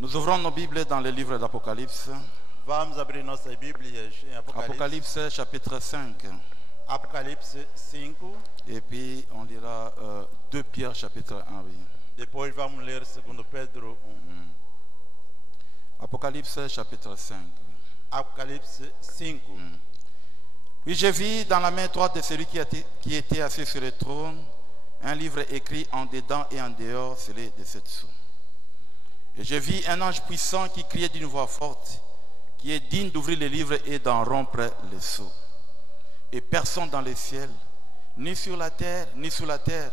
Nous ouvrons nos Bibles dans le livre d'Apocalypse. Vamos abrir nossas Bíblias em Apocalipse. Apocalypse chapitre 5. Apocalipse 5. Et puis on lira 2 Pierre chapitre 1. Oui. Depois vamos ler 2 Pedro 1. Apocalypse chapitre 5. Apocalipse 5. Puis je vis dans la main droite de celui qui était assis sur le trône un livre écrit en dedans et en dehors, scellé de 7 sceaux. Et je vis un ange puissant qui criait d'une voix forte, qui est digne d'ouvrir le livre et d'en rompre les sceaux. Et personne dans les ciels, ni sur la terre, ni sous la terre,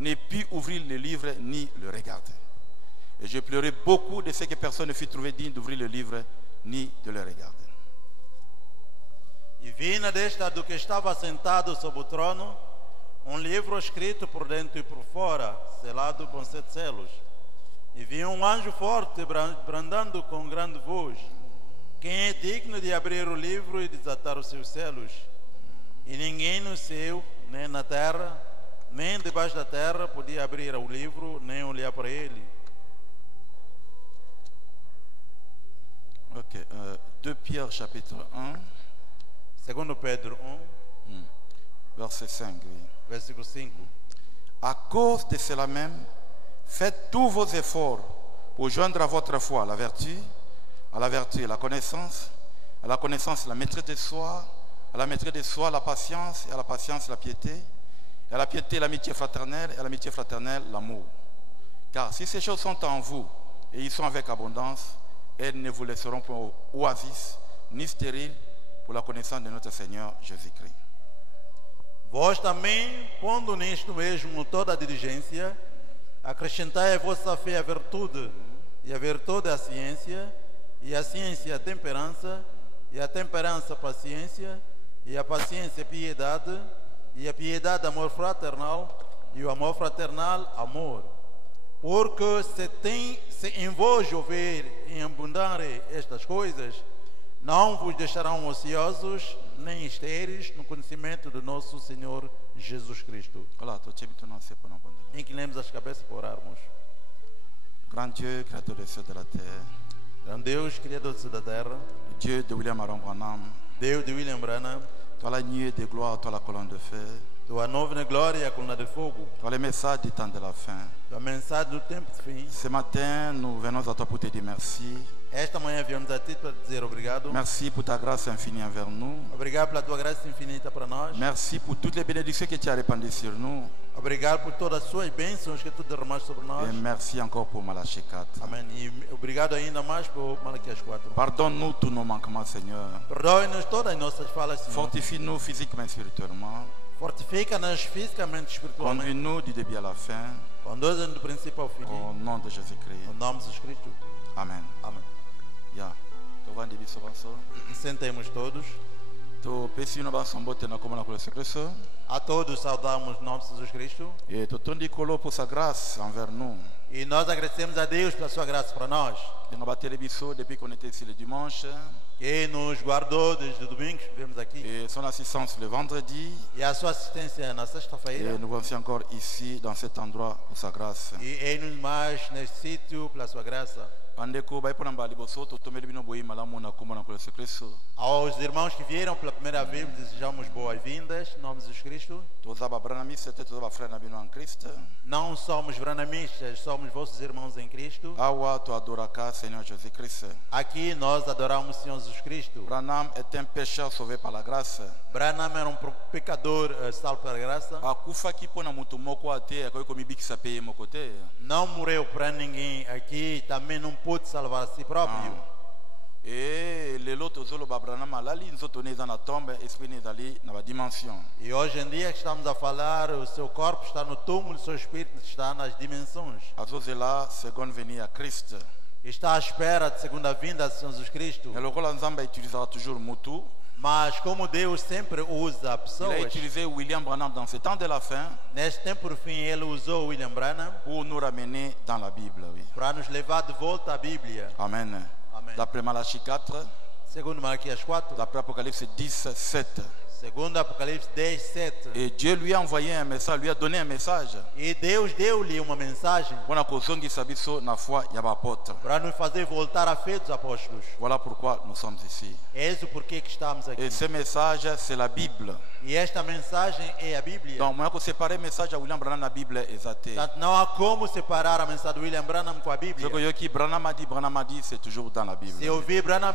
ne put ouvrir le livre ni le regarder. Et je pleurais beaucoup de ce que personne ne fut trouvé digne d'ouvrir le livre ni de le regarder. E vi na destra do que estava sentado sobre o trono livro escrito por dentro e por fora, selado com 7 selos. E vi anjo forte brandando com grande voz: quem é digno de abrir o livro e desatar os seus selos? E ninguém no céu, nem na terra, nem debaixo da terra podia abrir o livro, nem olhar para ele. Ok, 2 Pierre chapitre 1. 2 Pedro 1. Verset 5. Oui. Versículo 5. À cause de cela même, faites tous vos efforts pour joindre à votre foi la vertu, à la vertu la connaissance, à la connaissance la maîtrise de soi, à la maîtrise de soi la patience, et à la patience la piété, et à la piété l'amitié fraternelle, et à l'amitié fraternelle l'amour. Car si ces choses sont en vous, et ils sont avec abondance, elles ne vous laisseront pas oasis, ni stériles, pour la connaissance de notre Seigneur Jésus-Christ. Vós também, pondo nisto mesmo toda a diligência, acrescentai a vossa fé a virtude, e a virtude a ciência, e a ciência a temperança, e a temperança a paciência, e a paciência a piedade, e a piedade amor fraternal, e o amor fraternal amor. Porque se em vós houver em abundarem estas coisas, não vos deixarão ociosos nem estéreis no conhecimento do nosso Senhor Jesus Cristo. Inclinemos as cabeças para orarmos. Grand Dieu, créateur des cieux et de la terre. Grand Deus, criador do céu e da terra. Dieu de William Aron Branham. Deus de William Branham. Toi la nuée de gloire, toi la colonne de feu. Tua nuvem de glória, a coluna de fogo. Toi le message du temps de la fin. Tua mensagem do tempo de fim. Ce matin, nous venons à toi pour te dire merci. Esta manhã viemos a ti para dizer obrigado. Merci pour ta grâce infinie envers nous. Obrigado pela tua graça infinita para nós. Merci pour toutes les bénédictions que tu as répandues sur nous. Obrigado por todas as suas bênçãos que tu derramaste sobre nós. Et merci encore pour Malachie 4. Amém. E obrigado ainda mais por Malaquias 4. Pardonne-nous tous nos manquements, Seigneur. Perdoe-nos todas as nossas falhas, Senhor. Fortifie-nous physiquement et spirituellement. Fortifica-nos fisicamente e espiritualmente. Conduis-nous du début à la fin. Conduz-nos do princípio ao fim. Au nom de Jésus-Christ. No nome de Jesus Cristo. Amen. Amém. Yeah. Sentemos todos. A todos saudamos o nome de Jesus Cristo. Et pour sa grâce envers nous. E nós agradecemos a Deus pela sua graça para nós, Depuis qu'on était ici le dimanche, que nos guardou desde o domingo que estivemos aqui, et son assistance le vendredi. e a sua assistência na Et sexta-feira, nous voici encore ici, dans cet endroit, pour sa grâce. e em-nos mais neste sítio pela sua graça. Aos irmãos que vieram pela primeira vez, desejamos boas-vindas, em nome de Jesus Cristo. Não somos branamistas, somos vossos irmãos em Cristo. Aqui nós adoramos o Senhor Jesus Cristo. Branham est un pécheur sauvé par la grâce. Branham era pecador salvo pela graça. Não morreu para ninguém aqui, também não pôde salvar a si próprio. Et les autres Branham alali nzoto neza na tombe, esprit nezali na ba dimension. E hoje em dia que estamos a falar, o seu corpo está no túmulo, o seu espírito está nas dimensões. Azozela seconde venue à Christ. Está à espera de segunda vinda de Jesus Cristo. Mais le rôle Nzamba utilisera toujours mutu. Mas como Deus sempre usa Il a pessoas, utilisé William Branham dans ce temps de la fin neste tempo por fim ele usou William Branham pour nous ramener dans la Bible, oui. para nos levar de volta à Bíblia. Amen. Amen. D'après Malachie 4, Segundo Malaquias 4, d'après Apocalypse 10, 7. segundo Apocalipse 10, 7. Et Dieu lui a envoyé un message, lui a donné un message. E Deus deu-lhe uma mensagem Voilà para nos fazer voltar à fé dos apóstolos. pourquoi nous sommes ici. Eis o porquê que estamos aqui. Et ce message, c'est la Bible. E esta mensagem é a Bíblia. Donc, moi, je séparer le message à William Branham, la Bible est athée. Portanto, não há como separar a mensagem de William Branham com a Bíblia. Ce que Branham a dit, c'est toujours dans la Bible. Se ouvir Branham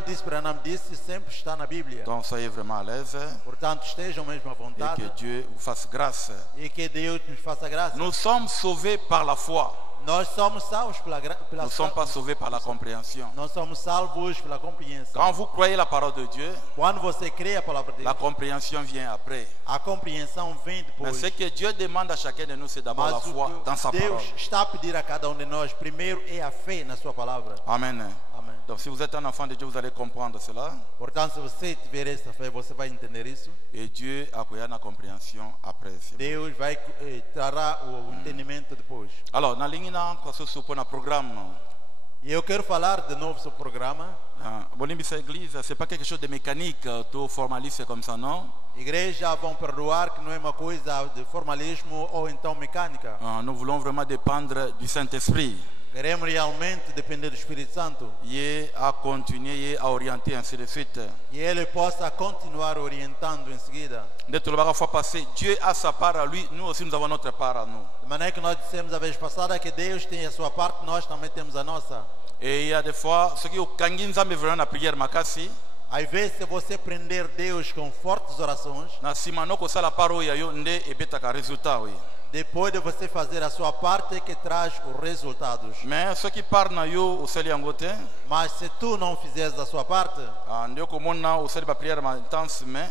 disse, sempre está na Bíblia. Donc, soyez vraiment à l'aise Portanto, estejam mesmo à et vontade que Dieu vous fasse grâce. e que Deus nos faça graça. Nous sommes sauvés par la foi. Nós somos salvos pela Nous ne sommes pas sauvés par la compréhension. Nós somos salvos pela compreensão. Quand vous croyez la parole de Dieu, Quando você crê a palavra de la Deus, compréhension vient après. a compreensão vem Mais depois. ce que Dieu demande à chacun de nous, c'est d'abord la Mas foi dans o sa que Deus parole. está a pedir a cada de nós primeiro é a fé na sua palavra. Amen. Amém. Donc si vous êtes un enfant de Dieu, vous allez comprendre cela. Portanto, se você tiver essa fé, você vai entender isso. Et Dieu a créé la compréhension après. Deus vai trará o entendimento depois. Alors, na lingina kwa so supona programme. E eu quero falar de novo sobre o programa. Bolimbisa église, c'est pas quelque chose de mécanique, tout formaliste comme ça, non? Igreja, vão perdoar que não é uma coisa de formalismo ou então mecânica. Nous voulons vraiment dépendre du Saint-Esprit. Queremos realmente depender do Espírito Santo. Et à continuer, à orienter, ainsi de suite. E Ele possa continuar orientando em seguida. D'être le fois passé, Dieu a sa part à lui, nous aussi nous avons notre part à nous. De maneira que nós dissemos a vez passada que Deus tem a sua parte, nós também temos a nossa. Et il y a des fois, ce qui est au Kanginza me vraiment la prière makasi. Às vezes, se você prender Deus com fortes orações, Na simanoko sala paro ya yo nde ebetaka résultat, oui. depois de você fazer a sua parte, que traz os resultados. Mais ce qui part na yo au seli angote, Mas se tu não fizeres a sua parte, ndio komona au seli ba prière ma intense, mais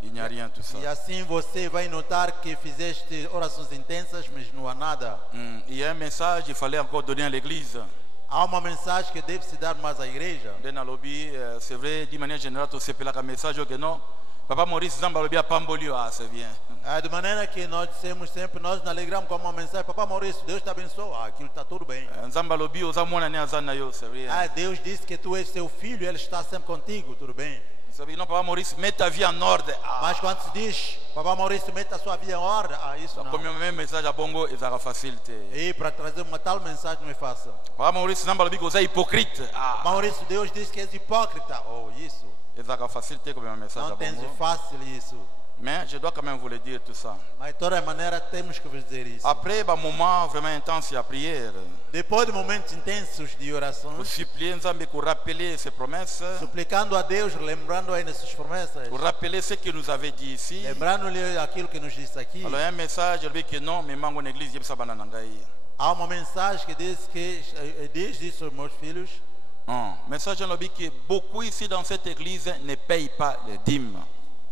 il n'y a rien tout ça. e assim você vai notar que fizeste orações intensas, mas não há nada. Il y a un message, il fallait encore donner à l'église. Há uma mensagem que deve se dar mais à igreja. Dans le lobby, c'est vrai, d'une manière générale, tu sais pas le message que non. Papa Maurice Zamba lobby a pambolio, c'est bien. De maneira que nós dissemos sempre, nós nos alegramos com uma mensagem. Papá Maurício, Deus te abençoe. Aquilo está tudo bem. Zamba lobby, osa mona ne azana yo, c'est vrai. Deus disse que tu és seu filho, Ele está sempre contigo, tudo bem. Non, Papa Maurice, mets ta vie en ordre. Mas quando se diz, Papá Maurício, mete a sua vida em ordem, isso não. Comme même message à bongo, ils aura facilité. E para trazer uma tal mensagem não é fácil. Papa Maurice Zamba lobby, osa hypocrite. Maurício, Deus disse que és hipócrita. Isso. Ils aura facilité comme un message à Não tens bongo. fácil isso. Mais je dois quand même vous le dire tout ça. Mas de toda maneira temos que vos dizer isso. Après un moment vraiment intense à prière, Depois de momentos intensos de vous orações, suppliez Nzambe pour rappeler ses promesses, suplicando a Deus, lembrando ainda suas promessas, pour rappeler ce qu'il nous avait dit ici. lembrando-lhe aquilo que nos disse aqui. Alors il y a un message, il dit que non, mais mango en église, il y a pas nangai. Há uma mensagem que diz que Deus disse aos meus filhos, message il dit que beaucoup ici dans cette église ne payent pas les dîmes.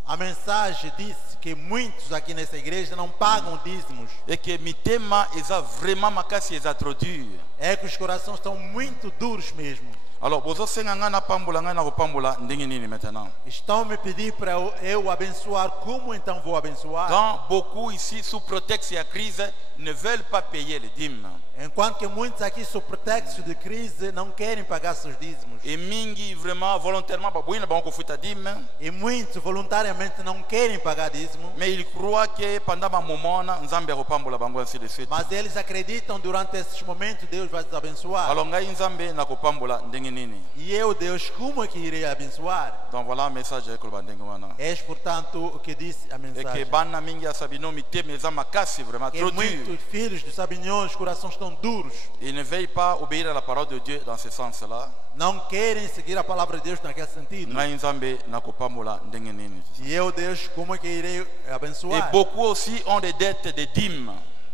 a mensagem disse que muitos aqui nessa igreja não pagam dízimos. Et que mitema est vraiment makasi est trop dur. É que os corações estão muito duros mesmo. Alors, bozo senga ngana pambula ngana kopambula ndingi nini maintenant. Estão me pedir para eu abençoar. Como então vou abençoar? Quand beaucoup ici sous prétexte à crise ne veulent pas payer les dîmes. Enquanto que muitos aqui, sob pretexto de crise, não querem pagar seus dízimos. Et mingi vraiment volontairement babuina bango futa dîme. E muitos voluntariamente não querem pagar dízimo. Mais ils croient que pendant un moment, Nzambe akopambola bango ainsi de suite. Mas eles acreditam durante esses momentos Deus vai nos abençoar. Alors ngai Nzambe nakopambola ndenge nini. E eu, Deus, como é que irei abençoar? Donc voilà un message ekoloba ndenge wana. És, portanto, o que disse a Et que mensagem. bana mingi ya sabino miteme eza makasi vraiment Que trop dur. muitos filhos dos sabinhões, os corações estão duros. Ils ne veillent pas obéir à la parole de Dieu dans ce sens-là. Não querem seguir a palavra de Deus naquele sentido. Ngai Nzambe nakopambola ndenge nini. E eu, Deus, como é que irei Et abençoar? beaucoup aussi ont des dettes de dîmes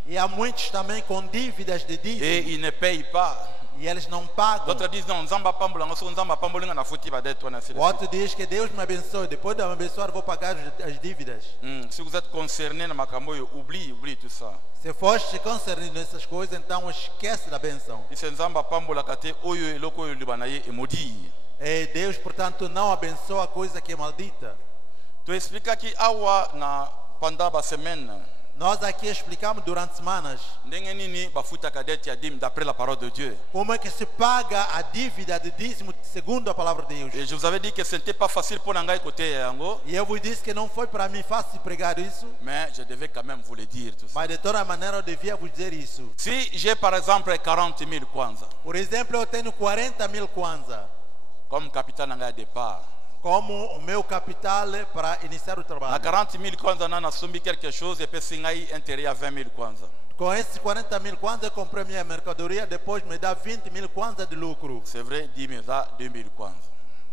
E há muitos também com dívidas de et dízimo. ils ne payent pas. E eles não pagam. D'autres disent non, Nzamba pambola, ngoso Nzamba pambola na futi ba dette wana. O outro diz que Deus me abençoe. Depois de me abençoar, vou pagar as dívidas. Si vous êtes concerné na makambo yo, oublie tout ça. Se foste concernido nessas coisas, então esquece da benção. Et c'est Nzamba pambola kate oyo eloko oyo libana ye e maudit. E Deus, portanto, não abençoa a coisa que é maldita. Tu explica que awa na pendant ba semaine Nós aqui explicamos durante semanas ndenge nini bafuta ka dette ya dîme d'après la parole de Dieu. como é que se paga a dívida de dízimo segundo a palavra de Deus. Et je vous avais dit que ce n'était pas facile pour ngai côté yango, E eu vos disse que não foi para mim fácil pregar isso, mais je devais quand même vous le dire tout ça. mas de toda maneira eu devia vos dizer isso. Si j'ai par exemple 40 000 kwanza Por exemplo, eu tenho 40.000 kwanza comme capital ngai à départ, como o meu capital para iniciar o na trabalho. 40 000 kwanza nana sombi quelque chose et puis singai intérêt à 20 000 kwanza. Com esses 40.000 kwanza eu comprei minha mercadoria, depois me dá 20.000 kwanza de lucro. C'est vrai, 10 000 ça 2 000 kwanza.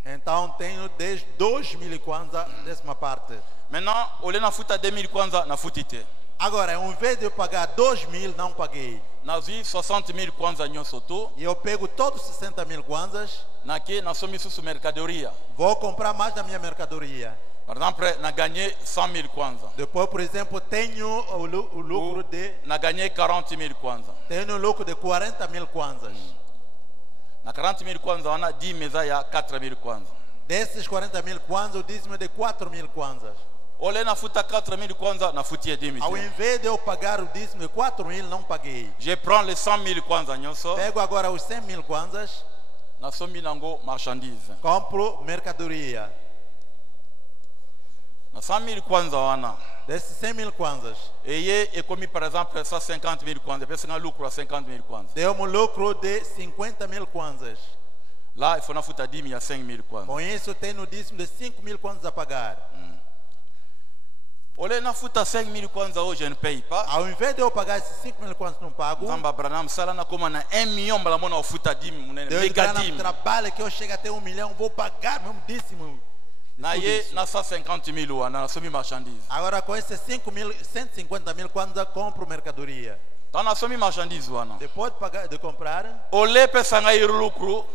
Então tenho 2.000 kwanza, décima parte. Maintenant, au lieu na futa 2 000 kwanza na futite. Agora, ao invés de eu pagar 2.000, não paguei. Na zi 60 000 kwanza nyonso to, E eu pego todos 60.000 kwanzas, na ke na somi susu mercadoria. vou comprar mais da minha mercadoria. Par exemple, na gagné 100 000 kwanza. Depois, por exemplo, tenho o lucro de Na gagné 40 000 kwanza. tenho o lucro de 40.000 kwanzas. Na 40 000 kwanza wana 10 meza ya 4 000 kwanza. Desses 40.000 kwanzas, o dízimo é de 4.000 kwanzas. Ole na futa 4 000 kwanza na futie 10 Ao 000. invés de eu pagar o dízimo de 4.000, não paguei. Je prends les 100 000 kwanza nyonso, Pego agora os 100.000 kwanzas, na somi nango marchandise. compro mercadoria. Na 100 000 kwanza wana, Desses 100.000 kwanzas, eye ekomi par exemple 150 000 kwanza, pesa na lucro a 50 000 kwanza. deu-me um lucro de 50.000 kwanzas. Là, il faut na futa 10 000 ya 5 000 kwanza. Com isso, eu tenho o dízimo de 5.000 kwanzas a pagar. Ole na futa 5 000 kwanza hoje je ne paye pas. Ao invés de eu pagar esses 5.000 kwanzas, não pago. Zamba Branham sala na koma na 1 million bala mona futa 10 000 munene Deus mega grana 10 000. trabalha que eu chego até 1 milhão, vou pagar mesmo dízimo. Na Tudo ye isso. na 150 000 wana na somi marchandise. Agora com esses 150.000 kwanzas, compro mercadoria. Tá na somi marchandise wana. Depois de pagar, de comprar, Ole pesa ngai lucro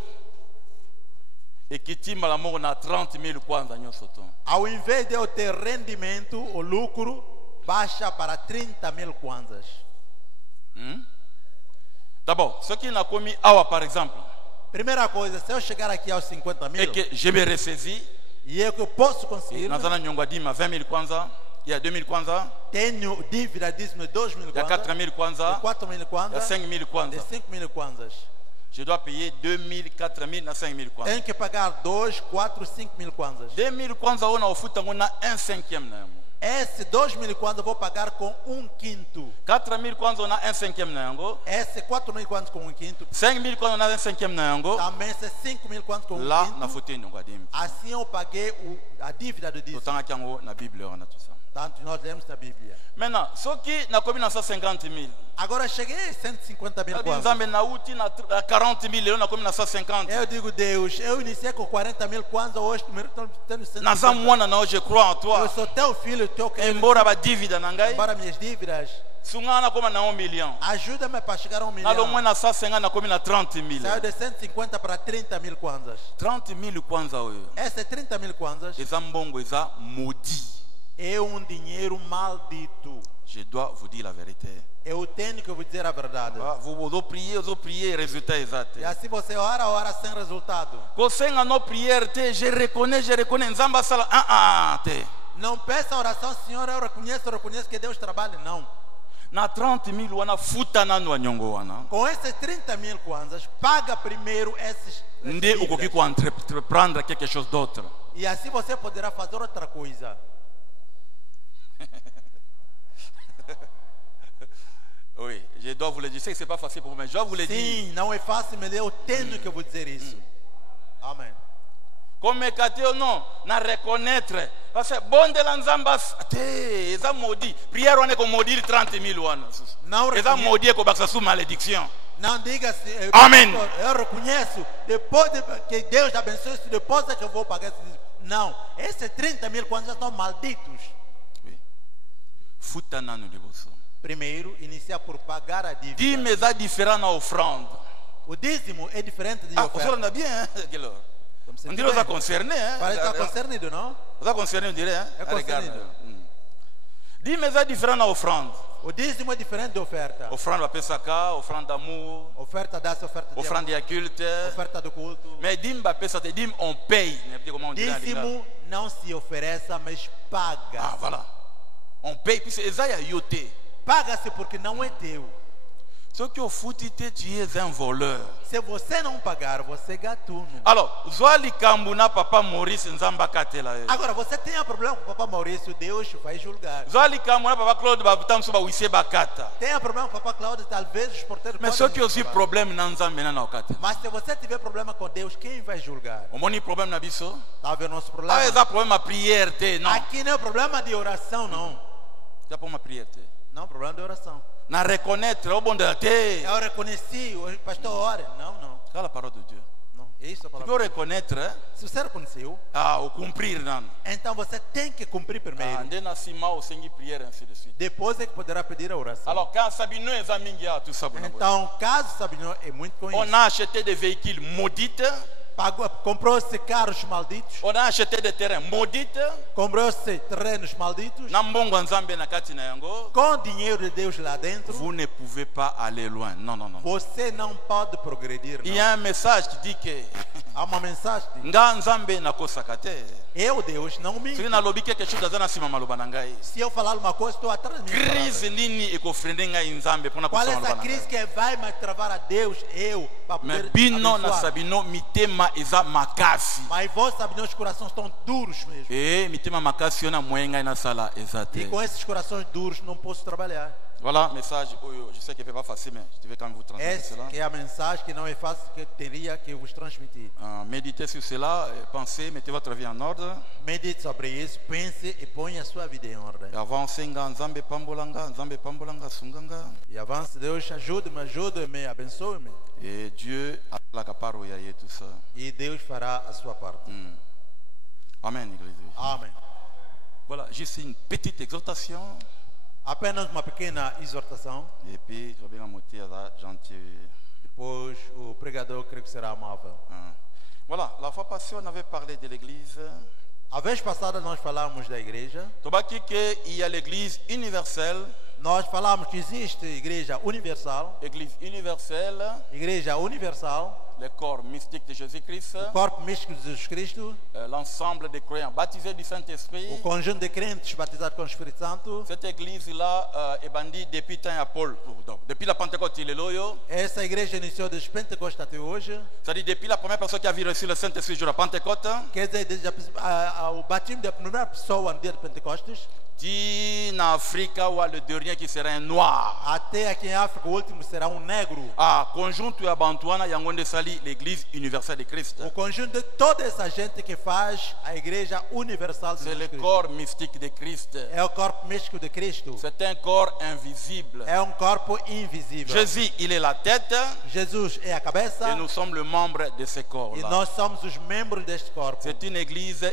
ekitima la moko na 30 000 kwanza nyonso to. ao invés de eu ter rendimento, o lucro baixa para 30.000 kwanzas. D'abord, ce qui na komi awa par exemple, Primeira coisa, se eu chegar aqui aos 50.000, et que je me ressaisis, e é que eu posso conseguir, nazana nyongwa dima 20 000 kwanza, il y a 2 000 kwanza, tenho dívida dízimo de 2.000 il y a 4 kwanzas, 000 de kwanza, 4.000 il y a kwanzas, 5 000 de kwanza. 5.000 kwanzas. Je dois payer 2 000, 4 000 na 5 000 kwanza. Tenho que pagar 2, 4, 5.000 kwanzas. 2 000 kwanza ona ofuta ngona 1/5 na yango. Esse 2.000 kwanzas eu vou pagar com 1/5. 4 000 kwanza ona 1/5 na yango. Esse 4.000 kwanzas com 1/5. 5 000 kwanza ona 1/5 na yango. Também esse 5.000 kwanzas com Là na 1/5. futa nyongwa dima. Assim eu paguei a dívida do dízimo. Totanga kyango na Bible wana tout ça. Tanto nós lemos na Bíblia. Maintenant, soki na komi na 150 000. Agora cheguei a 150.000 Abi kwanzas. nzambe na uti na 40 000 leo na komi na 150. Eu digo, Deus, eu iniciei com 40.000 kwanzas, hoje estou tendo 150. Naza mwana na je crois en Eu toi. sou teu filho, teu querido. Embora ba dívida na ngai. Embora minhas dívidas, Sunga na koma na 1 million. ajuda-me para chegar a 1 Na lo milhão. mwana 150 na komi na 30 000. Saiu de 150 para 30.000 kwanzas. 30 000 kwanza oyo. Essa 30.000 kwanzas Eza mbongo eza maudit. é dinheiro maldito. Je dois vous dire la vérité. Eu tenho que vos dizer a verdade. Vous priez, résultat exact. E assim você ora sem resultado. Kosenga no prière te, je reconnais, nzamba sala te. Não peça oração, Senhor, eu reconheço que Deus trabalha. Não. na 30 000 wana futa nanu anyongo wana. Com esses 30 mil kwanzas, paga primeiro esses Nde ukoki dívidas. ko entreprendre quelque chose d'autre. E assim você poderá fazer outra coisa. Oui, je dois vous le dire. Je sais que c'est pas facile pour vous, mais je dois vous le dire. Sim, não é fácil, mas eu tenho que vou dizer isso. Amém. Comme Kateo non, na reconnaître. Parce que bon de l'anzambas, te, eza maudit. Prière on est comme maudire 30 000 wana. Não Eza reconhece. maudit ko baksa sous malédiction. Não diga assim. Amém. Eu reconheço. Depois que Deus abençoe isso, depois é que eu vou pagar esse dízimo. Não. Esses 30 mil kwanzas estão malditos. Oui. Futa nanu liboso. Primeiro, iniciar por pagar a dívida. Dime eza différent na offrande. O dízimo é diferente de Ah, vous oferta. on a bien, hein, Guélor. Comme c'est On dirait bien. que concerné, hein. Parece estar concernido, não? Vous êtes concerné, on dirait, hein. É Regarde. concernido. Dime eza différent na offrande. O dízimo é diferente de oferta. Offrande bapesaka, offrande d'amour, Oferta dá-se, oferta de offrande ya culte. oferta do culto. Mais dime bapesa te dime on paye. Comment on dit en lingala. Dízimo não se oferece, mas paga. Ah voilà. On paye puisque eza ya yote. Paga-se porque não é teu. Ce qui au foutité tu es un voleur. Se você não pagar, você é gatuno. Alors, zwali kambuna papa Maurice nzamba katela. Agora, você tem um problema com o Papa Maurício, Deus vai julgar. Zwali kambuna papa Claude babutam suba wise bakata. Tem um problema com o Papa Cláudio, talvez os porteiros Mais ce podem qui aussi julgar. problème na nzambe na okata. Mas se você tiver problema com Deus, quem vai julgar? O moni problème na biso? Tá vendo nosso Ah, problema? eza problème à prière te, non. Aqui não é problema de oração, não. Eza problème à prière te. Não, problema de oração. Na reconnaître au bon de te. Eu reconheci, o pastor ora. Não, não. C'est la parole de Dieu. Não, é isso a Tu peux palavra. reconnaître, hein? Se você reconheceu, Ah, au cumprir nan. então você tem que cumprir primeiro. Ah, ndena sima au sengi prière ainsi de suite. Depois é que poderá pedir a oração. Alors quand Sabino eza mingi ya tout ça bon. Então, caso Sabino é muito On conhecido. a acheté des véhicules maudits, Comprou-se carros malditos, on a acheté des terrains maudits. comprou-se terrenos malditos, Na mbongo nzambe na kati na yango. com dinheiro de Deus lá dentro. Vous ne pouvez pas aller loin. Non, non, non. Você não pode progredir. Il Não. y a un message qui dit que Há uma mensagem de nga nzambe nakosaka te. eu, Deus, não me. Soki nalobi quelque chose aza na nsima maloba na ngai. Se eu falar uma coisa, estou atrás da minha Crise palavra. nini ekofrene ngai nzambe mpona Qual é kosala essa maloba na crise ngai. que vai me travar a Deus, eu, para Mais poder bino na abençoar? sabino mitema eza makasi. Mas vós sabem, os corações estão duros mesmo. Mitema makasi oyo na moyen ngai nasala eza te. E com esses corações duros não posso trabalhar. Voilà, message oyo. Je sais que c'est pas facile, mais je devais quand même vous transmettre Essa cela. que é a mensagem que não é fácil, que eu teria que vos transmitir. Méditez sur cela, pensez, mettez votre vie en ordre. Medite sobre isso, pense e ponha a sua vida em ordem. Et avancez nga nzambe pambolanga sunganga. E avance, Deus ajude-me, abençoe-me. Et Dieu a la caparo ya tout ça. E Deus fará a sua parte. Amen, église. Amém. Voilà, juste une petite exhortation. Apenas uma pequena exortação. Et puis, je vais bien monter à la gentil. Depois o pregador creio que será amável. Voilà, la fois passée, on avait parlé de l'église. A vez passada nós falamos da igreja. Tobaki que il y a l'église universelle. Nós falamos que existe igreja universal. Église universelle, Igreja universal. le corps mystique de Jésus-Christ, O corpo místico de Jesus Cristo. l'ensemble des croyants baptisés du Saint-Esprit. O conjunto de crentes batizados com o Espírito Santo. Cette église-là est bandie depuis temps à Paul. Donc, depuis la Pentecôte, il est là. Essa igreja iniciou desde Pentecostes até hoje. C'est-à-dire depuis la première personne qui a vu reçu le Saint-Esprit jour de la Pentecôte, Quer dizer, desde o batismo da primeira pessoa no dia de Pentecostes. qui en Afrique ou le dernier qui sera un noir. Até aqui em África, o último será negro. Ah, conjunto ya Bantuana yangonde sali l'église universelle de Christ. O conjunto de toda essa gente que faz a igreja universal de C'est le Jesus Cristo. corps mystique de Christ. É o corpo místico de Cristo. C'est un corps invisible. É corpo invisível. Jésus, il est la tête Jesus é a cabeça et nous sommes le membre de ce e corps-là. nós somos os membros deste corpo. C'est une église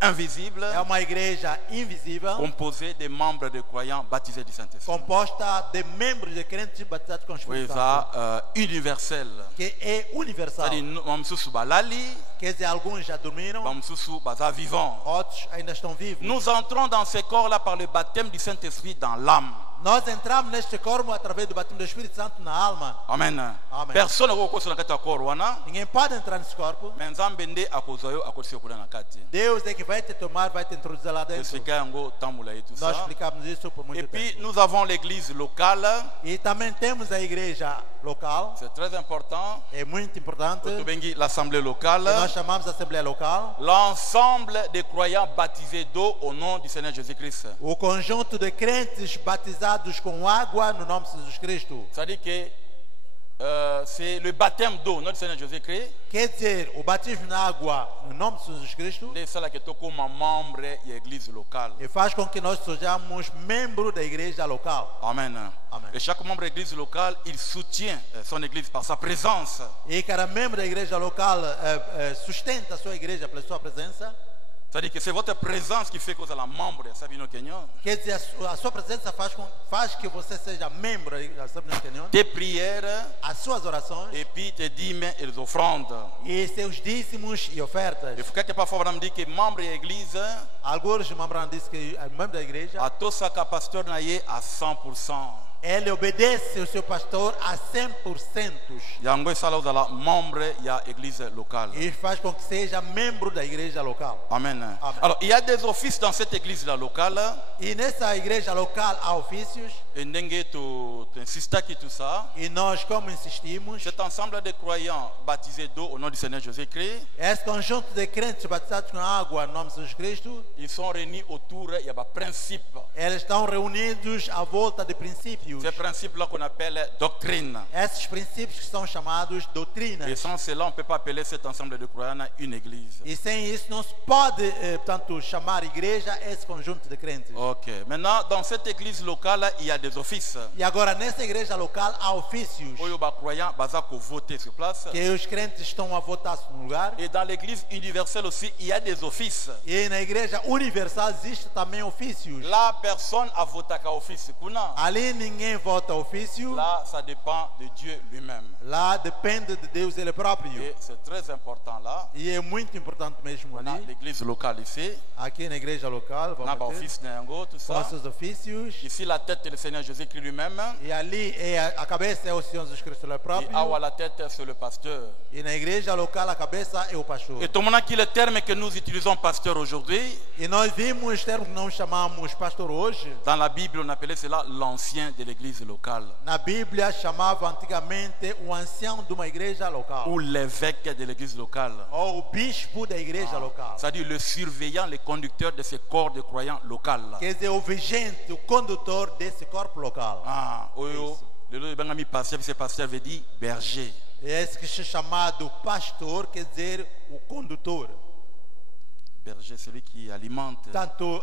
invisible É uma igreja invisível, composée de membres de croyants baptisés du Saint-Esprit. composta de membros de crentes batizados com o Oui, Espírito ça, Santo, universel. que é universal. C'est-à-dire, bamsusu balali, Quer dizer, alguns já dormiram, bamsusu baza vivant. outros ainda estão vivos. Nous entrons dans ce corps-là par le baptême du Saint-Esprit dans l'âme. Nós entramos neste corpo através do batismo do Espírito Santo na alma. Amen. Amen. Personne ne peut entrer dans corps wana. Ninguém pode entrar nesse corpo. Mais nzambe nde akozoyo akosi okula na kati. Deus é que vai te tomar, vai te introduzir lá dentro. Expliquer yango tambula et tout Nós ça. explicamos isso por muito Et puis tempo. nous avons l'église locale. E também temos a igreja local. C'est très important. É muito importante. Otobengi l'assemblée locale. Que nós chamamos de Assembleia Local. L'ensemble des croyants baptisés d'eau au nom du Seigneur Jésus-Christ. O conjunto de crentes batizados com água no nome de Jesus Cristo. C'est-à-dire que c'est le baptême d'eau, notre Seigneur Jésus-Christ. Quer dizer, o batismo na água no nome de Jesus Cristo. C'est ça que tu comme membre de l'église locale. E faz com que nós sejamos membros da igreja local. Amen. Amen. Et chaque membre de l'église locale, il soutient son église par sa présence. E cada membro da igreja local sustenta a sua igreja pela sua presença. C'est-à-dire que c'est votre présence qui fait que vous êtes membre de Sabino Kenyon. Quer dizer, a sua presença faz que você seja membro da Sabino Kenyon. Tes prières, As suas orações et puis tes dîmes et les offrandes. e seus dízimos e ofertas. Il faut que parfois on me dit que membre de l'église, Alguns membros dizem que é membro da igreja. a tout ça que pasteur naie à 100%. Ele obedece o seu pastor a 100%. Yango sala uzala membre ya église locale. E faz com que seja membro da igreja local. Amen. Amen. Alors, il y a des offices dans cette église locale. E nessa igreja local há ofícios. Et ndenge tu insistes qui tout ça. E nós, como insistimos, Cet ensemble de croyants baptisés d'eau au nom du Seigneur Jésus-Christ, esse conjunto de crentes batizados com água no nome de Jesus Cristo, ils sont réunis autour il y a un principe. eles estão reunidos à volta de princípios. Ces principes-là qu'on appelle doctrine. Esses princípios que são chamados doutrinas. Et sans cela, on ne peut pas appeler cet ensemble de croyants une église. E sem isso não se pode, portanto, chamar igreja esse conjunto de crentes. Ok. Maintenant, dans cette église locale, il y a des offices. E agora, nessa igreja local, há ofícios Où les croyants vont voter sur place. que os crentes estão a votar no lugar. Et dans l'église universelle aussi, il y a des offices. E na igreja universal existe também ofícios. La personne a voté à office. Ali ninguém vota ofício. Là, ça dépend de Dieu lui-même. Lá depende de Deus ele próprio. Et c'est très important là. E é muito importante mesmo On a ali. l'église locale ici. Aqui na igreja local, On a vamos ter office Nengo, tout ça. nossos ofícios. Ici, la tête, c'est le Seigneur Jésus-Christ lui-même. E ali a cabeça é o Senhor Jesus Cristo ele Et próprio. à la tête, c'est le pasteur. E na igreja local a cabeça é o pastor. Et tout le monde qui le terme que nous utilisons pasteur aujourd'hui, E nós vimos os termos que nós chamamos pastor hoje. dans la Bible, on appelait cela l'ancien de l'église locale. Na Bíblia chamava antigamente o ancião de uma igreja local. Ou l'évêque de l'église locale. Ou o bispo da igreja local. C'est-à-dire le surveillant, le conducteur de ce corps de croyants local. Quer dizer, o vigente, o condutor desse corpo local. Ah, oyo, le bangami pasteur, parce que pasteur veut dire berger. E esse que é chamado pastor, quer dizer o condutor. Berger, celui qui alimente. Tanto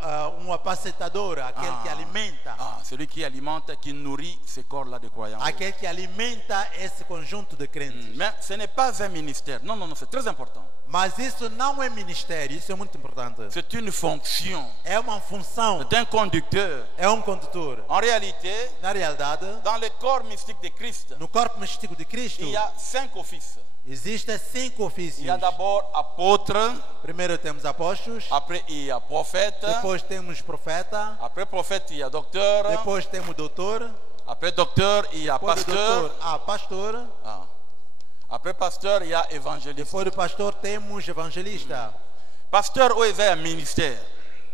apacentador, aquele que alimenta. Celui qui alimente, qui nourrit ce corps-là de croyants. Aquele que alimenta esse conjunto de crentes. Mais ce n'est pas un ministère. Non, non, non, c'est très important. Mas isso não é ministério, isso é muito importante. C'est une fonction. É uma função, C'est un conducteur. é um condutor. En réalité, Na realidade, dans le corps mystique de Christ, no corpo místico de Cristo, il y a 5 offices. existem 5 ofícios. Il y a d'abord apôtre, Primeiro temos apóstolos, après il y a prophète, depois temos profeta, après prophète il y a docteur, depois temos doutor, après docteur il y a depois do pasteur, doutor há pastor, après pasteur il y a évangéliste. depois do pastor temos evangelista. Pasteur ou est un ministère.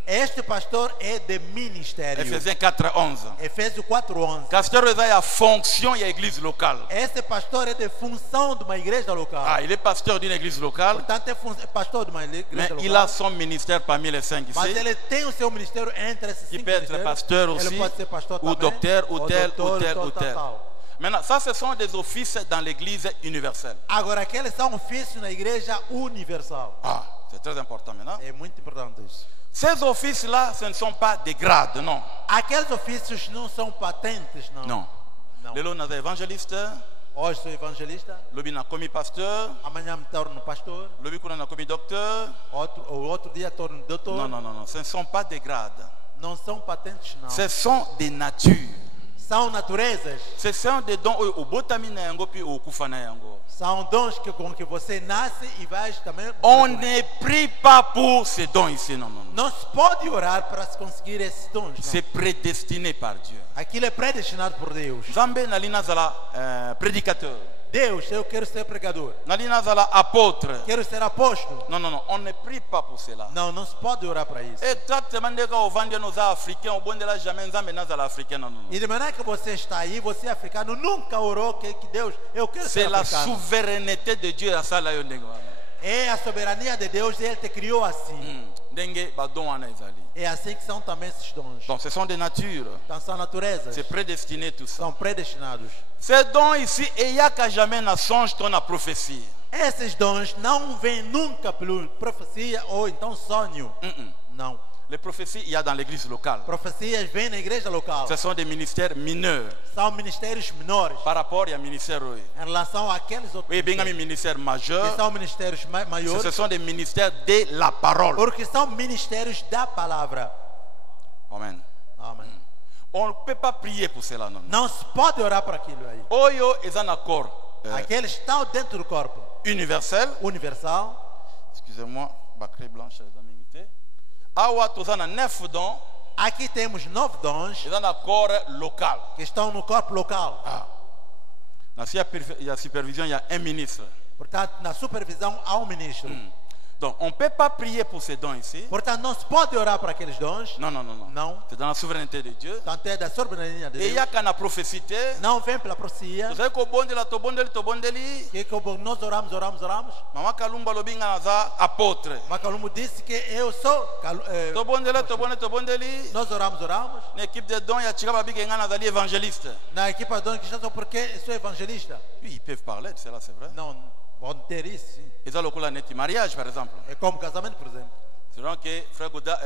Este pastor é de ministério. Ephésiens 4:11. Efésios 4:11. Pasteur ou est a fonction il y a église locale. Esse pastor é de função de uma igreja local. Il est pasteur d'une église locale, Portanto, é pastor de uma igreja mais local. il a son ministère parmi les 5 Mas ici. ele tem o seu ministério entre esses Il 5 peut être ministérios. pasteur Ele aussi, pode ser pastor ou também, docteur, ou tel, ou doutor, tel, ou tel. tal. Maintenant, ça, ce sont des offices dans l'église universelle. Agora, aqueles são ofícios na igreja universal. C'est très important maintenant. É muito importante isso. Ces offices-là, ce ne sont pas des grades, non. Aqueles ofícios não são patentes, não. Non. Não. Le lot, on a évangéliste, Hoje sou evangelista, le on a commis pasteur, amanhã me torno pastor, le on a commis docteur. outro dia torno doutor. Non, non, non, non, ce ne sont pas des grades. Não são patentes, não. Ce sont des natures. São naturezas. Ce sont des dons au botami na yango puis au kufa na yango. São dons com que você nasce e vai também. On ne prie pas pour ces dons ici, non, non. Não se pode orar para se conseguir esses dons. C'est prédestiné par Dieu. Aquilo é predestinado por Deus. Zambe nalina zala prédicateur. Deus, eu quero ser pregador. Nalina zala apôtre. Quero ser apóstolo. Non, non, non, on ne prie pas pour cela. Não, não se pode orar para isso. Exactement, ndeka ovandi nos africains, au bon de la jamais nzambe nazala africain, non, non, non. E de maneira que você está aí, você é africano, nunca orou que Deus, eu quero C'est ser la africano. souveraineté de Dieu à ça là yondenga. É a soberania de Deus, Ele te criou assim. Ndenge ba don wana ezali. É assim que são também esses dons. Donc ce sont des natures. Então são naturezas. C'est prédestiné tout ça. São predestinados. Ces dons ici, et il y a qu'à jamais na songe ton na prophétie. Esses dons não vêm nunca pela profecia ou então sonho. Não. Les prophéties, il y a dans l'église locale. Profecias vêm na igreja local. Ce sont des ministères mineurs. São ministérios menores. Par rapport à ministère, oui. Em relação àqueles outros Oui, bien, ministère majeur. que são ministérios maiores. Ce sont des ministères de la parole. Porque são ministérios da palavra. Amen. Amém. On ne peut pas prier pour cela, non. Não se pode orar para aquilo aí. Oyo est un accord Aqueles estão dentro do corpo. universel. Universal. Excusez-moi, bacré blanche les amis. Awa tozana 9 dons. Aqui temos 9 dons C'est un accord local. que estão no corpo local. Dans la supervision, il y a un ministre. Portanto, na supervisão há um ministro. Donc, on ne peut pas prier pour ces dons ici. Portanto, não se pode orar para aqueles dons. Non, non, non, non. Não. C'est dans la souveraineté de Dieu. Tanto é da soberania de Et il y a Deus. qu'à la prophétie. Não vem pela profecia. Vous savez qu'au bon de la tobondeli, Que nós oramos. Maman Kalumba lobinga naza apôtre. Macalumo disse que eu sou. Tobondeli. Nós oramos. Une équipe de dons, il y a Chiraba Bigenga nazali évangéliste. Na equipa de dons que já sou porque sou evangelista. Oui, ils peuvent parler de cela, c'est vrai. Não, vão ter isso. Sim. Et ça, le coup, la net mariage, par exemple. É como casamento, por exemplo. C'est donc que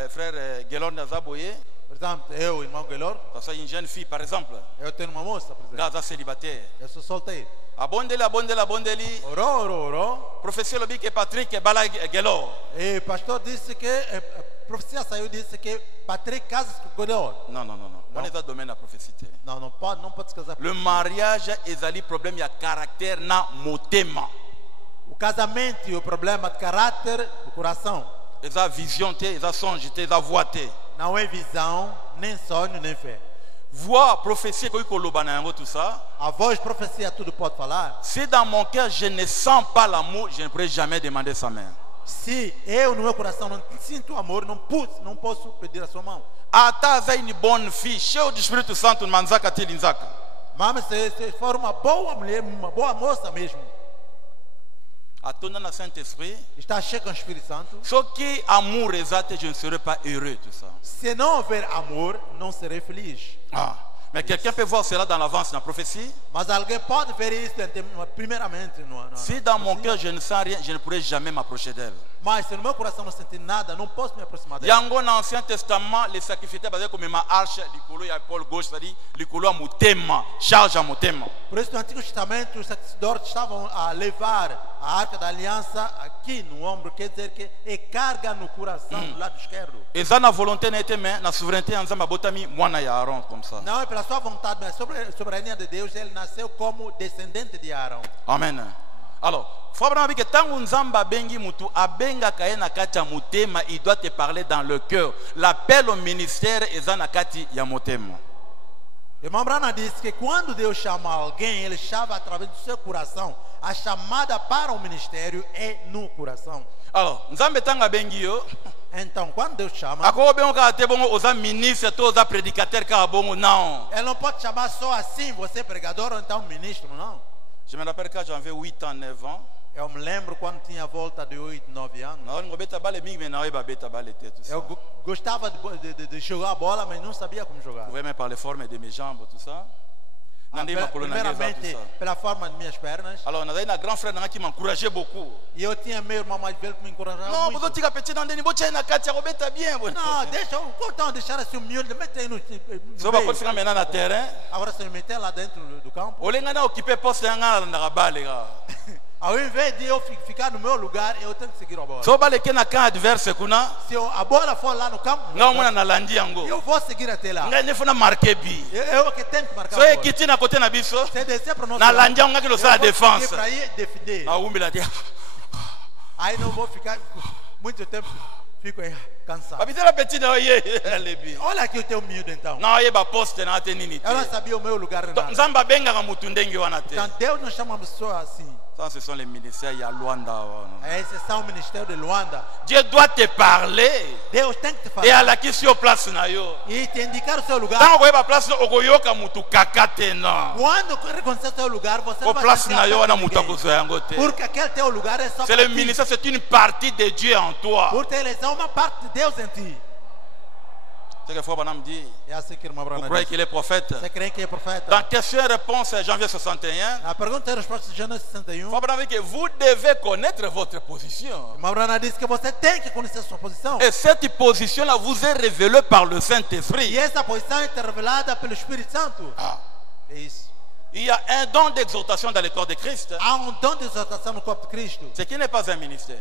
frère Gelor Nazaboye, Por exemplo, eu, irmão Guilor, ça une jeune fille, par exemple, eu tenho uma moça, por exemplo. Gaza célibataire. Eu sou solteiro. Abondeli. Orou. Professeur Lobi que Patrick Bala Gelor. E o pastor disse que, a profecia saiu e disse que Patrick casa com Guilor. Non. On est dans le domaine de la prophétie. Não pode se casar. Le mariage est un problème, il y a caractère na motema. O casamento e o problema de caráter do coração. Eza vision, eza songe, eza voix. Não é visão, nem sonho, nem fé. Voix, prophétie, tout ça. A voz, profecia, tudo pode falar. Si dans mon cœur je ne sens pas l'amour, je ne pourrai jamais demander sa main. Se eu no meu coração não sinto amor, não posso pedir a sua mão. Ata une bonne fille, cheio do Espírito Santo, manzaka tilinzaka. Mas se for uma boa mulher, uma boa moça mesmo, Atona na Saint-Esprit, está cheia com o Espírito Santo. ce qui amour exaté, je ne serai pas heureux, tout ça. Se não houver amor, não serei feliz. Mais quelqu'un peut voir cela dans l'avance, dans la prophétie. Mas alguém pode ver isso primeiramente. Si dans mon cœur je ne sens rien, je ne pourrai jamais m'approcher d'elle. Mas se no meu coração não sentir nada, não posso me aproximar dela. Yango dans l'Ancien Testament, les sacrificateurs basés comme ma arche, l'icolo y a Paul gauche, c'est-à-dire l'icolo à mutema, charge à mutema. Por isso no Antigo Testamento os sacerdotes estavam a levar a Arca da Aliança aqui no ombro, quer dizer que é carga no coração do lado esquerdo. Et ça na volonté n'était mais na souveraineté en zamba botami mwana ya Aaron comme ça. Não é pela sua vontade, mas sobre a soberania de Deus, ele nasceu como descendente de Arão. Amen. Alors, Frère que tant nzamba bengi mutu abenga kaena kati mutema, il doit te parler dans le cœur. L'appel au ministère est na kati ya mutema. Irmão Branham disse que quando Deus chama alguém, ele chama através do seu coração. A chamada para o ministério é no coração. Alors, nzambe tanga bengi yo. Então, quando Deus chama, ako bengo ka te bongo oza ministre to oza prédicateur ka bongo non. Ele não pode chamar só assim, você pregador ou então ministro, não. Je me rappelle quand j'avais 8 ans, 9 ans. Eu me lembro quando tinha volta de 8, 9 anos. Eu gostava de jogar bola, mas não sabia como jogar. Vous voyez même par les formes de mes jambes, tout ça. Primeiramente, pela forma de minhas pernas. Alors, on a un grand frère qui m'encourageait beaucoup. E eu tinha meu irmão mais velho que me encorajava não, muito. Não, você petit dans deni, bote na Katia, Roberta bien. Não, deixa, então deixar assim o miúdo, mete aí no Só para continuar maintenant na terrain. Agora se meter lá dentro do campo. Olenga na occuper poste nga na balle. Ao invés de eu ficar no meu lugar, eu tenho que seguir a bola. So baleke na camp adverse kuna, Se a bola for lá no campo, nga mwana na landi yango. eu vou seguir até lá. Nga nefuna marquer bi. Eu que tenho que marcar So a bola. ekiti na côté na biso, Se descer para o nosso na lado, landi yango nga kilo sala eu vou défense. seguir para ir defender. Na umbila te. Aí não vou ficar muito tempo, fico aí cansado. Babitela petit na ye lebi. Olha aqui o teu miúdo então. Na ye ba poste na te nini te. Eu não sabia o meu lugar. Nada. Nzamba benga ka mutu ndenge wana te. Então Deus não chama uma pessoa assim. Ça ce sont les ministères ya Luanda. Esses são o ministério de Luanda. Dieu doit te parler. Deus tem que te Et à falar la question place na yo. e te indicar o seu lugar. Tango koyeba place no okoyoka mutu kakate na. Quando reconhecer o seu lugar, você O não vai place sentir na yo a wana perto de mutu ninguém. akozo yango te. Porque aquele teu lugar é só C'est para le ti. ministère, c'est une partie de Dieu en toi. Porque eles são uma parte de Deus em ti. C'est que fois Banam dit, É assim que irmã vous Brana croyez diz. qu'il est prophète. Você crê que é profeta? Dans question et réponse janvier 61, A pergunta e resposta de Gênesis 61. Fois Banam dit que vous devez connaître votre position. Irmã Brana disse que você tem que conhecer sua posição. Et cette position-là vous est révélée par le E Saint-Esprit. essa posição é revelada pelo Espírito Santo. Ah. É isso. Il y a un don d'exhortation dans le corps de Christ, Há dom de exaltação no corpo de Cristo. ce qui n'est pas un ministère.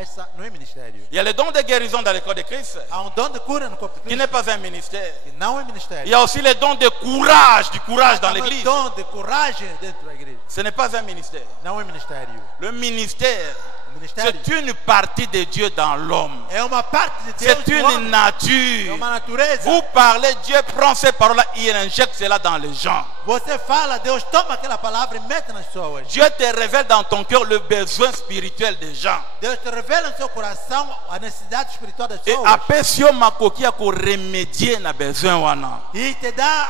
Essa não é ministério. Il y a le don de guérison dans le corps de Christ, Há dom de cura no corpo de qui Cristo. n'est pas un ministère. Que não é Il ministério. y a aussi le don de courage, du courage dans Há l'église. dom de coragem dentro da igreja. Ce n'est pas un ministère. Não é ministério. Le ministère, O ministério c'est une partie de Dieu dans l'homme. é uma parte de Deus C'est no une homem. É nature. uma natureza. Vous parlez, Dieu prend ces paroles-là, il injecte cela dans les gens. Você fala, Deus toma aquela palavra e mete nas pessoas. Dieu te révèle dans ton cœur le besoin spirituel des gens. Deus te revela no seu coração a necessidade espiritual das Et pessoas. après, si on m'a coquille à remédier na besoin wana. E te dá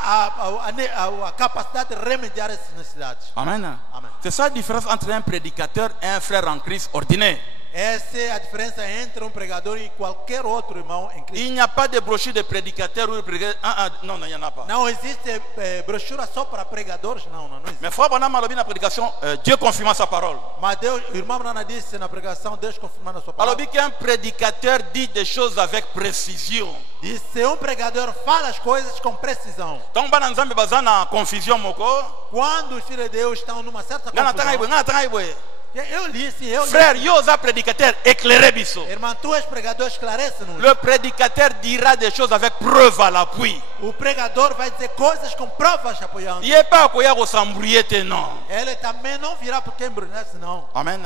a capacidade de remediar essas necessidades. Amen. Amen. C'est ça la différence entre un prédicateur et un frère en Christ ordinaire. Essa é a diferença entre pregador e qualquer outro irmão em Cristo. Il n'y a pas de brochure de prédicateur ou de prédicateur. Non, il n'y en a pas. Não existe brochura só para pregadores, não existe. Mais frère Branham a dit na prédication, Dieu confirma sa parole. Mas Deus, o irmão Brana disse na pregação, Deus confirmando a sua Alors, palavra. dit qu'un prédicateur dit des choses avec précision. E se pregador fala as coisas com precisão, Donc, bana nzambe baza na confusion moko. quando os filhos de Deus estão numa certa Ngana tanga ibwe, confusão, ngana tanga ibwe. eu li, sim, eu li. Frère, yo za prédicateur, éclairez biso. Irmão, tu és pregador, esclarece-nos. Le prédicateur dira des choses avec preuve à l'appui. O pregador vai dizer coisas com provas apoiando. Il n'est pas koya ko s'embrouiller te non. Ele também não virá porque embrulhasse, não. Amen.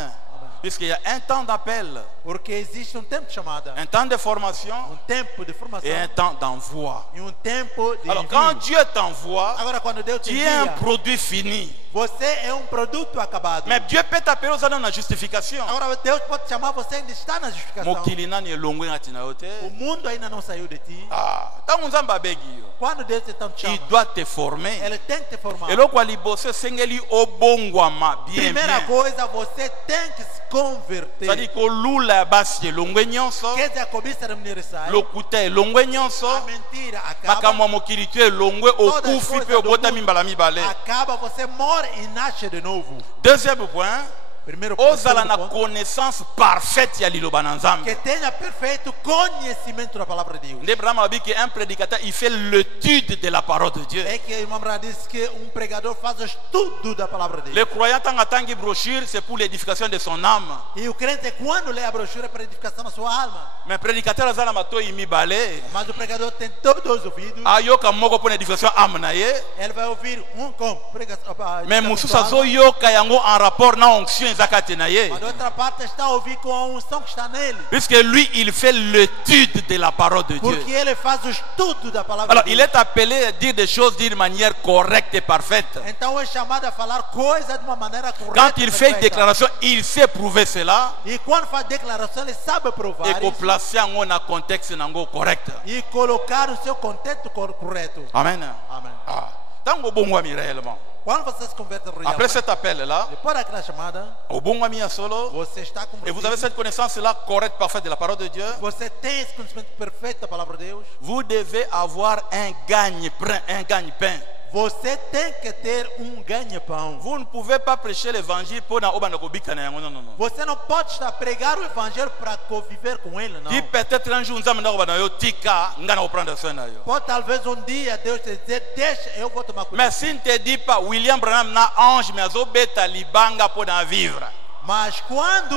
Puisqu'il y a un temps d'appel, Porque existe tempo de chamada, un temps de formation tempo de formação et un temps d'envoi. e tempo de Alors envio. quand Dieu t'envoie, Agora, quando Deus te tu es un envia, produit fini. você é produto acabado. Mais Dieu peut t'appeler aux années de justification. Agora, Deus pode te chamar, você ainda está na justificação. Mokili nani elongwe ngati na yote. O mundo ainda não saiu de ti. Ah, tango nzamba begi yo. Quando Deus então te Il chama, doit te former. Ele tem que te formar. Et là quoi liboso sengeli obongwama bien Primeira bien. coisa, você tem que se converter. C'est-à-dire que lula basi elongwe nyonso, Quer dizer, a cobiça da mulher sai. lokuta elongwe nyonso, A mentira acaba. makambo ya mokili tu elongwe Todas as okufi coisas pe do obota mundo mimbala mibale. acaba, você morre e nasce de novo. Deuxième point, Primeiro ozala na ponto, connaissance parfaite ya liloba na que nzambe. tenha perfeito conhecimento da palavra de Deus. Nde Abraham a dit qu'un prédicateur, il fait l'étude de la parole de Dieu. É que o irmão Brana disse que pregador faz o estudo da palavra de Le Deus. croyant tanga tangi brochure, c'est pour l'édification de son âme. E o crente, quando lê a brochura, é para edificação da sua alma. Mais prédicateur azala mato imibale. Mas o pregador tem todos os ouvidos. Ayoka moko pour l'édification âme na ye. Ele vai ouvir com pregação. Mais mususu azoyoka yango en rapport na onction ezakate na ye. Mas de outra parte está a ouvir com a unção que está nele. Puisque lui, il fait l'étude de la parole de Porque Dieu. ele faz o estudo da palavra Alors, de il Deus. est appelé à dire des choses d'une manière correcte et parfaite. Então é chamado a falar coisa de uma maneira correta. Quand il e fait une perfeita. déclaration, il sait prouver cela E quando faz declaração, ele sabe provar et qu'on isso. place yango na contexte nango correct. E colocar o seu contexto correto. Amen. Amém. Ah. Tango bongwami réellement. Quando você se converte realmente, Après cet appel-là, depois daquela chamada, au bongwami ya solo, você está et convertido. vous avez cette connaissance-là correcte, parfaite de la parole de Dieu, Você tem esse conhecimento perfeito da palavra de Deus. vous devez avoir un gagne-pain. Você tem que ter ganha-pão. Vous ne pouvez pas prêcher l'évangile pour na obana kobika na yango, non, non, non. Você não pode estar a pregar o evangelho para conviver com ele, não. Qui peut-être un jour nzambe na obana yo tika ngana reprendre soin na yo. Pode talvez dia Deus te dizer, deixa, eu vou tomar cuidado. Mais s'il ne te dit pas William Branham na ange mais azobeta libanga pour na vivre. Mas quando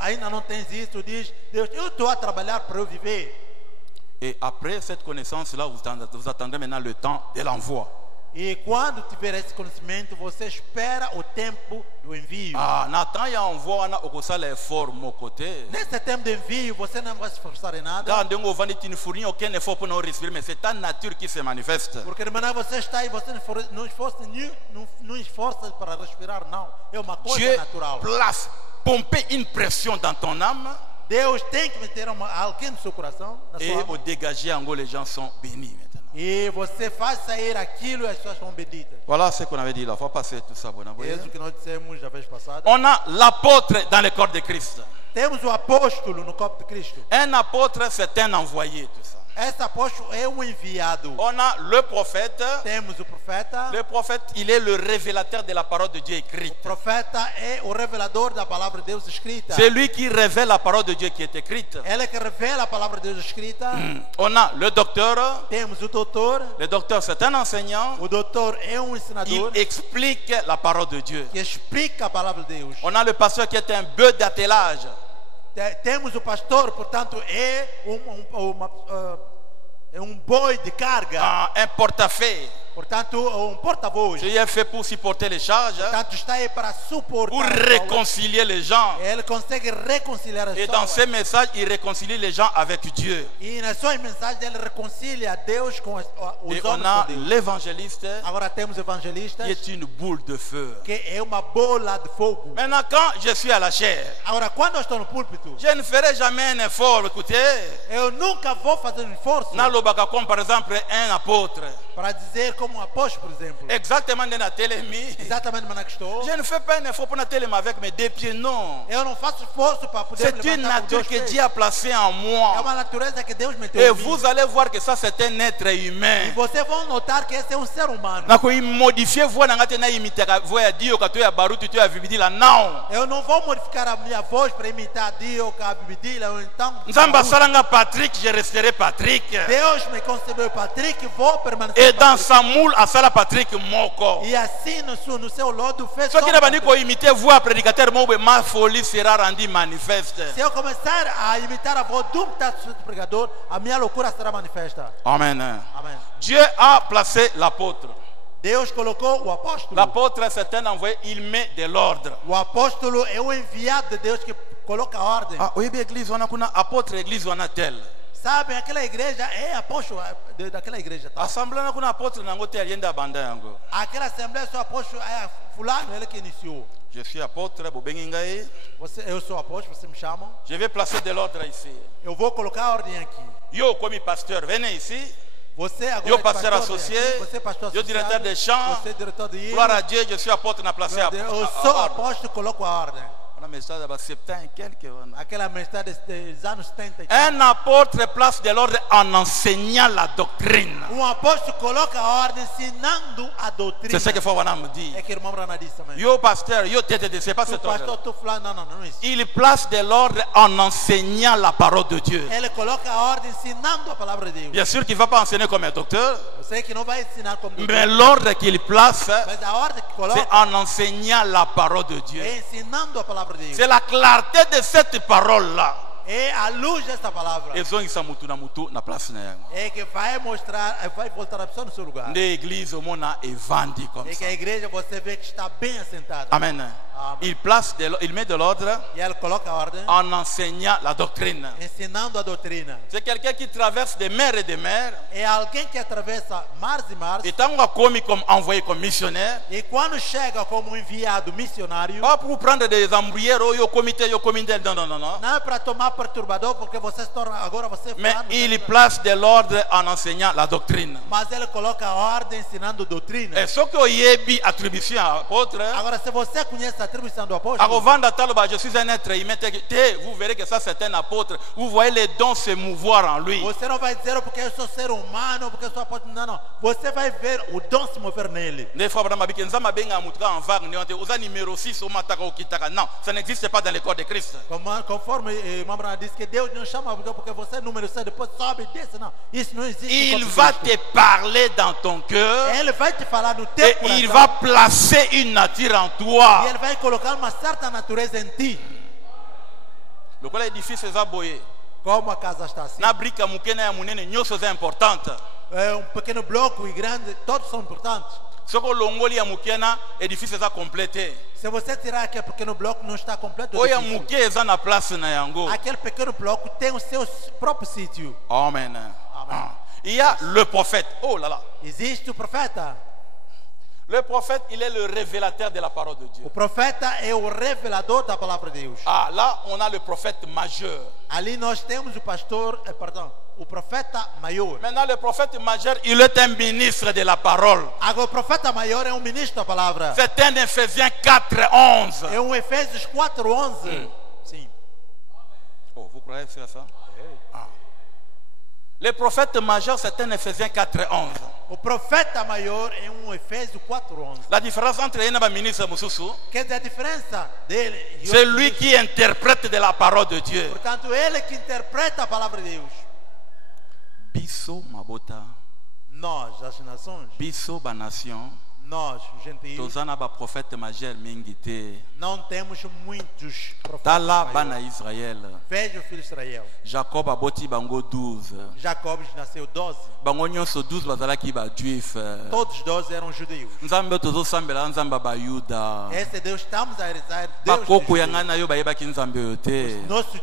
ainda não tens isso, diz, Deus, eu estou a trabalhar para eu viver. Et après cette connaissance-là, vous attendrez maintenant le temps de l'envoi. E quando tiver esse conhecimento, você espera o tempo do envio. Ah, Nathan ya envoi na okosala effort mon côté. Nesse tempo de envio, você não vai se esforçar em nada. Quand on va ne fournir aucun effort pour nous respirer, mais c'est ta nature qui se manifeste. Porque de maneira você está aí, você não esforça para respirar, não. É uma coisa Dieu natural. place, pomper une pression dans ton âme Deus tem que meter alguém no seu coração, na sua et alma. au dégager en gros les gens sont bénis maintenant. E você faz sair aquilo e as pessoas são benditas. Voilà ce qu'on avait dit là, il faut passer tout ça. Bon, É isso que nós dissemos já vez passada. on a l'apôtre dans le corps de Christ. Temos o apóstolo no corpo de Cristo. Un apôtre, c'est un envoyé, tout ça. Esse apóstolo é um enviado. On a le prophète. Temos o profeta. Le prophète, il est le révélateur de la parole de Dieu écrite. O profeta é o revelador da palavra de Deus escrita. C'est lui qui révèle la parole de Dieu qui est écrite. Ele que revela a palavra de Deus escrita. On a le docteur. Temos o doutor. Le docteur, c'est un enseignant. O doutor é um Il ensinador explique la parole de Dieu. que explica a palavra de Deus. On a le pasteur qui est un bœuf d'attelage. Temos o pastor, portanto, é um boi de carga. Un porte-à-faux. Portanto, um porta-voz. Qui est fait pour supporter les charges, Portanto, está aí para suportar. pour réconcilier les gens. Ele consegue reconciliar as Et dans pessoas. ces messages, il réconcilie les gens avec Dieu. E nas suas mensagens ele reconcilia Deus com os Et homens on a com Deus. l'évangéliste Agora temos evangelistas, qui est une boule de feu. que é uma bola de fogo. Maintenant, quand je suis à la chair, Agora, quando eu estou no púlpito, je ne ferai jamais un effort. Écoutez, eu nunca vou fazer um esforço Nalobaka comme par exemple un apôtre. para dizer como um apóstolo, por exemplo. Exactement dans la télémie. Exatamente como é que estou. Je ne fais pas un effort pour la télémie avec mes deux pieds, non. Eu não faço esforço para poder C'est une levantar com nature dois que pés. Dieu a placée en É moi. uma natureza que Deus meteu Et em mim. vous allez voir que ça, c'est un être E humain. vocês vão notar que esse é um ser humano. Nako modifier voix na ngate na imiter voix ya Dio kato ya barutu tu ya vividi la non. Eu não vou modificar a minha voz para imitar Dio, a Bibidila, ou então. Nzamba salanga Patrick, je resterai Patrick. Deus me concebeu Patrick, vou permanecer. Et dans Patrick. sa moule à sala Patrick moko. E assim no seu lodo fez. Ce só qui n'a pas dit Patrick. qu'on imiter voix prédicateur moube, ma folie sera rendue manifeste. Se eu começar a imitar a voz do pregador, a minha loucura será manifesta. Amen. Amém. Dieu a placé l'apôtre. Deus colocou o apóstolo. L'apôtre, c'est un envoyé, il met de l'ordre. O apóstolo é o enviado de Deus que coloca a ordem. Ah, oui, église, on a kuna apôtre, église, on a tel. Sabem, aquela igreja é apóstolo daquela igreja. Tá? Assemblée, on a kuna apôtre, nango te alienda banda yango. Aquela assembleia, sou apóstolo, é fulano, ele que iniciou. Je suis apôtre, bobengingae. Eu sou apóstolo, você me chama. Je vais placer de l'ordre ici. Eu vou colocar a ordem aqui. Yo, comme pasteur, venez ici. Você agora Yo, é pasteur pastor associé. aqui, você é pastor Yo, associado, directeur de chant. você é diretor de hino. Gloire à Dieu, je suis apôtre, na placé Eu sou apóstolo, coloco a ordem. On a message à 70 et quelques. Aquela mensagem dos anos 70. Un apôtre place de l'ordre en enseignant la doctrine. Apóstolo coloca a ordem ensinando a doutrina. C'est ce que Fouana me dit. É que o irmão Brana disse também. Yo, pasteur, yo, tête, c'est pas O cet pastor, ordre. tu fulano, não é isso. Il place de l'ordre en enseignant la parole de Dieu. Ele coloca a ordem ensinando a palavra de Deus. Bien sûr qu'il ne va pas enseigner comme un docteur, Eu sei que não vai ensinar como doutor, mais l'ordre qu'il place, mas a ordem que c'est coloca en enseignant la parole de Dieu. é ensinando a palavra de Deus. C'est la clarté de cette parole-là. É a luz desta palavra. Ils ont isa mutu na mutu na place na yango. É que vai mostrar, vai voltar a pessoa no seu lugar. Nde église au monde est vendue comme É que ça. a igreja você vê que está bem assentada. Amen. Il met de l'ordre E ela coloca a ordem en enseignant la doctrine. ensinando a doutrina. C'est quelqu'un qui traverse des mers et des mers. É alguém que atravessa mares e mares. Et tant qu'on a commis comme envoyé comme missionnaire, E quando chega como enviado missionário, pas pour prendre des embrouillères, oh, yo comité, non, non, non, non. não é para tomar perturbador, porque você se torna agora você Mais fulano, il você- place de l'ordre en enseignant la doctrine. mas ele coloca a ordem ensinando doutrina. Et ce que yebi attribution à apôtre, Agora, se você conhece a atribuição do à apóstolo, revendre à Taloba, je suis un être humain, vous verrez que ça c'est un apôtre. Vous voyez les dons se mouvoir en lui. você não vai dizer porque eu sou ser humano, porque eu sou apóstolo. Não, não. Você vai ver o dom se mover nele. Des fois, numéro 6 non, ça n'existe pas dans le corps de Christ. Conforme o irmão Branham disse que Deus não chama porque você é número 6, depois sobe e desce. Não, isso não existe. no Il corpo de va Cristo. te parler dans ton cœur Ele vai te falar no teu et coração. il va placer une nature en E toi ele vai vai colocar uma certa natureza em ti. Le qual édifice est aboyé. Como a casa está assim. Na brica mukena ya munene nyoso é importante. É pequeno bloco e grande, todos são importantes. Ce que longoli ya mukena édifice est complété. Se você tirar aquele pequeno bloco, não está completo. Oya muke eza na place na yango. Aquele pequeno bloco tem o seu próprio sítio. Amen. Amen. Il y a le prophète. Oh là là. Existe o profeta. Le prophète, il est le révélateur de la parole de Dieu. O profeta é o revelador da palavra de Deus. Ah, là, on a le prophète majeur. Ali nós temos o pastor, o profeta maior. Maintenant, le prophète majeur, il est un ministre de la parole. Agora, o profeta maior é um ministro da palavra. C'est un Éphésiens 4:11. É um Efésios 4:11. Sim. Oh, vous croyez faire ça? Ah. Le prophète majeur, c'est un Éphésiens 4:11. O profeta maior é um Efésios 4:11. La différence entre un ministre Mususu, Quer dizer, a diferença dele e c'est outro lui ministro. qui interprète de la parole de Dieu. Portanto, ele que interpreta a palavra de Deus. Biso mabota, Nós, as nações, biso ba nation, nós, os gentios, tozana ba prophète majeur mingite. não temos muitos profetas Tala maiores. bana Israël. Veja o filho de Israel. Jacob aboti bango 12. Jacob nasceu 12. Bango nyonso 12 bazalaki ba juif. Todos 12 eram judeus. Nzambe tozosambela nzamba ba Yuda. Esse Deus estamos a rezar. Deus Bakoko de ya judeus. ngana yo bayebaki nzambe yo te. Nossos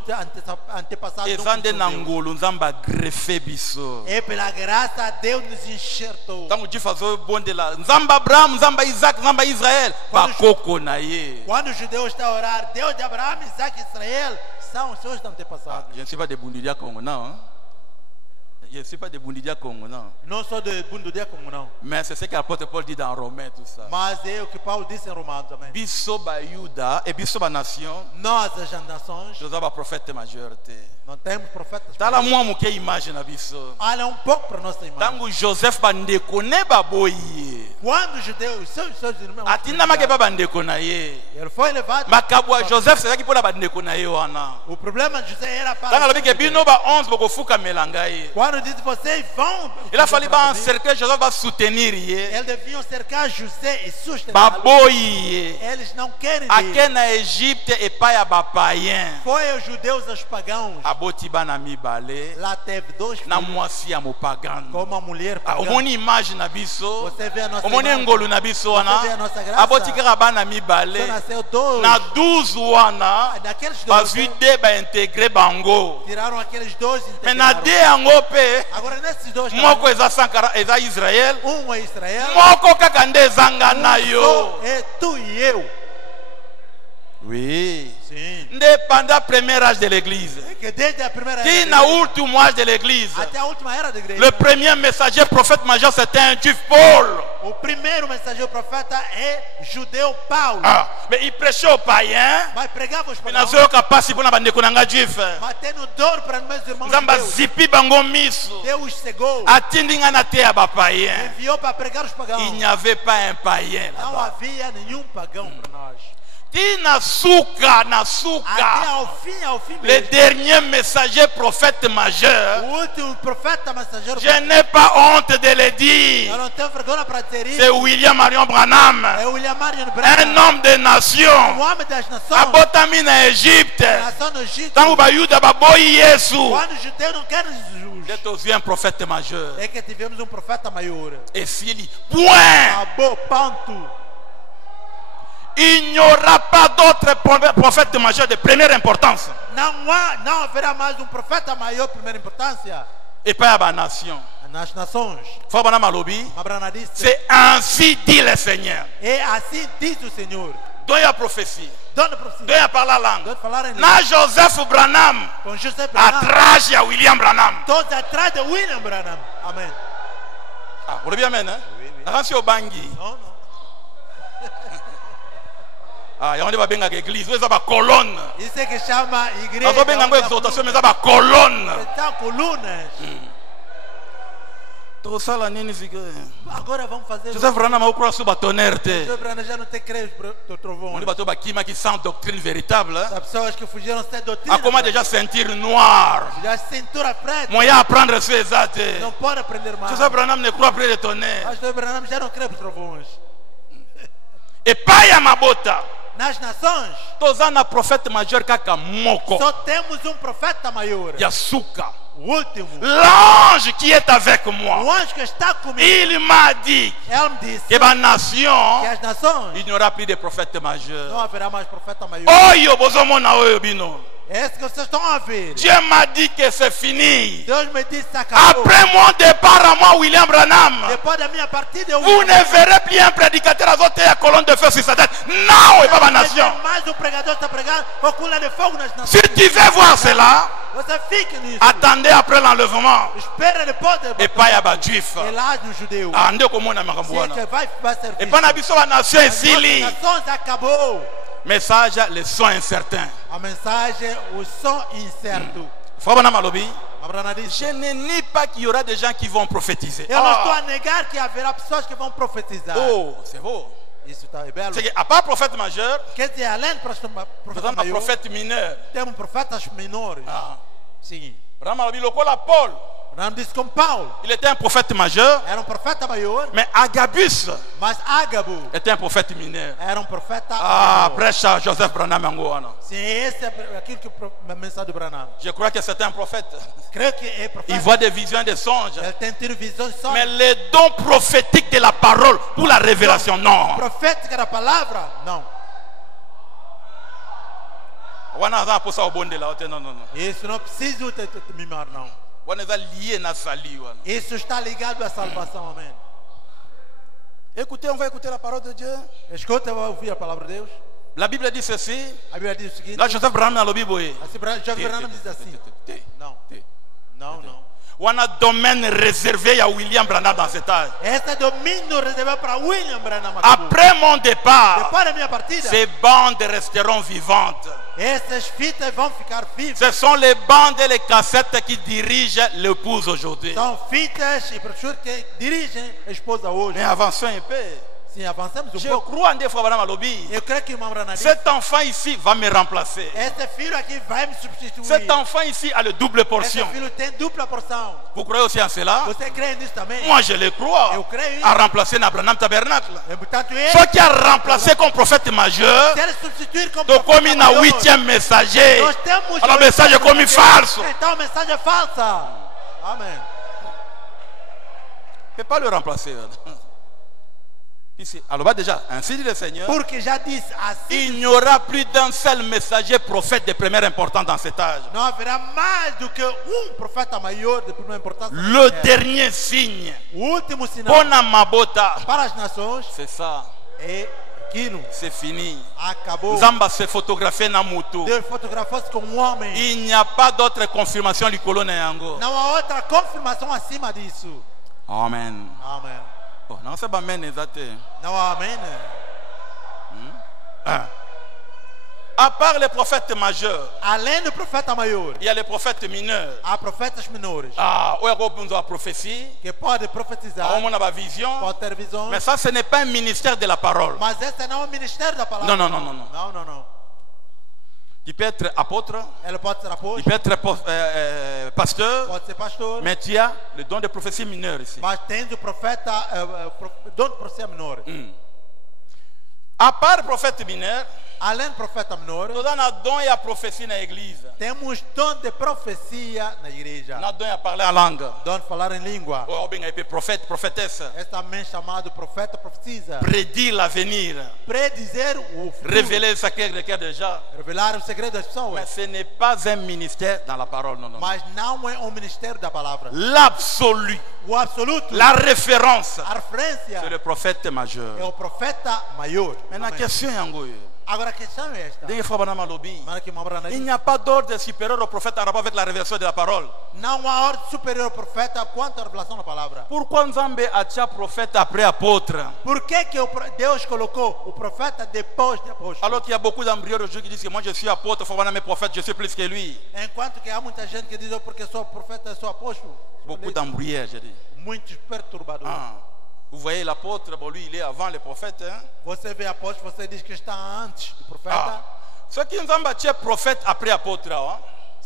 antepassados Eza nde na não são ngolu nzambe agrefe biso. judeus. E pela graça Deus nos enxertou. Ntango juif azobondela nzambe Abraham, nzambe Isaac, nzambe Israel, bakoko na ye. Quando o judeu está a orar, Deus de Abraão, Isaac e Israel são os seus Ah, antepassados. je ne suis pas de Bundidia Congo, non. Hein? Je ne suis pas de Bundidia Congo, non. Não sou de Bundudia como não. Mais c'est ce que l'apôtre Paul dit dans Romains, tout ça. Mas é o que Paulo disse em Romanos também. Biso ba Yuda et biso ba nation, Nós, as nações, nous avons prophète majeur te. não temos profetas. Tala moi muke image na biso. Olha um pouco para a nossa imagem. Tango Joseph bandeko ne baboyi. Quando os judeus, seus irmãos, Atinda make ba bandeko na ye. ele foi levado. Makabwa Joseph c'est qui pour la bandeko na ye wana. O problema de José era para. Tango lobi ke bino ba 11 boko fuka melanga ye. Quando diz vocês vão. Il a fallu ba encercler Joseph ba soutenir ye. Eles deviam cercar José e sustentar. Baboyi. Eles não querem ir. Ake na Égypte et pas ya ba païen. Foi os judeus aos pagãos. Aboti bana mibale Lá teve dois na filhos mwasi ya mopagano. com uma mulher Ah, pagã. omoni image na biso. Você vê a nossa Omoni imagem. ngolu na biso wana. Você vê a nossa graça. Aboti kaka bana Só mibale. nasceu dois. Na 12 wana Daqueles dois, bazwi de ba intégrer bango. tiraram aqueles dois e Mais na integraram. de yango pe Agora nesses dois moko eza Sankara eza Israël. um é Israel, Moko kaka nde ezanga na yo. só é tu e eu. Oui. Sim. Nde pendant premier âge de l'église. É que desde a primeira Qui era na da igreja, último âge de l'église. até a última era da igreja, Le premier messager prophète majeur c'était un juif Paul. o primeiro mensageiro profeta é judeu Paulo. Ah, mais il prêchait aux païens. Mas pregava os Mais pagãos, nazoyoka pasi mpona bandeko na nga juif. mas tendo dor para meus irmãos Nzambe judeus. azipi bango miso. Deus cegou, Atindi nga na te ya bapaïen. enviou para pregar os pagãos. Il n'y avait pas un païen Não là-bas. havia nenhum pagão para nós. Tina suka na Até suka. ao fim Le mesmo. dernier messager prophète majeur. O último profeta mensageiro, Je n'ai pas honte de le eu dire. não tenho vergonha para dizer C'est isso. William Marion Branham. É William Marion Un Branham, homme de nation. o homem das nações, Abotami na Égypte. nação do Egito. Tango bayuda baboyi Yesu. Quando os judeus não querem Jesus, J'ai aussi un prophète majeur. é que tivemos um profeta maior. Et Fili. Point. Acabou, ponto. Il n'y aura pas d'autre prophète majeur de première importance. Não haverá mais um profeta maior, primeira importância, Et pas à ma nation. nas nações. Fabana Malobi. Abraham disse, C'est ainsi dit le Seigneur. é assim diz o Senhor. Dont il y a prophétie. Dona Dont il y profecia. a par la langue. Dois falaram em Na Joseph Branham. com José Branham. Atrás ya William Branham. Todos atrás de William Branham. Amém. Ah, vous le bien, amen, hein? Oui, oui. Attention au Bangui. Não, não. Ah, il y a une benga église. Vous avez colonne. Isso é que chama igreja. Vous avez benga exhortation, mais vous avez colonne. São colunas. Tout ça, la nini, c'est que. Agora vamos fazer. Joseph Branham a croire sur la tonnerre. José Branham já não tem crédito do On trovão. dit bateau bakima qui sans doctrine véritable. Hein? As pessoas que fugiram sem doutrina. A comment déjà sentir noir. Já cintura preta. Moyen à apprendre ce exaté. Não pode aprender mais. Joseph Branham ne croit plus le tonnerre. Mas José Branham já não crê nos trovões. Et pas ya mabota. Nas nações, tozana prophète majeur kaka moko. só temos profeta maior. Yasuka. O último. L'ange qui est avec moi. O anjo que está comigo. Il m'a dit Ele me disse que ma nation, que as nações il n'y aura plus de prophète majeur. não haverá mais profeta maior. Oyo bozomona oyo bino. É isso que vocês estão a ver. Dieu m'a dit que c'est fini. Deus me disse que acabou. Après mon départ à moi, William Branham, Depois da minha partida, eu vous ne verrez plus un prédicateur azoté à colonne de feu sur sa tête. Non, et pas ma nation. mais pregador está pregando com coluna de fogo nas nações. Si tu veux voir cela, Você fica nisso. attendez après l'enlèvement. Espera depois Et pas ya ba juif. e lá no judeu. Ande komona Se makambuana. que vai ser Et visto. pas na biso ba nation As esili. nações acabou. Message, les sons incertains. A mensagem, o som incerto. Frère Branham alobi, Abraham disse: je ne nie pas qu'il y aura des gens qui vont prophétiser. eu não estou a negar que haverá pessoas que vão profetizar. Oh, c'est beau. Isso está belo. C'est qu'à part prophète majeur, Quer dizer, além do par profeta exemple, un maior, prophète mineur. temos profetas menores. Ah. Sim. Branham alobi, lokola Paul, Abraham disse como Paulo. il était un prophète majeur, Era profeta maior, mais Agabus mas Ágabo était un prophète mineur. era profeta Ah, menor. prêche à Joseph Branham Angoana. Sim, esse é aquilo que a mensagem do Branham. Je crois que c'est un prophète. Creio que é profeta. Il voit des visions, des songes. Ele tem tido visões só. Mais les dons prophétiques de la parole pour la révélation, non. Profética da palavra? Não. Wana za posa obonde la ote, non, non, non. Isso não precisa te mimar, não. Wana za lié na sali wana. Isso está ligado à salvação, amém. Écoutez, on va écouter la parole de Dieu. Escuta, vai ouvir a palavra de Deus. La Bible dit ceci. A Bíblia diz o seguinte. Là, Joseph Branham dans le Bible. Assim, Jovem Branham diz assim. Não, não, não. Wana domaine réservé à William Branham dans cet âge. Esse é domínio reservado para William Branham. Après mon départ, Depois da minha partida, ces bandes resteront vivantes. essas fitas vão ficar vivas. Ce sont les bandes et les cassettes qui dirigent l'épouse aujourd'hui. São fitas e brochuras que dirigem a esposa hoje. Mais avançons un peu. Sim, avançamos Je pouco. crois en des fois, Branham Alobi. Eu creio que o irmão Branham disse, Cet enfant ici va me remplacer. esse filho aqui vai me substituir. Cet enfant ici a le double Esse portion. filho tem dupla porção. Vous croyez aussi en cela? Você crê nisso também? Moi, je le crois. Eu creio. A remplacer Branham Tabernacle. Portanto, ele, Soit qui a remplacé comme prophète majeur, se ele substituir como donc comme profeta un maior, 8e messager. nós temos Alors, message est comme falso. Então a mensagem é falsa. Amém. Ne peut pas le remplacer. Ici. Alors, déjà, ainsi dit le Seigneur, Porque já disse assim, il n'y aura plus d'un seul messager prophète de première importance dans cet âge. não haverá mais do que profeta maior de primeira importância. Le dernier signe, O último sinal Pona Mabota, para as nações c'est ça, é aquilo. c'est fini. Acabou. Zamba se photographie na mutu. Deus fotografou-se como homem. Il n'y a pas d'autre confirmation du colonne Yango. Não há outra confirmação acima disso. Amen. Amém. Oh, non, c'est pas men exact. Não há amém. À part les prophètes majeurs, Além do profeta maior, il y a les prophètes mineurs. há profetas menores Ah, où est-ce a prophétie? que podem Ah, profetizar, on a vision. podem ter visões, Mais ça, ce n'est pas un ministère de la parole. mas esse não é o ministério da palavra. Não, não, não, não. Não, não, não. Il peut être apôtre, Ele pode ser il apóstolo, peut être pasteur, pode ser pastor, mais tu as le don de prophétie mineure ici. mas tens o profeta, dono de profecia menor. À part le prophète mineur, Além do profeta menor, nous avons un don et à prophétie dans l'église. temos dom de profecia na igreja. Nous avons don à parler en langue. Dom de falar em língua. Ou bien un prophète, prophétesse. É também chamado profeta, profetiza. Prédire l'avenir. Predizer o futuro. Révéler ce qu'est cœur déjà. Revelar o segredo das Mais pessoas. ce n'est pas un ministère dans la parole, non, non. Mas não é o ministério da palavra. L'absolu, O absoluto, la référence, a referência, c'est le prophète majeur. é o profeta maior. Maintenant, la Amém. question est en gros. Agora a questão é esta. Dernière fois, Madame Alobi, Mara que Mamra il diz, n'y a pas d'ordre supérieur au prophète en rapport avec la révélation de la parole. não há ordem superior ao profeta quanto à revelação da palavra. Pourquoi Nzambe a-t-il prophète après apôtre? Por que que Deus colocou o profeta depois de apóstolo? Alors qu'il y a beaucoup d'embryons aujourd'hui qui disent que moi je suis apôtre, il faut voir mes prophètes, je suis plus que lui. Enquanto que há muita gente que diz, porque sou profeta, sou apóstolo. Beaucoup d'embryons, je dis. Muitos perturbadores. Ah. Vous voyez l'apôtre, bon, lui il est avant le prophète. Hein? Você vê apóstolo, você diz que está antes do profeta. Ah. Ce qui Nzambe a prophète après apôtre, hein?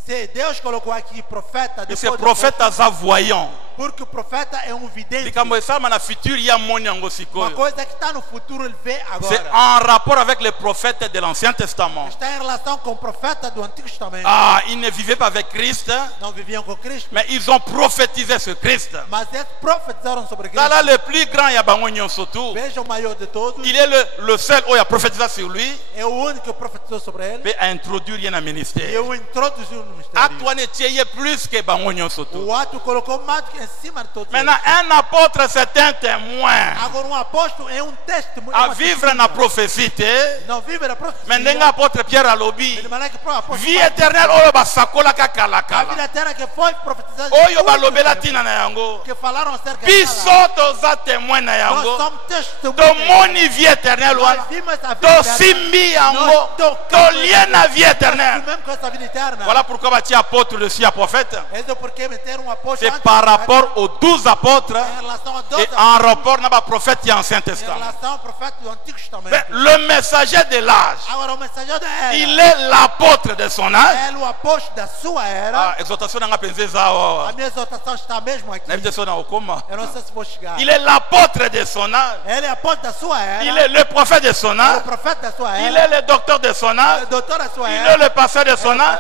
Se Deus colocou aqui profeta Et depois c'est do prophète apóstolo, à voyant. Porque o profeta é vidente. likambo esalama na futur ya moni yango Uma sikoyo. coisa que está no futuro ele vê C'est agora. en rapport avec les prophètes de l'Ancien Testament. Está em relação com o profeta do Antigo Testamento. Ah, ils ne vivaient pas avec Christ, Não viviam com Cristo, mais ils ont prophétisé sur Christ. mas eles profetizaram sobre Cristo. Là, le plus grand Yabango Nyonsotu, Veja o maior de todos. il est le seul qui a prophétisé sur lui, É o único que profetizou sobre ele. mais a introduit rien à E ministère. eu introduzi no ministério. Actuellement, tu es plus que Bango Nyonsotu. O ato colocou mais em cima de todos Maintenant, eles. un apôtre, c'est un témoin. Agora apóstolo é testemunho. À vivre na prophétie, Não vive na profecia. mais n'enga apôtre Pierre Alobi. De maneira que pro apóstolo. Vie éternelle, oyo basakola A vida kakalakala. eterna que foi profetizada. Oyo balobela tina na yango. Que falaram acerca Biso dela. toza témoin na Nós yango. somos testemunhas. Tomoni vie éternelle Nós wana. vimos a vida Tosimbi yango. Tolie na vie éternelle. Mesmo com essa vida eterna. Voilà pourquoi bâti apôtre dessus à prophète. Esse é porque meteram apóstolo. C'est antes, par rapport aux 12 apôtres Em relação a 12 et en rapport na prophète du Ancien Em Testament. relação ao profeta do Antigo Testamento. Mais le messager de l'âge, Agora o mensageiro da era. il est l'apôtre de son âge. Ele o apóstolo da sua era. Ah, exhortation nanga penze zawa. A minha exortação está mesmo aqui. Na vida na okoma. Eu não sei se vou chegar. Il est l'apôtre de son âge. Ele é apóstolo da sua era. Il est le prophète de son É o âge. profeta da sua Il era. est le docteur de son É âge. o doutor da sua Il era. est le pasteur de son âge.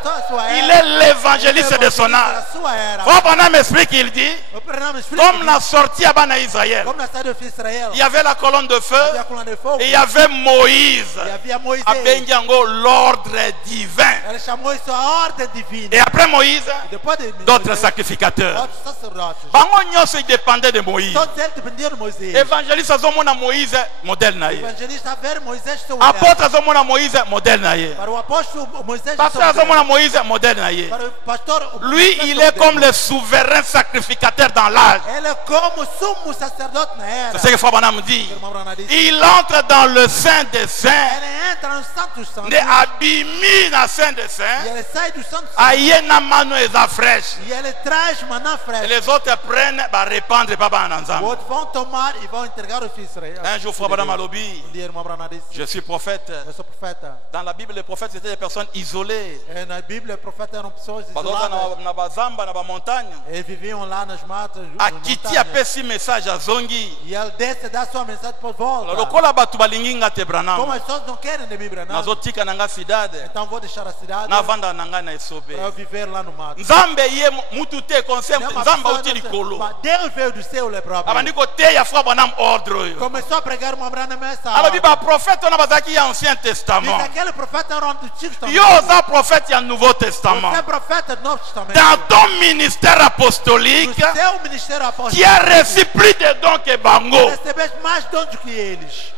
Il est l'évangéliste de son âge. Da sua era. Frère Branham explique, il dit, O Branham explica comme la sortie à Bana Israël, como na saída do filho de Israel. il y avait la colonne de feu Havia a coluna de fogo. et il y avait Moïse. E havia Moisés. À Bendiango, l'ordre divin. Ele chamou isso a ordem divina. Et après Moïse, Depois de d'autres Moisés, sacrificateurs. outros sacerdotes. Bango nyonso il dépendait de Moïse. Todos eles dependiam de Moisés. Évangéliste azomona Moïse modèle na O ye. evangelista ver Moisés seu Apôtre azomona Moïse modèle na ye. Para o apóstolo Moisés Pasteur azomona Moïse modèle na ye. para o pastor Lui, il est comme le souverain sacrificateur dans l'âge. ele é como sumo sacerdote na era. C'est ce que Frère Branham dit. Irmão Branham disse. Il entre dans le Saint des Saints. Ele entra no Santo dos Santos. Ne abimi na Saint des E Saints. ele sai do Santo dos Santos. Aye na mano eza fraîche. E ele traz maná Et fresca. les autres prennent, bah répandre pas bah Os ensemble. outros vão tomar e vão entregar ao filho de Israel. Un jour, Frère Branham alobi, Dia, irmão Branham disse. je suis prophète. Eu sou profeta. Dans la Bible, les prophètes c'était des personnes isolées. E na Bíblia, profetas eram pessoas Bazoza isoladas. na bazamba, na montagne. Eles viviam lá nas matas. A nas Kiti montanhas. apesi message à Zongi. E ele desce, dá sua mensagem, depois volta. Lokola batu balingi nga te Como Branham. as pessoas não querem de mim, Branham, Nazotika nanga sidade. então vou deixar a cidade Na vanda nanga na esobe. para eu viver lá no mato. Nzambe ye mutu te conseil. Não é uma Nzambe pessoa, uti não sei, likolo. mas Deus veio do céu, ele próprio. Abandi ko te ya Frère Branham ordre oyo. Começou a pregar uma branda messa. Alors biba prophète on a bazaki ya Ancien Diz Testament. aquele profeta era um do Antigo Testamento. Yo za prophète ya Nouveau Testament. Você é profeta do Novo Testamento. Dans ton ministère apostolique, No seu ministério apóstolo. tu as reçu plus de dons que Bango. Recebeste mais dons do que eles.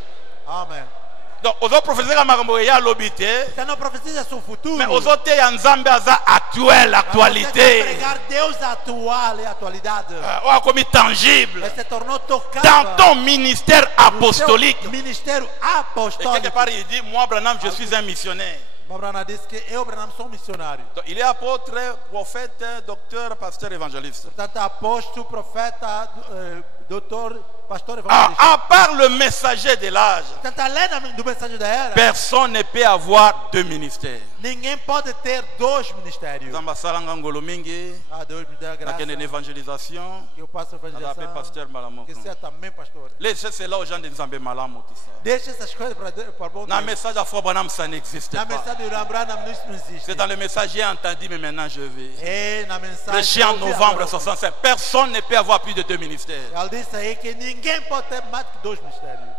Amém. Donc, aux autres prophéties, makambo ya lobite. Você não profetiza seu futuro. Mais aux autres, ya Nzambe aza actuel, Você quer actualité. pregar Deus atual e atualidade. Ou comme tangible. Ele se tornou tocável. Dans ton ministère no seu apostolique. Ministério Et quelque apostólico. part, il dit, moi, Branham, je suis un missionnaire. Branham disse que eu, Branham, sou missionário. Donc, il est apôtre, prophète, docteur, pasteur, évangéliste. Portanto, apóstolo, profeta, doutor, pastor, Ah, evangelista. à part le messager de l'âge, Portanto, além do mensagem da era, personne ne peut avoir deux ministères. ninguém pode ter dois ministérios. Nzambe asalanga ngolo mingi, Ah, Deus me dê a graça nakende na évangélisation, que eu passe a nadape evangelização, pasteur malamoko. que seja também pastor. Laissez cela aux gens de Nzambe malamu tout ça. Deixa essas coisas para o bom Dans le Deus. message à Frère Branham, ça n'existe Na pas. mensagem do Branham, isso não existe. C'est dans le message, j'ai entendu, mais maintenant je vais. É na mensagem. Prêché en eu ouvi novembre agora. 65. Personne ne peut avoir plus de deux ministères. Ela disse aí que ninguém pode ter mais que dois ministérios.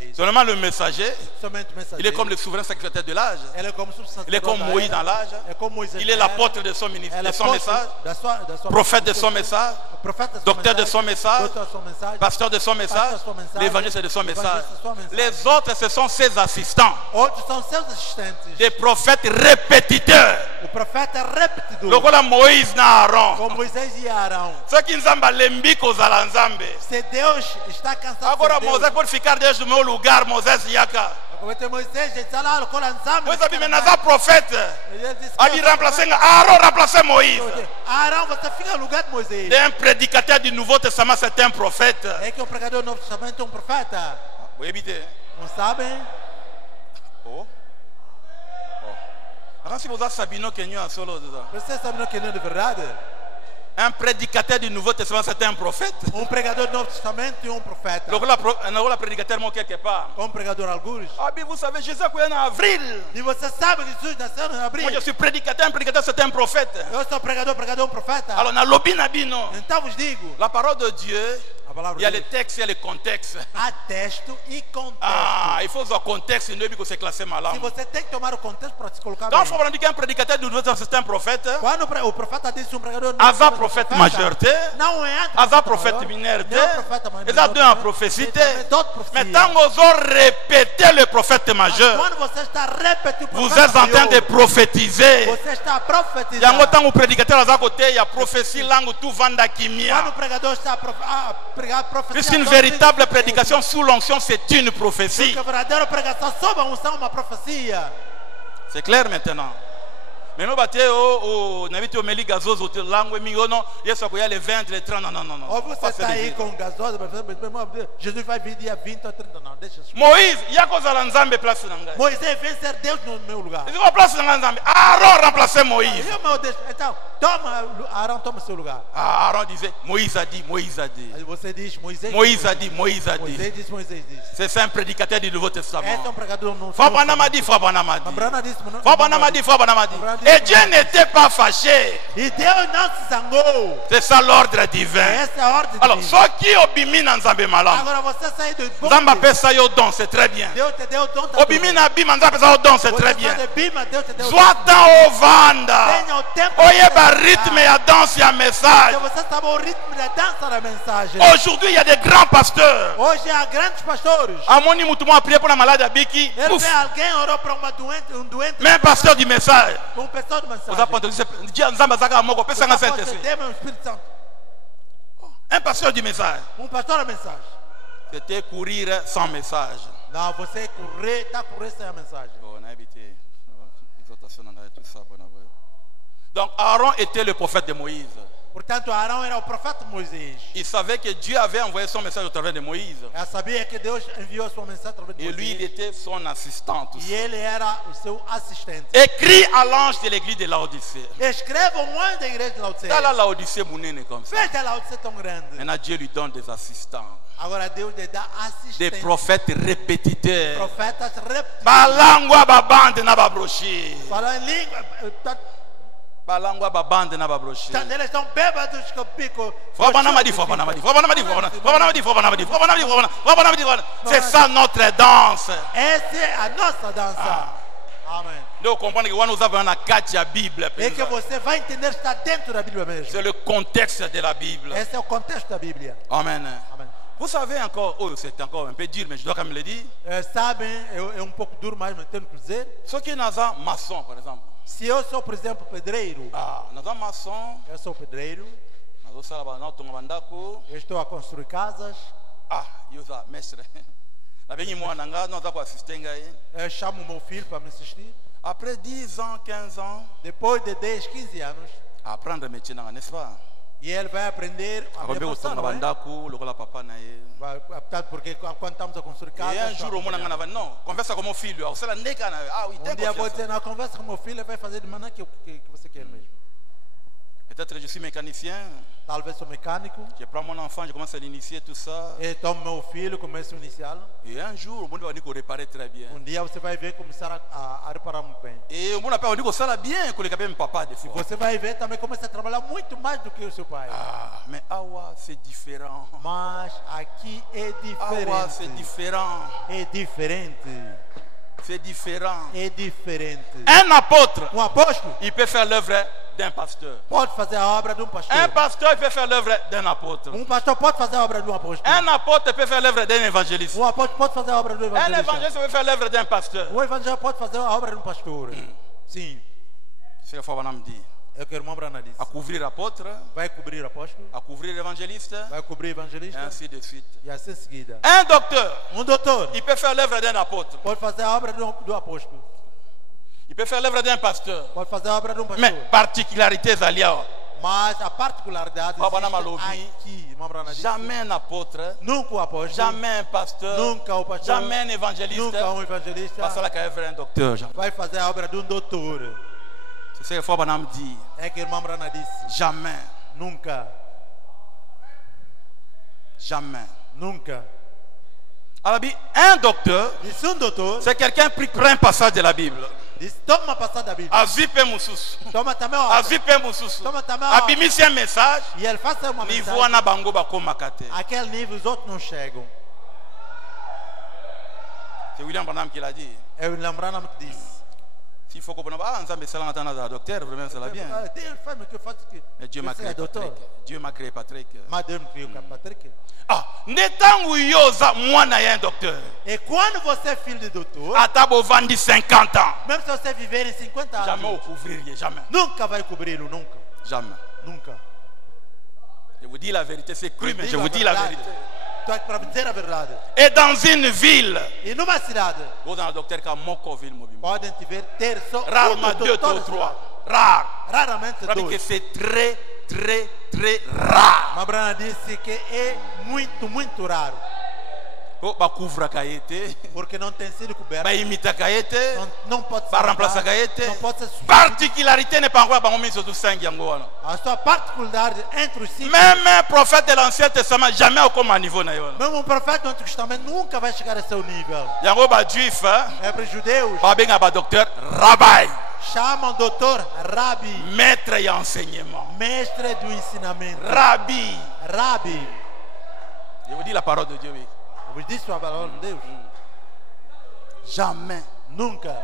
É isso. Seulement le messager, Somente o mensageiro. il est comme le souverain secrétaire de l'âge. Ele é como subsacerdote Il est comme da Moïse era. dans l'âge. É como Moisés Il est na era. l'apôtre de son ministère, Ela de é son apóstolo message, da sua prophète de son message, profeta de docteur de son message, doutor de son message, pasteur de son message, pastor de son message, l'évangéliste de son message. evangelista de son message. Les autres, ce sont ses assistants, Outros são seus assistentes. des prophètes répétiteurs. O profeta é repetidor. Lokola Moïse na Aaron. Com Moisés e Arão. Ce qui Nzambe alembi kozala Nzambe. Se Deus está cansado Agora de Deus. Moisés pode ficar desde o meu lugar, Moisés yaka. Como tem Moisés, ele está lá, colocou Nzambe. Moisés abi menaza prophète. Ele disse Abi remplacer Aaron remplacer Moïse. Arão, você fica no lugar de Moisés. Un prédicateur du Nouveau Testament, c'est un prophète. É que o pregador do Novo Testamento é um profeta. Vous évitez. Não sabem? Oh. Oh. Si vous avez Sabino Kenyo à solo, Você sabe no que não é de verdade? Un prédicateur du Nouveau Testament, c'était un prophète. pregador do Novo Testamento e profeta. Le prédicateur mot quelque part. Pregador alguns. Ah bien, vous savez, Jésus est né en avril. E você sabe que Jesus nasceu em abril. Moi, je suis prédicateur. Un prédicateur, c'est un prophète. Eu sou pregador profeta. Alors, na lobi na bino. Então vos digo. La parole de Dieu. Il y a les textes, il y a les contextes. Há texto e contexto. Ah, il faut avoir le contexte, sinon il faut se classer mal. Se você tem que tomar o contexto para se colocar Donc, bem. il faut prendre qu'un prédicateur du Nouveau Testament, c'est un prophète. Quando o profeta disse pregador Asa prophète majorité. Não é Asa prophète minorité. Et ça donne en prophétie. Mais tant que vous répétez le prophète majeur, vous êtes en train de prophétiser. Você está profetizando. Il y a un temps où prédicateur à côté, il y a prophétie langue tout vanda kimia. Quando o pregador está pregar profecia. Puisqu'une véritable prédication sous l'onction, c'est une prophétie. C'est clair maintenant. Mais nous battons au navite au meli gazos au langue migono, yeso ko ya le 20 le 30 non. Você está aí com gasosa, Jesus vai vir dia 20 ou 30 não, deixa. Moïse, yako za nzambe place na ngai. Moisés vem ser Deus no meu lugar. Il va place na nzambe. Aaron remplacer Moïse. Então, toma Aaron toma seu lugar. Aaron disait Moïse a dit. Aí você diz Moisés a dit. Moisés diz. C'est ça un prédicateur du Nouveau Testament. É um pregador no Fabana m'a dit. Et Dieu n'était pas fâché. E Deus não se zangou. C'est ça l'ordre divin. Essa é a ordem divina. Alors, ceux qui obimi na nzambe malam. Agora você sai do bom. Nzamba pesa yo don, c'est très bien. Deus te deu don. Obimi na bima nzamba pesa yo don, c'est très bien. Deus te deu. Soit dans au vanda. Tenha o tempo. Oye ba rythme ya danse ya message. Você sabe o ritmo da dança da mensagem. Aujourd'hui, il y a des grands pasteurs. Hoje há grandes pastores. Amoni mutumo a prier pour la malade à Biki. Ele vê alguém orou para doente. Mais un pasteur du message. Pasteur de mensagem. Vous apprenez, Dieu nzamba zaka moko pesa nga Saint-Esprit. Un pasteur du message. Pasteur de mensagem. C'était courir sans message. Não, você correr sem a mensagem. On a habité. Tout ça. Donc Aaron était le prophète de Moïse. Portanto, Arão era o profeta Moisés. Il savait que Dieu avait envoyé son message au travers de Moïse. Ele sabia que Deus enviou sua mensagem através de Et Moisés. lui, il était son assistant. Tout E ça. ele era o seu assistente. Écrit à l'ange de l'église de Laodicée. Escreva um anjo da igreja de Laodicea. Dans la Laodicée, mounene comme ça. Veja a Laodicea tão grande. Maintenant, Dieu lui donne des assistants. Agora Deus lhe dá assistentes. Des prophètes répétiteurs. Profetas repetitivos. Balangwa babande na babrochi. Falam em língua. Balangwa babande na babrochi. Eles estão bêbados com pico. C'est ça notre danse. Essa é a nossa dança. Amém. Nous comprenons que nous avons une carte de Bible. É que você vai entender está dentro da Bíblia mesmo. C'est le contexte de la Bible. Esse é o contexto da Bíblia. Amen. Amém. Vous savez encore, c'est encore un peu dur, mais je dois quand même le dire. Sabem, é pouco duro, mas tenho que dizer. Ceux qui sont maçons, par exemple. Se eu sou, por exemplo, pedreiro. Nós somos maçons. Eu sou pedreiro. Eu estou a construir casas. Eu sou mestre. Eu chamo meu filho para me assistir. Après 10 ans, 15 ans, depois de 10, 15 anos, aprendre métier, n'est-ce pas? E ele vai aprender a minha profissão, não é? Porque quando estamos a construir casas... E um jour, não, conversa com meu filho. Um dia vou dizer, não, conversa com meu filho, ele vai fazer de maneira que você quer mesmo. Peut-être je suis mécanicien. Talvez sou mecânico. Je prends mon enfant, je commence à l'initier tout ça. E tomo meu filho, começo a iniciá-lo. Et un jour, o mundo vai réparer très bien. Dia você vai ver começar a reparar muito bem. E o mundo vai dizer ça bien, que ele capé meu papá de fois. Você vai ver também começa a trabalhar muito mais do que o seu pai. Mais awa c'est différent. Mas aqui é diferente. Awa c'est différent. É diferente. C'est différent. É diferente. Un apôtre. Um apóstolo. Il peut faire l'œuvre d'un pasteur. Pode fazer a obra de pastor. Un pasteur peut faire l'œuvre d'un apôtre. Pastor pode fazer a obra de apóstolo. Un apôtre peut faire l'œuvre d'un évangéliste. Apóstolo pode fazer a obra do evangelista. Un évangéliste peut faire l'œuvre d'un pasteur. Evangelista pode fazer a obra de pastor. Sim. C'est ce que Fabana me dit. É o que o irmão Brana disse. A couvrir apôtre. Vai cobrir apóstolo. A couvrir évangéliste. Vai cobrir evangelista. Et ainsi de suite. E assim seguida. Un docteur. Doutor. Il peut faire l'œuvre d'un apôtre. Pode fazer a obra do apóstolo. Il peut faire l'œuvre d'un pasteur. Pode fazer a obra de pastor. Mais particularités alias. Mas a particularidade aqui, jamais un apôtre, nunca o apóstolo, jamais un pasteur, nunca o pastor, jamais un évangéliste, nunca evangelista, passa lá que é um docteur. Vai fazer a obra de doutor. C'est ce que Fabana me dit. É que o irmão Brana disse. Jamais. Nunca. Jamais. Nunca. Alors, un docteur, Disse um doutor, c'est quelqu'un qui prend un passage de la Bible. disse, toma uma passada da Bíblia. Azipe mususu. Toma também uma outra. Azipe mususu. Toma também uma outra. Abimisi un message. E ele faz uma Niveau mensagem. wana bango bakoma kate. Aquele nível os outros não chegam. C'est William Branham qui l'a dit. É o Lambrana que disse. S'il faut comprendre, ah, nzambe sala ngata na docteur, vraiment ça va bien. Deus faz o que eu faço aqui. Mais Dieu m'a créé Patrick. Dieu m'a créé Patrick. Mas Deus me criou com Patrick. Ah, netangu yoza mwana ya un docteur. E quando você é filho de doutor, Atabo vandi 50 ans. mesmo se você viver em 50 anos, Jamais au couvrir, jamais. nunca vai cobri-lo, nunca. Jamais. Nunca. Je vous dis la vérité, c'est cru, mais je vous dis la vérité. Estou aqui para dizer a verdade. Et dans une ville, E numa cidade, vous dans le docteur qui a moko ville mobile. podem ter só Rarement deux, toda ou a trois. cidade. Rare. Raramente C'est que dois. c'est très, très, très rare. Mabrana disse que é muito, muito raro. Oh, ba couvre kaete, Porque não tem sido coberto. ba imita kaete, Não pode ser ba remplace mudado, kaete. não pode ser Particularité n'est pas encore ba ngomi surtout 5 yango wana. A sua particularidade entre os cinco. Même un prophète de l'Ancien Testament jamais au comme niveau na yo. Mesmo um profeta do Antigo Testamento nunca vai chegar a seu nível. Yango ba juif, É para os judeus. ba benga ba docteur rabbi, Chamam doutor Rabi, maître et enseignement. mestre do ensinamento. Rabbi. Rabi. Je vous dis la parole de Dieu, oui. Eu vos disse a palavra de Deus. Jamais. Nunca.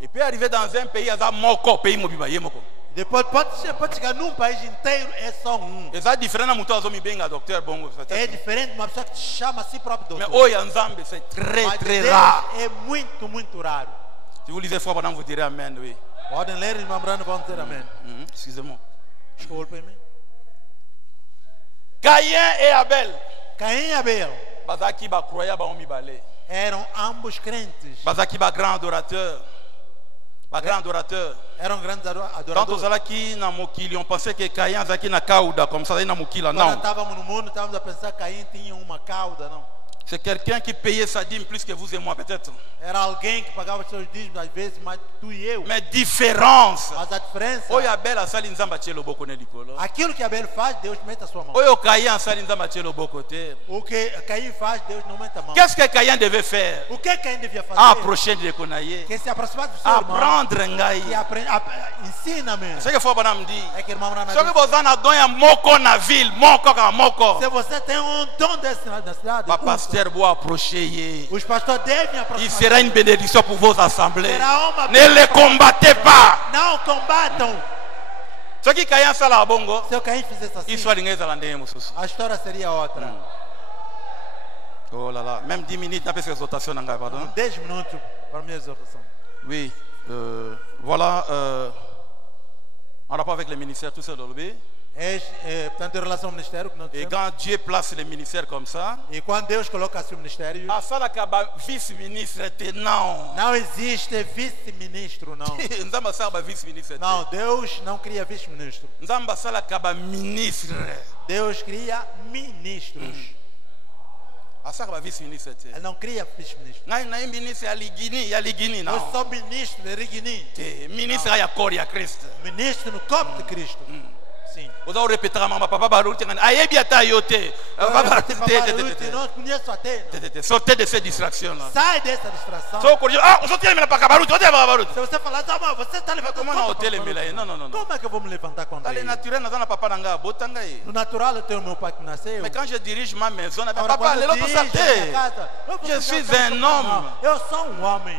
Il peut arriver dans un pays, il y a moko pays mobiba yemoko. Depois pode chegar num país inteiro, é só um. Et ça différent na muto azomi benga docteur bongo. É diferente de uma pessoa que chama a si próprio Mais doutor. oya nzambe c'est très Mas très Deus rare. é muito, muito raro. Si vous lisez fort pendant vous direz amen, oui. Podem ler e lembrando vão ter amém. Excusez-moi. Desculpem-me. Caïn et Abel. Caim e Abel Bazaki ba croya ba omi balé. eram ambos crentes. Bazaki ba grand adorateur. Ba grand adorateur. Eram grandes Quand on adoradores. zalaki na mokili, on pensait que Caïn zaki na kauda comme ça, na mokila. Quando Non. estávamos no mundo, estávamos a pensar que Caim tinha uma cauda, não. C'est quelqu'un qui payait sa dîme plus que vous et moi peut-être. Era alguém que pagava os seus dízimos, às vezes, mais tu e eu. Mais différence. Mas a diferença, Oyo Abel asali nzamba tie loboko ne likolo. aquilo que Abel faz, Deus mete a sua mão. Oyo Caïn asali nzamba tie loboko te. O que Caim faz, Deus não mete a mão. Qu'est-ce que Caïn devait faire? O que Caim devia fazer? Approcher de konaye. Que se aproximar do seu irmão, Apprendre ngai. que ensina-me. C'est que faut banam dit. É que irmão Nana Ce que diz, vous en don ya moko na ville, moko ka moko. se você tem um dom desse na cidade, Pa pasteur bo approcher ye. os pastores devem Il aproximar. sera une bénédiction pour vos assemblées. Será uma Ne les combattez pas. Não combatam. Ce qui Caïn sala bongo, Se o Caim fizesse assim, il soit lingeza la ndenge mususu. a história seria outra. Oh là là, même 10 minutes n'a pas fait exhortation nanga, pardon. 10 minutos para a minha exortação. Oui, voilà, en rapport avec les ministères, tout ça dans le B. Portanto, em relação ao ministério que nós Et temos, quand Dieu place les ministères comme ça, e quando Deus coloca assim o ministério, à ça la kaba vice-ministre était non. não existe vice-ministro, não. Nzamba sala vice-ministre. Não, Deus não cria vice-ministro. Nzamba sala kaba ministre. Deus cria ministros. À ça kaba vice-ministre. Ele não cria vice-ministro. Ngai na ministre ya ligini Eu non. sou ministro de Rigini, Ministre ya corps ya Christ. ministro no corpo de Cristo. Sim. Vous allez répéter à maman papa baruti ngani ayebi ata yote. Nós conhecemos até. Sortez de ces distractions là. Sai dessa distração. So corriger, ah, vous sortez mais pas baruti, vous baruti. Se você falar, tá bom, você está levantando. Comment on hôtel mais non non non. Como é que eu vou me levantar contra Dans les ele? naturels na papa nanga botanga ye. No natural eu tenho meu pai que nasceu. Mais quand je dirige ma maison, na Agora, papa quando le eu loto dirijo a minha santé. casa, eu vou Je ficar suis pensando, un homme. não, eu sou um homem.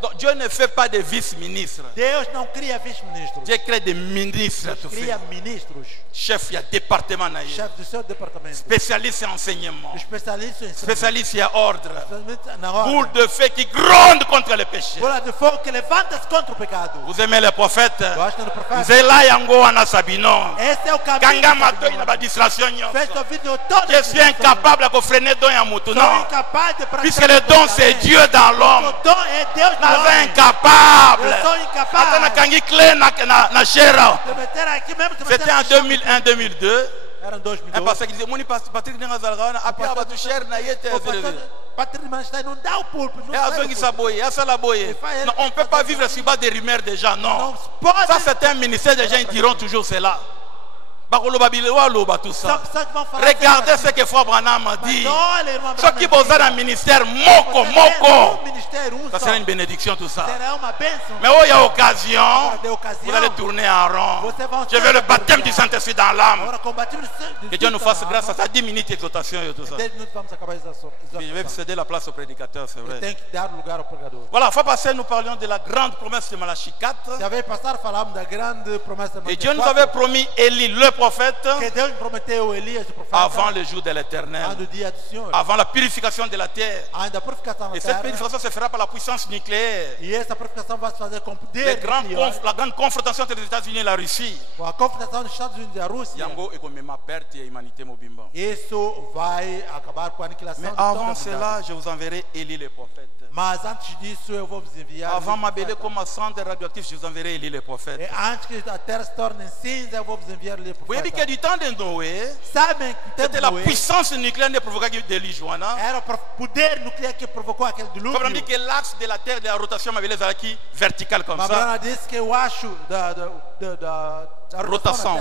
Donc Dieu ne fait pas de vice-ministre. Deus não cria vice-ministros. Dieu crée des ministres tout fait. Cria ministros. Chef, il y a département na ye. Chefe do seu departamento. Spécialiste en enseignement. Especialista em Spécialiste en ordre. na Boule ordem. de feu qui gronde contre le péché. Bola de fogo que levanta-se contra o pecado. Vous aimez les prophètes? Gosta do profeta? Nzela yango wana sabino. Esse é o caminho. Kanga matoi na ba distraction nyonso. Fecha o vídeo todo. Je suis incapable de freiner don ya mutu. Sou Non. incapaz de praticar. Puisque le don c'est Dieu dans l'homme. O dom é Deus no Naza homem. incapable. Eu sou Ata incapaz na kangi clé na shera. de meter aqui mesmo. C'était en 2001-2002. eram 2 Un minutos. pasteur qui disait, Moni Patrick Nengazalgana, après abattu cher na yete. O pastor Patrick Manchester não dá o púlpito. Não Et sai o Azongi púlpito. Saboye, Asala Boye. Non, on ne peut pas vivre sur bas des rumeurs des gens, non. Não pode. Ça, c'est un ministère, des gens ils diront toujours cela. Bakolo Babilewa Loba, tout São ça. pessoas que vão falar Regardez assim, ce que Frère Branham a mas dit. olha, irmã Ceux qui Branham, posent dans le ministère, moko, você tem moko. ministério, Ça só. sera une bénédiction, tout ça. Será uma bênção. Mais où il y a occasion, Agora, de ocasião, vous allez tourner en rond. Você vai Je veux le baptême du Saint-Esprit dans l'âme. Agora, combatimos Que Dieu nous fasse grâce à ça. 10 minutes d'exhortation et tout ça. 10 minutos vamos acabar essa Je vais céder la place au prédicateur, c'est vrai. Tem que dar lugar ao pregador. Voilà, fois passé, nous parlions de la grande promesse de Malachie 4. Já veio passar, falamos da grande promessa de Et Dieu nous Mateus avait 4, promis Élie, le prophète, que Deus prometeu Elias, o profeta, avant le jour de l'éternel, do dia do Senhor, avant la purification de la terre. ainda a purificação da Et cette terra, purification se fera par la puissance nucléaire. e essa purificação vai se fazer com La poder grande confrontation entre les États-Unis et la Russie. com a confrontação dos Estados Unidos e a Rússia. Yango et comme ma perte et humanité mobimba. Isso vai acabar com a aniquilação Mais de toda a avant humanidade. cela, je vous enverrai Élie le prophète. Mas antes disso eu vou vos enviar. Avant Elias, ma o belle profeta. comme cendre radioactif, je vous enverrai Élie le prophète. E antes que a terra se torne cinza, eu vou vos enviar Elias, o Vous voyez que profeta. du temps de Noé, Sabem que o tempo c'était la de Noé puissance nucléaire de provoquer de Lijuana. era o poder nuclear que provocou aquele Il faut dilúvio. que l'axe de la terre de la rotation m'avait les acquis vertical comme ça. Mabrana disse que eu acho da Rotação.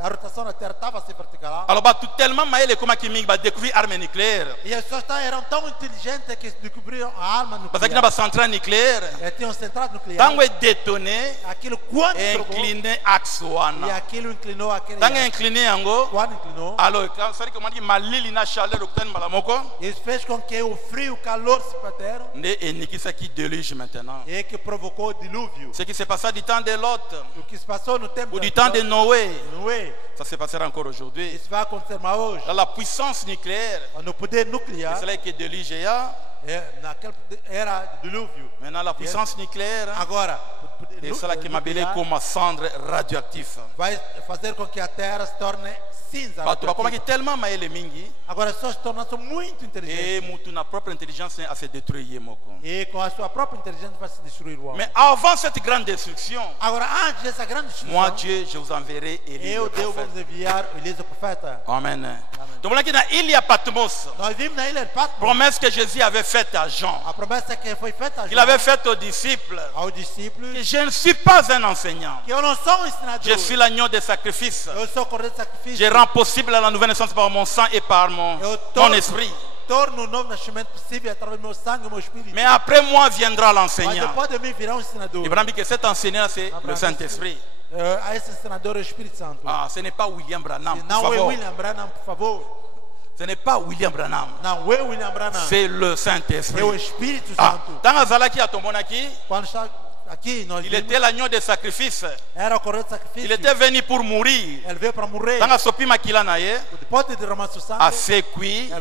a rotação da terra estava a ser vertical. Alors, bah, tout tellement maïle comme qui va découvrir arme nucléaire. E as pessoas eram tão inteligentes que descobriram a arma Parce qu'il y a nuclear. une centrale nucléaire. E tinham centrado nuclear. Tant est détonné, Aquilo quando trovou, incliné axe e wana. aquilo inclinou aquele. Tant incliné ango, Quando inclinou, alors quand ça dit comment dit malili na chaleur octane malamoko, isso fez com que o frio, o calor se bateram ne enikisa qui déluge maintenant. e que provocou o dilúvio. Ce qui s'est passé du temps de Lot O que se passou no tempo ou du temps de Noé, Noé, ça se passera encore aujourd'hui. isso vai acontecer mais hoje. Dans la puissance nucléaire, No poder c'est nuclear, cela qui déluge ya. naquele era dilúvio. Maintenant la puissance nucléaire, Agora, o poder c'est cela qui m'a appelé nuclear comme cendre radioactif. vai fazer com que a terra se torne cinza. Bah, tu vas comment radioativa. tellement maïle mingi, Agora as pessoas se tornam muito inteligentes. et mutu na propre intelligence a se détruire moko. E com a sua própria inteligência vai se destruir o homem. Mais avant cette grande destruction, Agora, antes dessa grande moi destruição, Dieu, je vous enverrai Élie le Deus, prophète. vamos enviar Elias o profeta. Amen. Donc là, il y a Patmos, Nós vimos na ilha de Patmos promesse que Jésus avait faite à Jean. a promessa que foi feita a Il João, avait faite aux disciples. aos discípulos, Que je ne suis pas un enseignant. que eu não sou ensinador, Je suis l'agneau de sacrifice. eu sou cordeiro de sacrifício. Je rends possible la nouvelle naissance par mon sang et par mon esprit. Torno o novo nascimento possível através do meu sangue e do meu espírito. Mais après moi viendra Mas l'enseignant. depois de mim virá um ensinador. Abraham dit que cet enseignant, c'est le Saint-Esprit. A esse ensinador é o Espírito Santo. Ah, ce n'est pas William Branham. Não Por é favor. William Branham, por favor. Ce n'est pas William Branham. Não é William Branham. C'est le É o Saint-Esprit. Espírito Ah, Santo. dans Azalaki à Tombonaki, Quando está aqui, nós il vimos, était l'agneau de sacrifice. era o cordeiro de sacrifício. Il était venu pour mourir. Ele veio para morrer. Dans Asopima Kilanaye, Depois de derramar seu sangue, à Sekui, ele à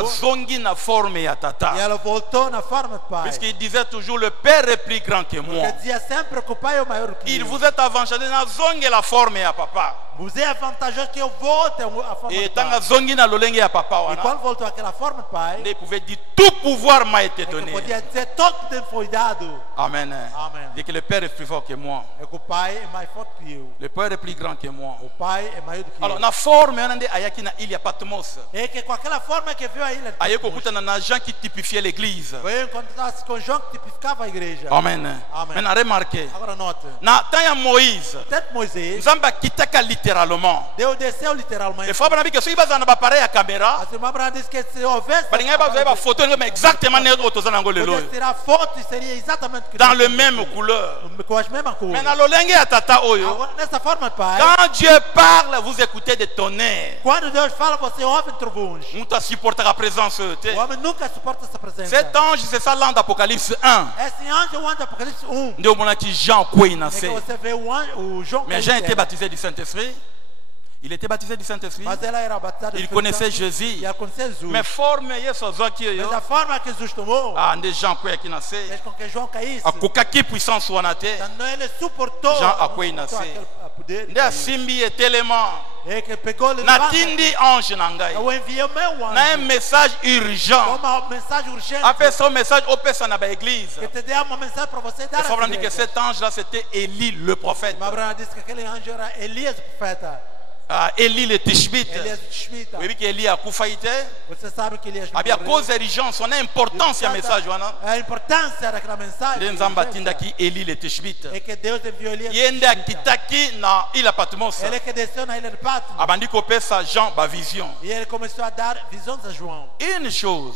ressuscitou. Zongi na forme et à E Tata. ela voltou na forma de pai. Puisqu'il disait toujours le Père est plus grand que moi. Ele dizia sempre que o pai é o maior que Il eu. vous est avantagé na Zongi la forme et à papa. Você é vantajoso que eu volte à forma Et de tant pai. Zongi na Lolenge à papa, E wana, quando voltou àquela forma de pai, il pouvait dire tout pouvoir m'a été é que donné. podia dizer todo tempo foi dado. Amen. Amen. Dit que le Père est plus fort que moi. É que o pai é mais forte que eu. Le Père est plus grand que moi. O pai é maior do que Alors, eu. na forme, on a dit ayaki na Ilya Patmos. É que com aquela forma que viu a ilha de Ayeko Patmos, kuta na gens qui typifiaient l'église. foi encontrar-se com João que tipificava a igreja. Amen. Amen. Maintenant, remarquez. Agora note. Na temps ya Moïse, Tempo Moisés, Nzamba kitaka littéralement. Deus desceu literalmente. Et fois bana bika soki baza na ba appareil à caméra, A irmã Abraão disse que se houvesse balinga baza ba photo mais exactement né otoza nango lelo. podia tirar foto e seria exatamente o que Dans nós le temos même aqui. couleur. Com as mesmas cores. Mais na lolenge ya tata oyo, Agora, nessa forma de pai, quand Dieu parle, vous écoutez des tonnerres. quando Deus fala, você ouve trovões. Muta supporta a présence. O homem nunca suporta essa presença. Cet ange, c'est ça l'an d'Apocalypse 1. Esse anjo é o anjo de Apocalipse 1. Nde omona ki Jean kwei É que nasce. você vê o João Mais que Jean ele était era. baptisé du Saint-Esprit. Il était baptisé du Saint-Esprit. Mas ela era batizada Il do connaissait Espírito Santo Jésus. E ela conhecia Jesus. Mais forme yeso zoki yo. Mas a forma que Jesus tomou Ah, nde Jean kwei ki nasce. fez com que João caísse. Akokaki puissance wana te. Então ele suportou, Jean não akwei suportou nasce. aquele poder. Nde asimbi etelema. É que pegou ele Na tindi ange na ngai. Eu enviei o meu Na un anjo. message urgent. Uma mensagem urgente. Apesa un message opesa na ba église. Que te dê uma mensagem para você dar Il faut à dire que igreja. cet ange là c'était Élie le prophète. Mas Abraão disse que aquele anjo era Elias, o profeta. Élie le Tishbite. Elias Tishbita. Oui, que Élie a koufaïté. Você sabe que Elias Abia cause urgence, on a importance ya message wana. A importância daquela mensagem Le nzamba tindaki Élie le Tishbite. é que Deus enviou Elias. Yende akitaki na ila Patmos. Ele que desceu na ilha de Patmos. Abandi kopesa Jean ba vision. E ele começou a dar visões a João. Une chose,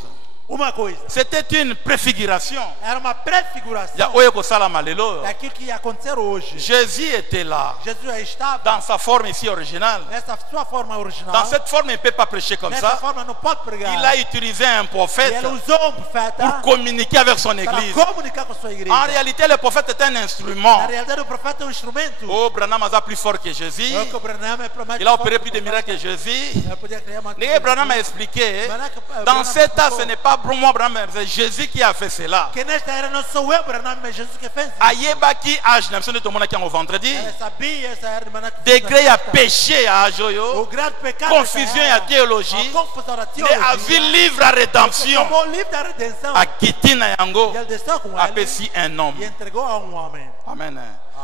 Uma coisa. c'était une préfiguration. Era uma prefiguração Ya oyo kosala malelo. daquilo que ia acontecer hoje. Jésus était là Jesus já estava dans sa forme ici originale. nessa sua forma original. Dans cette forme, il ne peut pas prêcher comme Nessa ça. forma não pode pregar. Il a utilisé un E prophète ele usou profeta pour communiquer avec son para église. comunicar com sua igreja. En réalité, le prophète est un instrument. Na realidade, o profeta é um instrumento. Oh, Branham est plus fort que Jésus. É o que o Branham é mais Il a forte opéré que plus o de profeta. miracles que Jésus. Ele podia criar uma Mais Branham a expliqué, dans Branham cet tas, explicou ce n'est pas moi, Branham, c'est Jésus qui a fait cela. que nesta era não sou eu, Branham, mas Jesus que fez isso. Ayebaki âge, n'a pas de qui au vendredi. Ela sabia essa era de maneira que Degré fez à esta. péché à O Ajoyo. grande pecado Confusion dessa et era, théologie. a confusão da Il a vu teologia. livre à rédemption. Tomou o livro da redenção À Kitina Yango. e ele desceu com ele Apesi un homme. e entregou a um homem. Amen.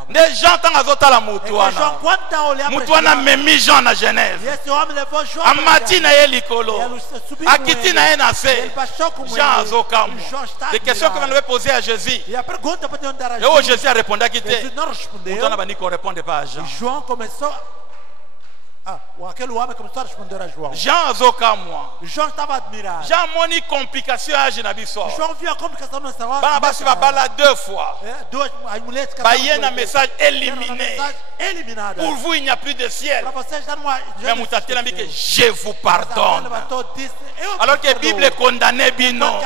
Les gens tant azotala E que João, mutuana. quando está olhando para Mutuana memi Jean na Genèse. e esse homem levou João Amati na ye likolo. ele subiu Akiti na ye na ele se. baixou com Jean ele. azokamo. João está Des questions que vous admirado. avez posées à Jésus. E a pergunta para dar a Et oh, Jésus a répondu à Jesus quitter. não respondeu. Mutuana bani ko répondre pas à Jean. E João começou. Aquele homem começou a responder a João. Jean azokamo. João estava admirado. Jean moni complication à Jenabiso. João viu a complicação nessa hora. Bana basi va bala deux fois. Duas as mulheres que Ba yé na message éliminé. mensagem eliminada. Pour vous il n'y a plus de ciel. Para você estar numa. Mais mutatela mi que je vous pardonne. Alors que la Bible est condamnée bino.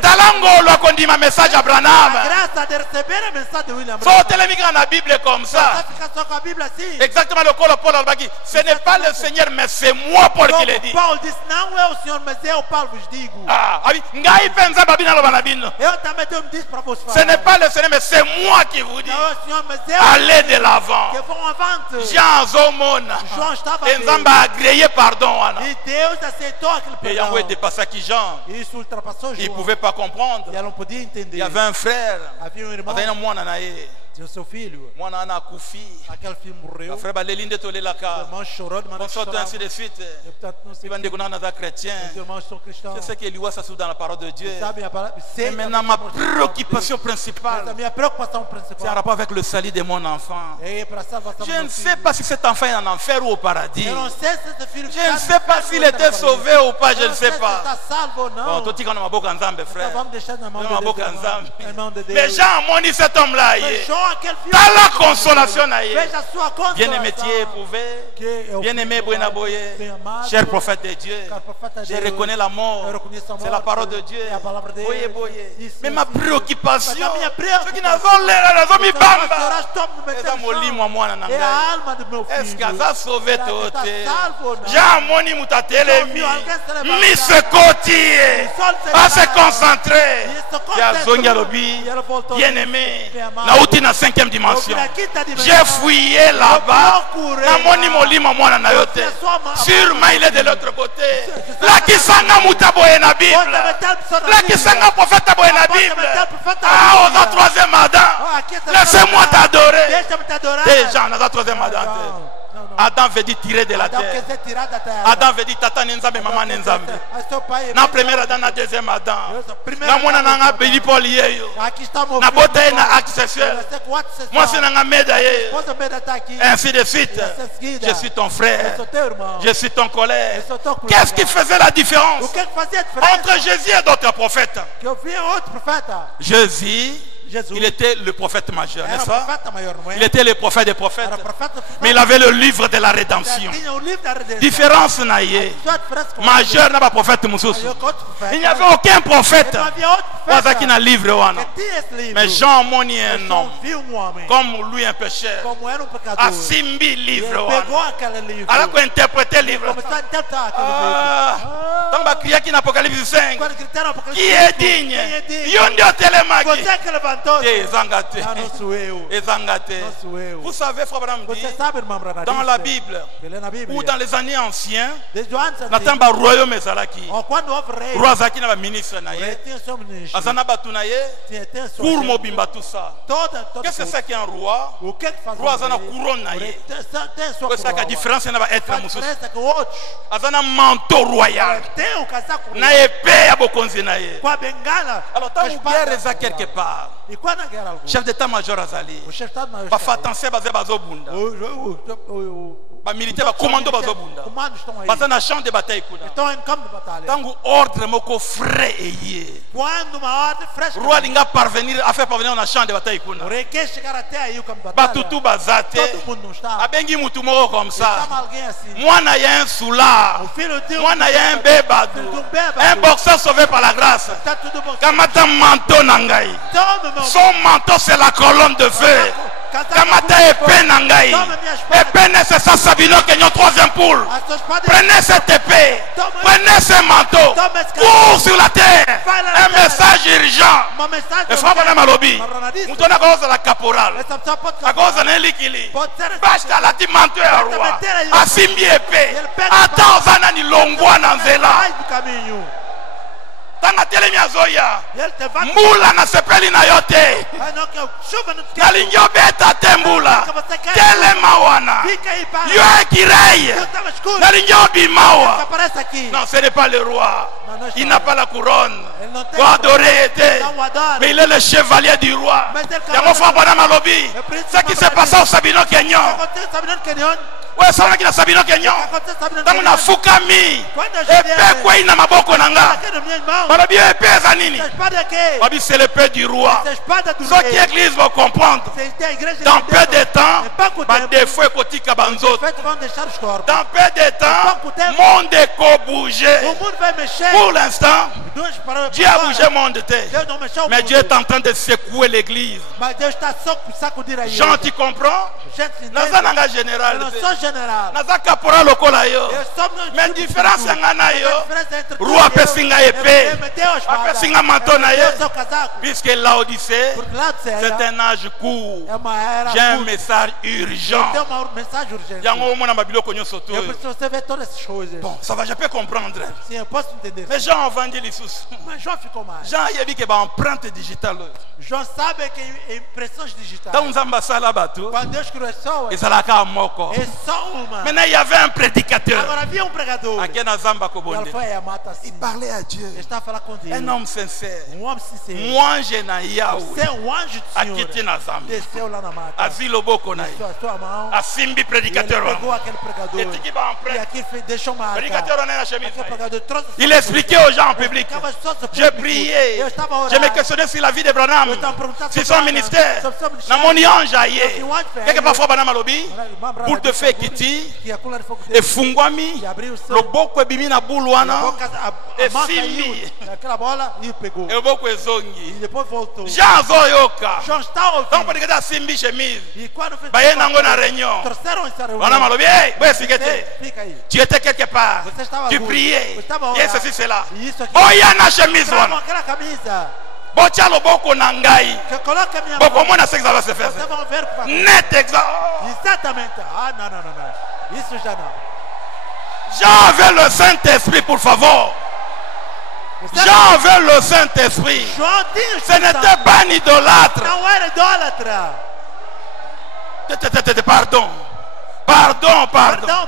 Talango lo condima message à A Branham. graça de receber a mensagem de William So telemi dans la Bible comme ça. Fica só com a Bíblia assim. Exactement le col Paul Albaki. Ce n'est pas le Seigneur mais c'est moi Paul qui le dit. Paulo disse, não é o Senhor, mas eu, Paulo, vos digo. Ah, abi ngai penza babina lo banabino. Eu também Deus me disse para vos Ce falar. n'est pas le Seigneur mais c'est moi qui vous dis. Não é o Senhor, mas eu. Allez de l'avant. Que vão avante. Jean Zomona. João estava ali. Enzamba agréé pardon wana. E Deus aceitou aquele Et Yango est perdão. dépassé qui Jean. Isso ultrapassou Il João. pouvait pas comprendre. E ela não podia entender. Il y avait un frère. Havia um irmão, Avait un mwana na ye. tinha o seu filho. Mwana ana kufi. Aquele filho morreu. Le frère baleli nde O tolelaka. irmão chorou de maneira que Bonsoir chorava. ainsi de suite. E, portanto, não sei Il va que ndeko na chrétien. os irmãos são cristãos. Je sais que lui ça sous dans la parole de Dieu. Sabem a palavra. Mais Sei maintenant ma préoccupation principale, Mas a minha preocupação c'est en principal rapport avec le salut de mon enfant. é para a salvação do Je ne meu sais filho. pas si cet enfant est en enfer ou au paradis. Eu não sei se esse filho Je ne sais pas s'il était sauvé ou pas, je ne sais pas. Está salvo ou não. Bon, toi tu connais ma boca nzambe Então frère. vamos deixar na mão de Ma Deus. boca nzambe. Na mão de Deus. Mais Jean mon dit cet homme là. Fechou aquele filho. Dans la consolation na ye. Veja a sua consolação. Bien aimé tu es éprouvé. Que é o Bien aimé filho Buena bem Boye. amado. Cher prophète de Dieu. Caro profeta de Je Deus. reconnais la mort. Eu reconheço a C'est la morte. parole de Dieu. É a palavra de Boye Deus. boye. Isso, Mais ma filho. préoccupation, Mas a minha ce qui preocupação. n'a pas l'air, la zombie Então, bamba. chorar, toma no Eza chão. molimo wa mwana na É a ngai. alma do meu filho. Est-ce qu'aza sauvé Será que to está te? salvo ou não? Jean moni mutatelemi. Mi Mi se kotie. A se concentrer. Ya zongi alobi. Bien aimé. Nauti na 5e dimension. J'ai fouillé là-bas. Na moni molimo mwana na yote. Sûrement il est de l'autre côté. La kisanga mutaboye na Bible. La kisanga prophète boye na Bible. Ah, on a 3e Adam. Laissez-moi t'adorer. Deixa-me te adorar. Déjà, on a 3e Adam. Adam veut dire tirer de la Adão terre. quer ser tirado da terra. Adam veut dire tata nenzambe mama nenzambe. Seu pai é Na bem- première Adam na deuxième Adam. Primeiro Na mwana Adão, nanga beli Paul yeyo. Aqui está meu Na filho. bota ye na acte sexuel. Você com ato sexual. Moi c'est nanga meda yeyo. Esposa Beda está aqui. Ainsi de suite. seguida. Je suis ton Eu frère. sou teu irmão. Je suis ton collègue. Eu sou teu colega. Qu'est-ce qui faisait la différence O que é que fazia a diferença? entre Jésus et d'autres prophètes? Que eu via outro profeta. Jésus, Jesus. il était le prophète majeur, Era n'est-ce o pas? profeta maior, não é? Il était le prophète des prophètes. Era profeta. Mais il avait le livre de la rédemption. Tinha o livro da redenção. Différence na ye. Só a diferença com Majeur n'a pas prophète mususu. eu com outro profeta. Il n'y avait aucun prophète. Não havia outro profeta. Wazaki na livre wana. Que tinha esse livro. Mais Jean moni un João homme. viu homem. Comme lui un pécheur. Como era pecador. Asimbi E livre ele wana. pegou aquele livro. Alors qu'on interprétait le livre. Começou a interpretar aquele livro. Donc bah crier qui n'a Apocalypse 5. Quando gritaram Apocalipse Qui est 5, digne? quem é digno? Yondi otelemaki. Você que levantou. levantou-se. Ezangate. Não, não sou eu. Ezangate. Não sou eu. Vous savez, Frère Branham dit, Você sabe, irmã Branham, dans la Bible, que lê na Bíblia, ou dans les années anciens, desde o ano Nathan ba royaume ezalaki. quando houve rei, Roi azalaki na ba ministre na o rei ye. tinha seu ministro, Azana batu na ye. tinha sua Pour gente. mobimba tout ça. Toda Qu'est-ce que c'est qu'un roi? o que faz Roi um azana rei? couronne na O rei ye. tem sua C'est ça que la coroa. différence na ba être A mususu. diferença é que outros Azana manteau royal. tem um casaco Na épée ya bokonzi na ye. com a bengala. Alors com a tant espada guerre eza quelque part. E quando a guerra alguma, Chef d'état-major azali. o chefe de Estado-Maior Bafatanse baze bazobunda. Bamilitaire bakomando bazobunda. comandos estão aí. Baza na champ de bataille kuna. Estão em campo de batalha. Tango ordre moko frais eye. Quando uma ordem fresca, Roi linga parvenir a faire parvenir na champ de bataille kuna. o rei quer chegar até aí o campo de batalha. Batutu bazate. Todo mundo não está. Abengi mutu moko comme ça. Chama alguém assim. Mwana ya un soula. O filho de Mwana ya un bébado. filho de bêbado. Un boxeur sauvé par la grâce. Tá tudo bom. Kamata manteau na ngai. Tome meu. Son manteau c'est la colonne de feu. Kamata épée na ngai. Épée c'est ça Sabino Kenyon troisième poule. A sua espada. Prenez cette épée. Prenez ce manteau. Cours sur la terre. Un message urgent. Uma mensagem. Et frère Bana Malobi. Maranadista. Mutona cause la caporal. Essa pessoa pode A cause na likili. Pode ser. Basta la ti manteau ya roi. Asimbi épée. Ata ozana ni longwa na nzela. Sai do caminho. Tanga telemi azoya. E ele te vai. Mbula na sepeli na yo te. Ah, não, que chuva no tempo. Nalingi obeta te mbula. Telema wana. Fica aí, para. Yo ekirei. Eu estava escuro. Nalingi Que obimawa. aparece aqui. Non, ce n'est pas le roi. Non, non, Il n'a pas la couronne. Ele não tem. Pour adorer était. Não o adora. Mais il est le chevalier du roi. Mas ele Yango fa bana malobi. É príncipe Ce qui s'est passé au Sabino Kenyon. Acontece, sabe onde Kenyon? Ouais, ça va qui na Sabino Kenyon. Acontece, sabe onde Tango na fukami. Épée kwa ina maboko nanga. Aqui na minha mão. Balobi épée za nini? Essa espada aqui. Babi c'est l'épée du roi. Essa espada do Ce qui rei. église va comprendre. Vocês têm a igreja Dans de peu Deus. de temps, Em pouco ba tempo, défaut ekotika banzoto. feitos vão deixar os corpos. Dans peu de temps, pouco tempo, monde eko O bouger. mundo vai mexer. Pour l'instant, Deus parou. Dieu a bougé monde te. Deus não mexeu o Mais mundo. Dieu est en train de secouer l'église. Mas Deus está só sacudir a igreja. Jean, tu comprends? Gente, Naza entende? nanga Eu général. não sou general. Naza caporal lokola yo. Eu sou Mais différence nga na yo. Roi Rua apesinga épée. Apesinga manteau na ye. seu casaco. Puisque l'Odyssée, Porque lá de c'est Séria un âge court. é uma era J'ai un curta. message urgent. Tem uma mensagem urgente. Yango omona mabiloko nyonso to. Eu preciso você ver todas essas coisas. Bon, ça va, je peux comprendre. Sim, eu posso entender. Mais Jean vendit les sous. Mas João ficou mais. Jean yebi ke ba empreinte digitale. João sabe que impressões digitais. Tant nzamba sala bato, Quando Deus criou as pessoas, ezalaka moko. é só uma. Maintenant il y avait un prédicateur. Agora havia um pregador. Akena zamba E kobonde. ele foi a mata assim. Il parlait à Dieu. Ele está a falar com Deus. Un homme sincère. Homem sincero. Mwange na Yahweh. Você é um anjo do Senhor. Akiti na zamba. Desceu lá na mata. Azi loboko na ye. Sua mão. Asimbi E ele prédicateur pegou wangu. aquele pregador. Etiki ba E empreinte. aqui deixou uma marca. Prédicateur wana na chemise. Aquele pregador trouxe. Il expliquait aux gens en public. Ficava só no J'ai público. prié. Eu estava orando. Je me questionnais sur la vie de Branham. Eu estava perguntando Sur sobre son Branham, ministère. sobre seu ministério. Na moni ange aye. Eu acho que Quelque é parfois Branham alobi. Branham Boule de disse feu ekiti. que a coluna de fogo dele Efungwami. que abriu o seu. Loboko ebimi na boule wana. A mão Efimbi. caiu naquela bola e pegou. Eloboko E ezongi. depois voltou. Jean azoyoka. João está Donc ouvindo. prédicateur asimbi chemise. E quando fez Baye nango na réunion. trouxeram essa reunião. Branham alobi. Hey, boye sikete. Fica aí. Tu étais quelque part. Você estava Tu algum. priais. Você estava Et orando. ceci, cela. E isso aqui. Oya na chemise Tragam wana. aquela camisa. Botia loboko na ngai. Que coloca a minha Bon, mão. comment on sait que ça va se faire? Vocês vão ver o que vai Net exact. Exatamente. Ah, não. Isso já não. Jean veut le Saint-Esprit, pour favor. Você Jean veut le Saint-Esprit. João tinha o Ce n'était pas un idolâtre. Não era idólatra. Pardon. Pardon.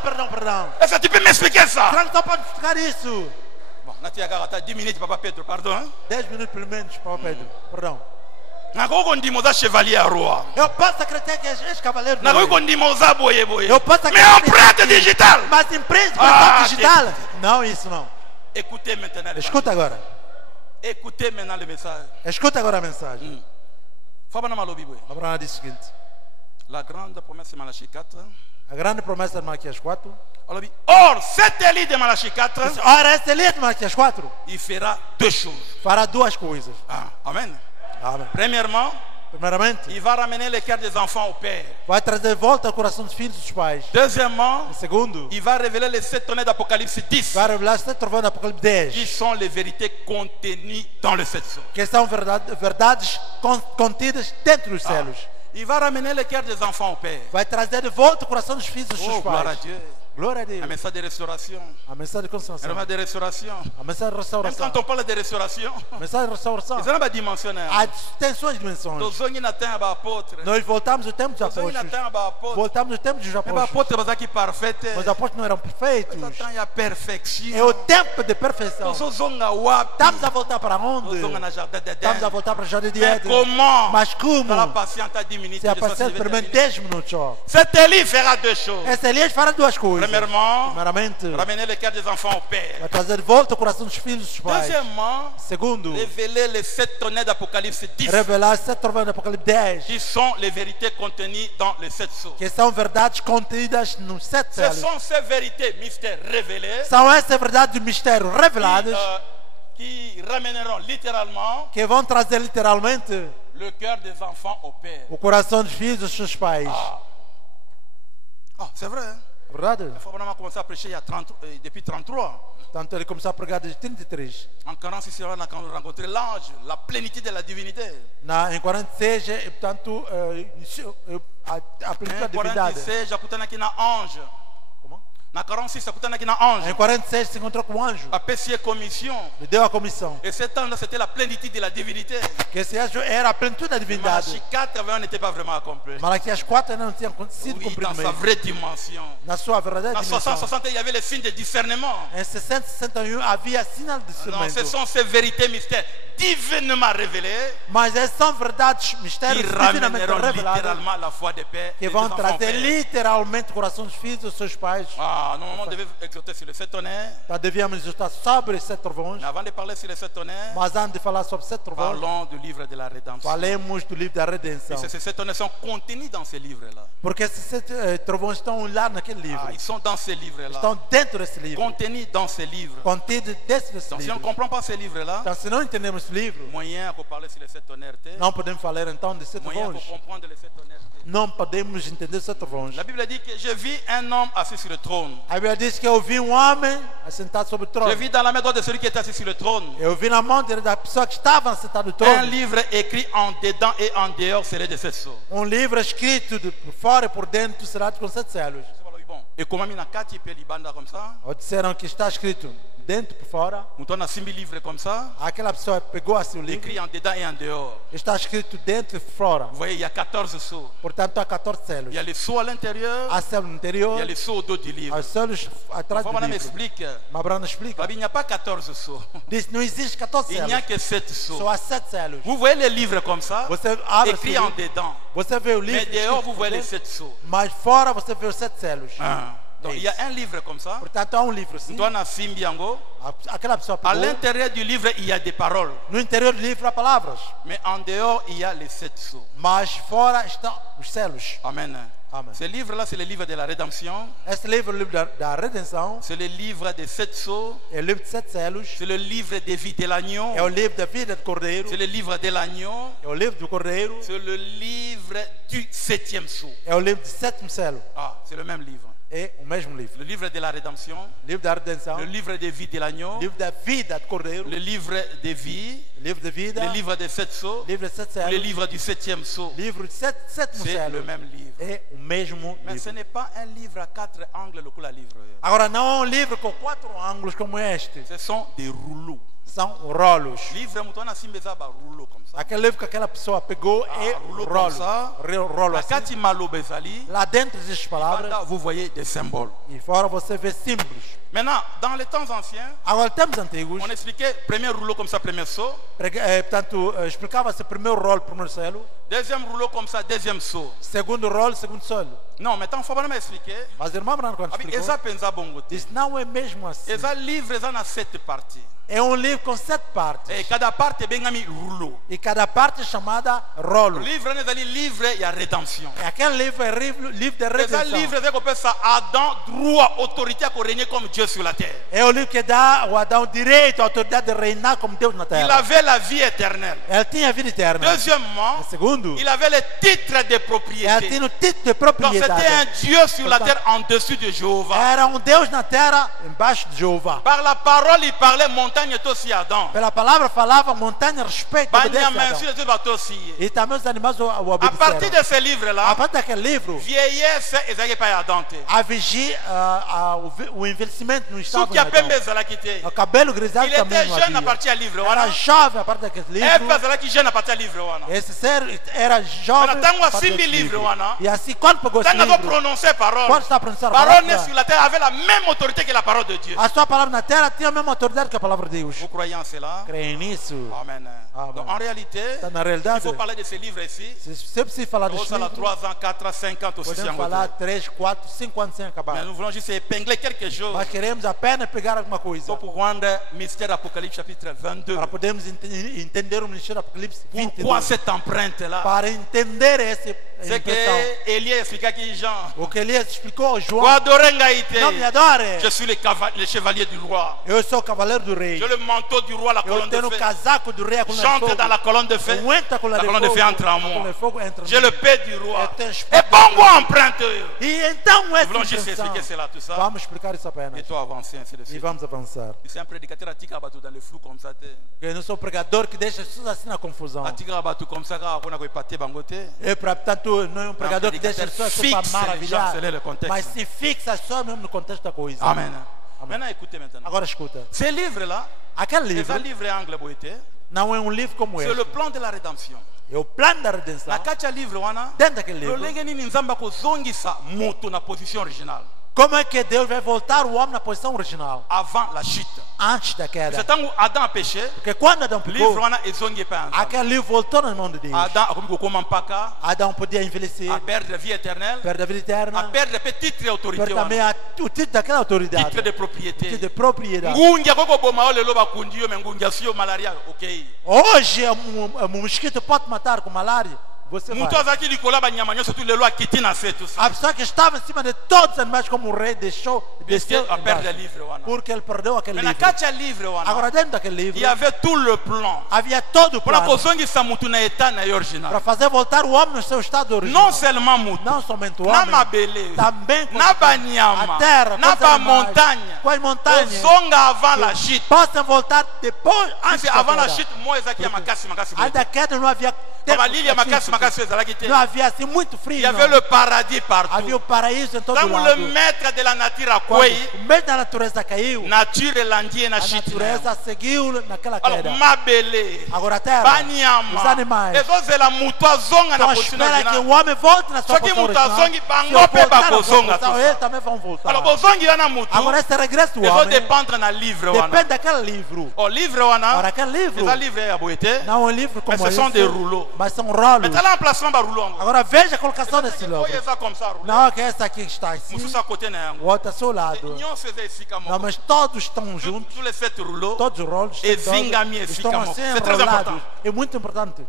Perdão. Est-ce que tu peux m'expliquer ça? Será que só pode explicar isso? Bon, Natia Garata, 10 minutes, Papa Pedro, pardon. Hein? 10 minutos pelo menos, Paulo Pedro. Perdão. Nakoko ndimoza chevalier à roi. Eu posso acreditar que és cavaleiro. Nakoko ndimoza boye boye. Eu posso Mais acreditar. empreinte digitale. Mas empresa Ah, digital? Não, isso não. Écoutez maintenant le Escuta agora. Écoutez maintenant le message. Escuta agora a mensagem. Fabana Malobi boye. Abraão diz o seguinte. La grande promesse de Malachie 4. A grande promessa de Malaquias 4. Alobi, or, cet Élie de Malachie 4, Ora, esse Elias de Malaquias 4 il fera deux choses. fará duas coisas. Ah, amen. Amém. Premièrement, Primeiramente, il va ramener le cœurs des enfants au Père. vai trazer de volta o coração dos filhos dos pais. Deuxièmement, Em segundo, il va révéler les 7 tonnerres d'Apocalypse 10, vai revelar os 7 trovões do Apocalipse 10, qui sont les vérités contenues dans le 7 sceaux. que são verdades contidas dentro dos selos. Il va ramener le cœur des enfants au Père. Vai trazer de volta o coração dos filhos dos Oh, seus gloire à pais. Dieu. Glória a Deus. Un message de restauration. A mensagem de Un consolação. message de restauration. A mensagem de Même restauração. quand on parle de restauration, A mensagem de restauração. ils ont pas dimensionné. Tem suas dimensões. Nous sommes un apôtre. Nós voltamos ao tempo dos Nous sommes apóstolos. un apôtre. Voltamos ao tempo dos Mais apóstolos. apôtre, c'est qui parfait. Os apóstolos não eram perfeitos. Il y a É perfection. o tempo de perfeição. Nous sommes à Wapi. Estamos a voltar para Nous onde? sommes dans jardin Estamos a d'Éden. voltar para o Jardim de Mais Éden. comment? Mas como? Dans la patiente à 10 minutes. Se a paciência pelo menos 10 minutos só. Cet Élie fera deux choses. Esse Elias fará duas coisas. Premièrement, Primeiramente, ramener le cœur des enfants au Père. vai trazer de volta o coração dos filhos dos pais. Deuxièmement, Segundo, révéler les 7 tonnerres d'Apocalypse 10, revelar as 7 trovões do Apocalipse 10, qui sont les vérités contenues dans les 7 sceaux. que são verdades contidas nos 7 Ce selos. sont ces vérités mystères révélées São essas verdades de mistério reveladas qui ramèneront littéralement que vão trazer literalmente le cœur des enfants au Père. o coração dos filhos dos seus pais. Ah, c'est vrai. Hein? Verdade? Il faut vraiment commencer à prêcher depuis 33. Tanto ele começou a pregar desde 33. En 46, on a rencontré l'ange, la plénitude de la divinité. Em 46, portanto, iniciou a plenitude da En divindade. 46, j'écoutais qu'il y a un ange. Como? En 46, j'écoutais qu'il y a un ange. Em 46 se encontrou com um anjo. A PCE commission. Lhe deu a comissão. Et cet ange, c'était la plénitude de la divinité. Que esse anjo era a plenitude da divindade. Malachi 4 n'était pas vraiment accompli. Malaquias 4 ainda não tinha sido Oui, cumprido dans sa mesmo. vraie dimension. Na sua verdadeira En dimensão. 60, il y avait les signes de discernement. Em 661 havia sinal de Non, ce discernimento. sont ces vérités mystères divinement révélées Mas essas são verdades, qui mistérios divinamente ramèneront revelados littéralement la foi des pères. que des vão enfants trazer pères. literalmente o coração dos filhos dos seus pais. Ah, normalement, on devait exhorter sur les 7 tonnerres. Então devíamos estar sobre os 7 trovões. Mais avant de parler sur les 7 tonnerres, Mas antes de falar sobre 7 trovões, parlons du livre de la rédemption. falemos do livro da redenção. Et ces 7 tonnerres sont contenus dans ces livres-là. Porque esses 7 trovões estão lá naquele livro. Ah, ils sont dans ces livres-là. Estão dentro desse livro. Contenus dans ces livres. Contidos dentro desse Donc, si on ne livro. comprend pas ces livres-là, Então, se não entendemos esse livro, moyen pour parler sur les 7 tonnerres, não podemos falar então de 7 moyen trovões. pour comprendre les 7 tonnerres. Não podemos entender 7 trovões. La Bible dit que je vis un homme assis sur le trône. A Bíblia diz que eu vi um homem assentado sobre o trono. Je vis dans la main droite de celui qui était assis sur le trône. Eu vi na mão da pessoa que estava sentada no Un trono livre écrit en dedans et en dehors serait de 7 sceaux. um livro escrito de por fora e por dentro será com 7 selos. Bon. Et comment il y a 4 types de banda comme ça? Ou disseram que está escrito dentro por fora. On a 6 000 livres comme ça, Aquela pessoa pegou assim o livro. écrit en dedans et en dehors. Está escrito dentro e fora. Vous voyez, il y a 14 sceaux. Portanto, há 14 selos. Il y a les sceaux à l'intérieur, Há selo no il interior, y a les sceaux au dos du livre. há selos atrás Faut do madame livro. explique. Mabrana explica. Il n'y a pas 14 sceaux. Diz que não existe 14 Il n'y a selos. que 7 sceaux. Só há 7 selos. Vous voyez les livres comme ça, Você abre esse écrits en livro, dedans. você vê o livro, Mais dehors, escrito vous por voyez les dentro, 7 sceaux. mas fora você vê os 7 selos. Donc il y a un livre comme ça. Portanto, há um livro assim. Toi, on a Simbiango. Aquela pessoa À pegou. l'intérieur du livre, il y a des paroles. No interior do livro há palavras, Mais en dehors, il y a les 7 sceaux. mas fora estão os selos. Amen. Amen. Ce livre-là, c'est le livre de la rédemption. Esse livro é o livro da redenção, C'est le livre des 7 sceaux. é o livro de 7 selos, C'est le livre des vies de l'agneau. é o livro da vida do Cordeiro, C'est le livre de l'agneau. é o livro do Cordeiro, C'est le livre du 7e sceau. é o livro do 7º selo. Ah, c'est le même livre. É o mesmo livro. Le livre de la rédemption. Livro da redenção, Le livre des vies de l'agneau. livro da vida do Cordeiro, Le livre des vies. livro da vida, Le livre des 7 sceaux. livro de 7 Le selos, livre du 7e sceau. livro de 7º C'est selo. le même livre. É o mesmo Mais ce livro. n'est pas un livre à 4 angles, le coup la livre. Agora, não é um livro com 4 ângulos como este. Ce sont des rouleaux. São rolos. Livre, mutona simbeza ba rouleau comme ça. Aquele livro que aquela pessoa pegou é rouleau rolo. comme ça. Rolo La assim. kati malo bezali. Lá dentro destas palavras, Banda, vous voyez des symboles. e fora você vê símbolos. Maintenant, dans les temps anciens, Agora, tempos antigos, on expliquait premier rouleau comme ça, premier saut. portanto, explicava-se primeiro rolo, primeiro selo. Deuxième rouleau comme ça, deuxième saut. Segundo rolo, segundo selo. Non, mais tant faut pas m'expliquer. Mas irmão Branco quando Abi explicou, eza penza bongo te. disse, não é mesmo assim. Eza livre eza na 7 parties. É um livro com 7 partes. Et cada parte bengami rouleau. E cada parte é chamada rolo. Livre eza livre ya rédemption. E aquele livro é livro de Eza redenção. livre eza que ça Adam droit autorité à régner comme Dieu sur la terre. É o livro que dá ao Adão direito, a autoridade de reinar como Deus na Il terra. avait la vie éternelle. Ele tinha a vida eterna. Deuxièmement, Segundo, il avait le titre de ele propriété. tinha o título de Donc propriedade. c'était un Dieu sur la terre en dessus de Jéhovah. Era um Deus na terra, embaixo de Jeová. Par la parole, il parlait montagne est aussi Adam. Pela palavra falava montanha, respeito, obedece a Banyama sur Adão. les bateaux aussi. E também os animais o À partir obedeceram. de ce A livre-là, partir daquele livro, vieillesse ezalaki epai ya Adam te. a vigia, o envelhecimento não estava Soki em Adão. apembe ezalaki te. O cabelo grisalho Il também était não jeune à havia. partir du livre. Era Wana. jovem a partir daquele Epe livro. azalaki jeune à partir du livre. Wana. Esse ser era jovem Mas tango a partir asimbi desse livro, wana. E assim, quando pegou esse Quand on livro, prononçait parole, quando está pronunciando a parole née palavra, sur la terre avait la même autorité que la parole de Dieu. a sua palavra na terra tinha a mesma autoridade que a palavra de Deus. Vous croyez en cela? Creem nisso. Amen. Amen. Donc en réalité, Então, na il realidade, faut parler de ce livre ici. se você precisa falar desse Ça a livro, 3 ans, 4 ans, 5 ans aussi. podemos falar 3, 4, 5 anos sem acabar. Mais nous voulons juste épingler quelque chose Mas queremos apenas pegar alguma coisa pour rendre mystère Apocalypse chapitre 22. para podermos entender o ministério do Apocalipse Pourquoi 22. cette empreinte-là? Para entender essa C'est impressão. que Élie expliqua qui Jean. O que Elias explicou a João. Guadore ngaite. Não me adore. Je suis le chevalier du roi. Eu sou o cavaleiro do rei. J'ai le manteau du roi, la Eu colonne de tenho o feu. casaco do rei, a coluna de J'entre fogo. dans la colonne de feu. Eu entro a La colonne de feu entre en A coluna moi. de fogo entra em J'ai mim. le paix du roi. Eu tenho a Et espada bon do goût rei. empreinte. E então Nous essa voulons juste intenção, expliquer cela, tout ça. vamos explicar isso apenas. Et toi avancer ainsi de E suite. vamos avançar. C'est un prédicateur à Tikabatu dans le flou comme ça. Eu não sou um pregador que deixa as pessoas assim na confusão. À Tikabatu comme ça, on a épaté Bangote. É, portanto, não é um pregador que deixa as pessoas fixe para les maravilhar, gens, selon le contexte. mas se fixa as pessoas mesmo no contexto da coisa. Amen. Maintenant, écoutez maintenant. Agora escuta. Ce livre-là, Aquele c'est livro un livre anglais, boité. não é um livro como C'est le esse. plan de la rédemption. É o plano da redenção. Na kati ya livre wana, Dentro daquele livro, lolenge nini nzambe akozongisa moto na position originale como é que Deus vai voltar o homem na posição original, avant la chute. antes da C'est queda? tango Adam a péché, Porque quando Adão livre pecou, wana ezongi epai ya nzambe. aquele livro voltou nas mãos de Deus. Adam akomi kokoma mpaka, Adão podia envelhecer, a perdre la vie éternelle, perder a vida a eterna, perdre pe titre et autorité perder também wana, o título daquela autoridade, titre de título propriété. de propriedade. Ngungi akoko boma yo lelo bakundi yo me ngungi asiyo malaria, ok. Hoje, um mosquito pode matar com malária. Você vai. Mutu azaki likola banyama nyonso tu lelo akiti na se tout ça. A pessoa que estava em cima de todos os animais, como o rei deixou, desceu A perdre le embaixo, livre wana. porque ele perdeu aquele Mais na livro. kati ya livre wana, Agora, dentro daquele livro, il y avait tout le plan. havia todo o Pona plano kozongisa mutu na état na yo original. para fazer voltar o homem no seu estado original. Non seulement mutu, Não somente o na homem, mabele, também com na banyama, a terra, na todos os animais, bamontagne, com as montanhas, ozonga avant la chute. possam voltar depois, antes Parce da avant la queda. chute, moi ezaki ya makasi makasi. Antes da queda não havia tempo, Comme Lili ya makasi makasi ezalaki te. não havia assim muito frio. Il y avait não. le paradis partout. Havia o paraíso em todo Quand le lado. maître de la nature a Quando kwei, o meio da natureza caiu, nature elandie na a chute. natureza seguiu naquela Alors queda. mabele, Agora a terra, banyama, os animais, ezozela mutu azonga na então position espera que originale. o homem volte na sua Só que posição mutu original. azongi Se bango eu pe voltar na sua bakozonga posição, tout eles ça. também vão voltar. Alors bozongi wana mutu, Agora esse regresso do ezo homem dépendre na livre wana. depende daquele livro. Oh, livre wana, Agora aquele livro eza livre ya boete. não é um livro como Mais ce sont esse, des rouleaux. mas são rolos. Mais tala emplacement ba rouleau ngo. Agora veja a colocação desse Oyo livro. eza comme ça rouleau. Não, que essa aqui está assim, Mususu à côté na o yango. outro ao seu lado. Nyonso eza esika Não, moko. mas todos estão juntos, Tous les 7 rouleaux. todos os rolos E estão zingami esika moko. assim C'est très enrolados. important. É muito importante.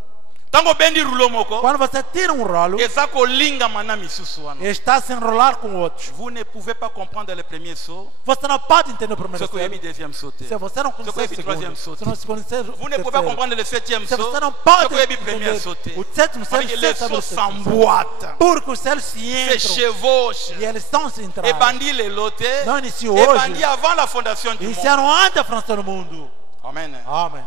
Tango bendi rouleau moko, Quando você tira um rolo, eza kolingama na misusu wana. está a se enrolar com outros. Vous ne pouvez pas comprendre le premier saut, Você não pode entender o primeiro ce que selo. le deuxième saut. Se você não Ce conhecer que o le troisième segundo, saut. se não se conhecer o Vous ne pouvez pas terceiro, comprendre le septième se saut, você não ce pode que le premier entender sauté. o sétimo Parce selo, que les sétimo sauts selo, s'emboîtent, porque os selos se se entram chevauchent. e eles estão se Et entrando. bandit les lotés, Não iniciou et hoje. bandit avant la fondation du monde. Iniciaram antes da fundação do mundo. Amen. Amém.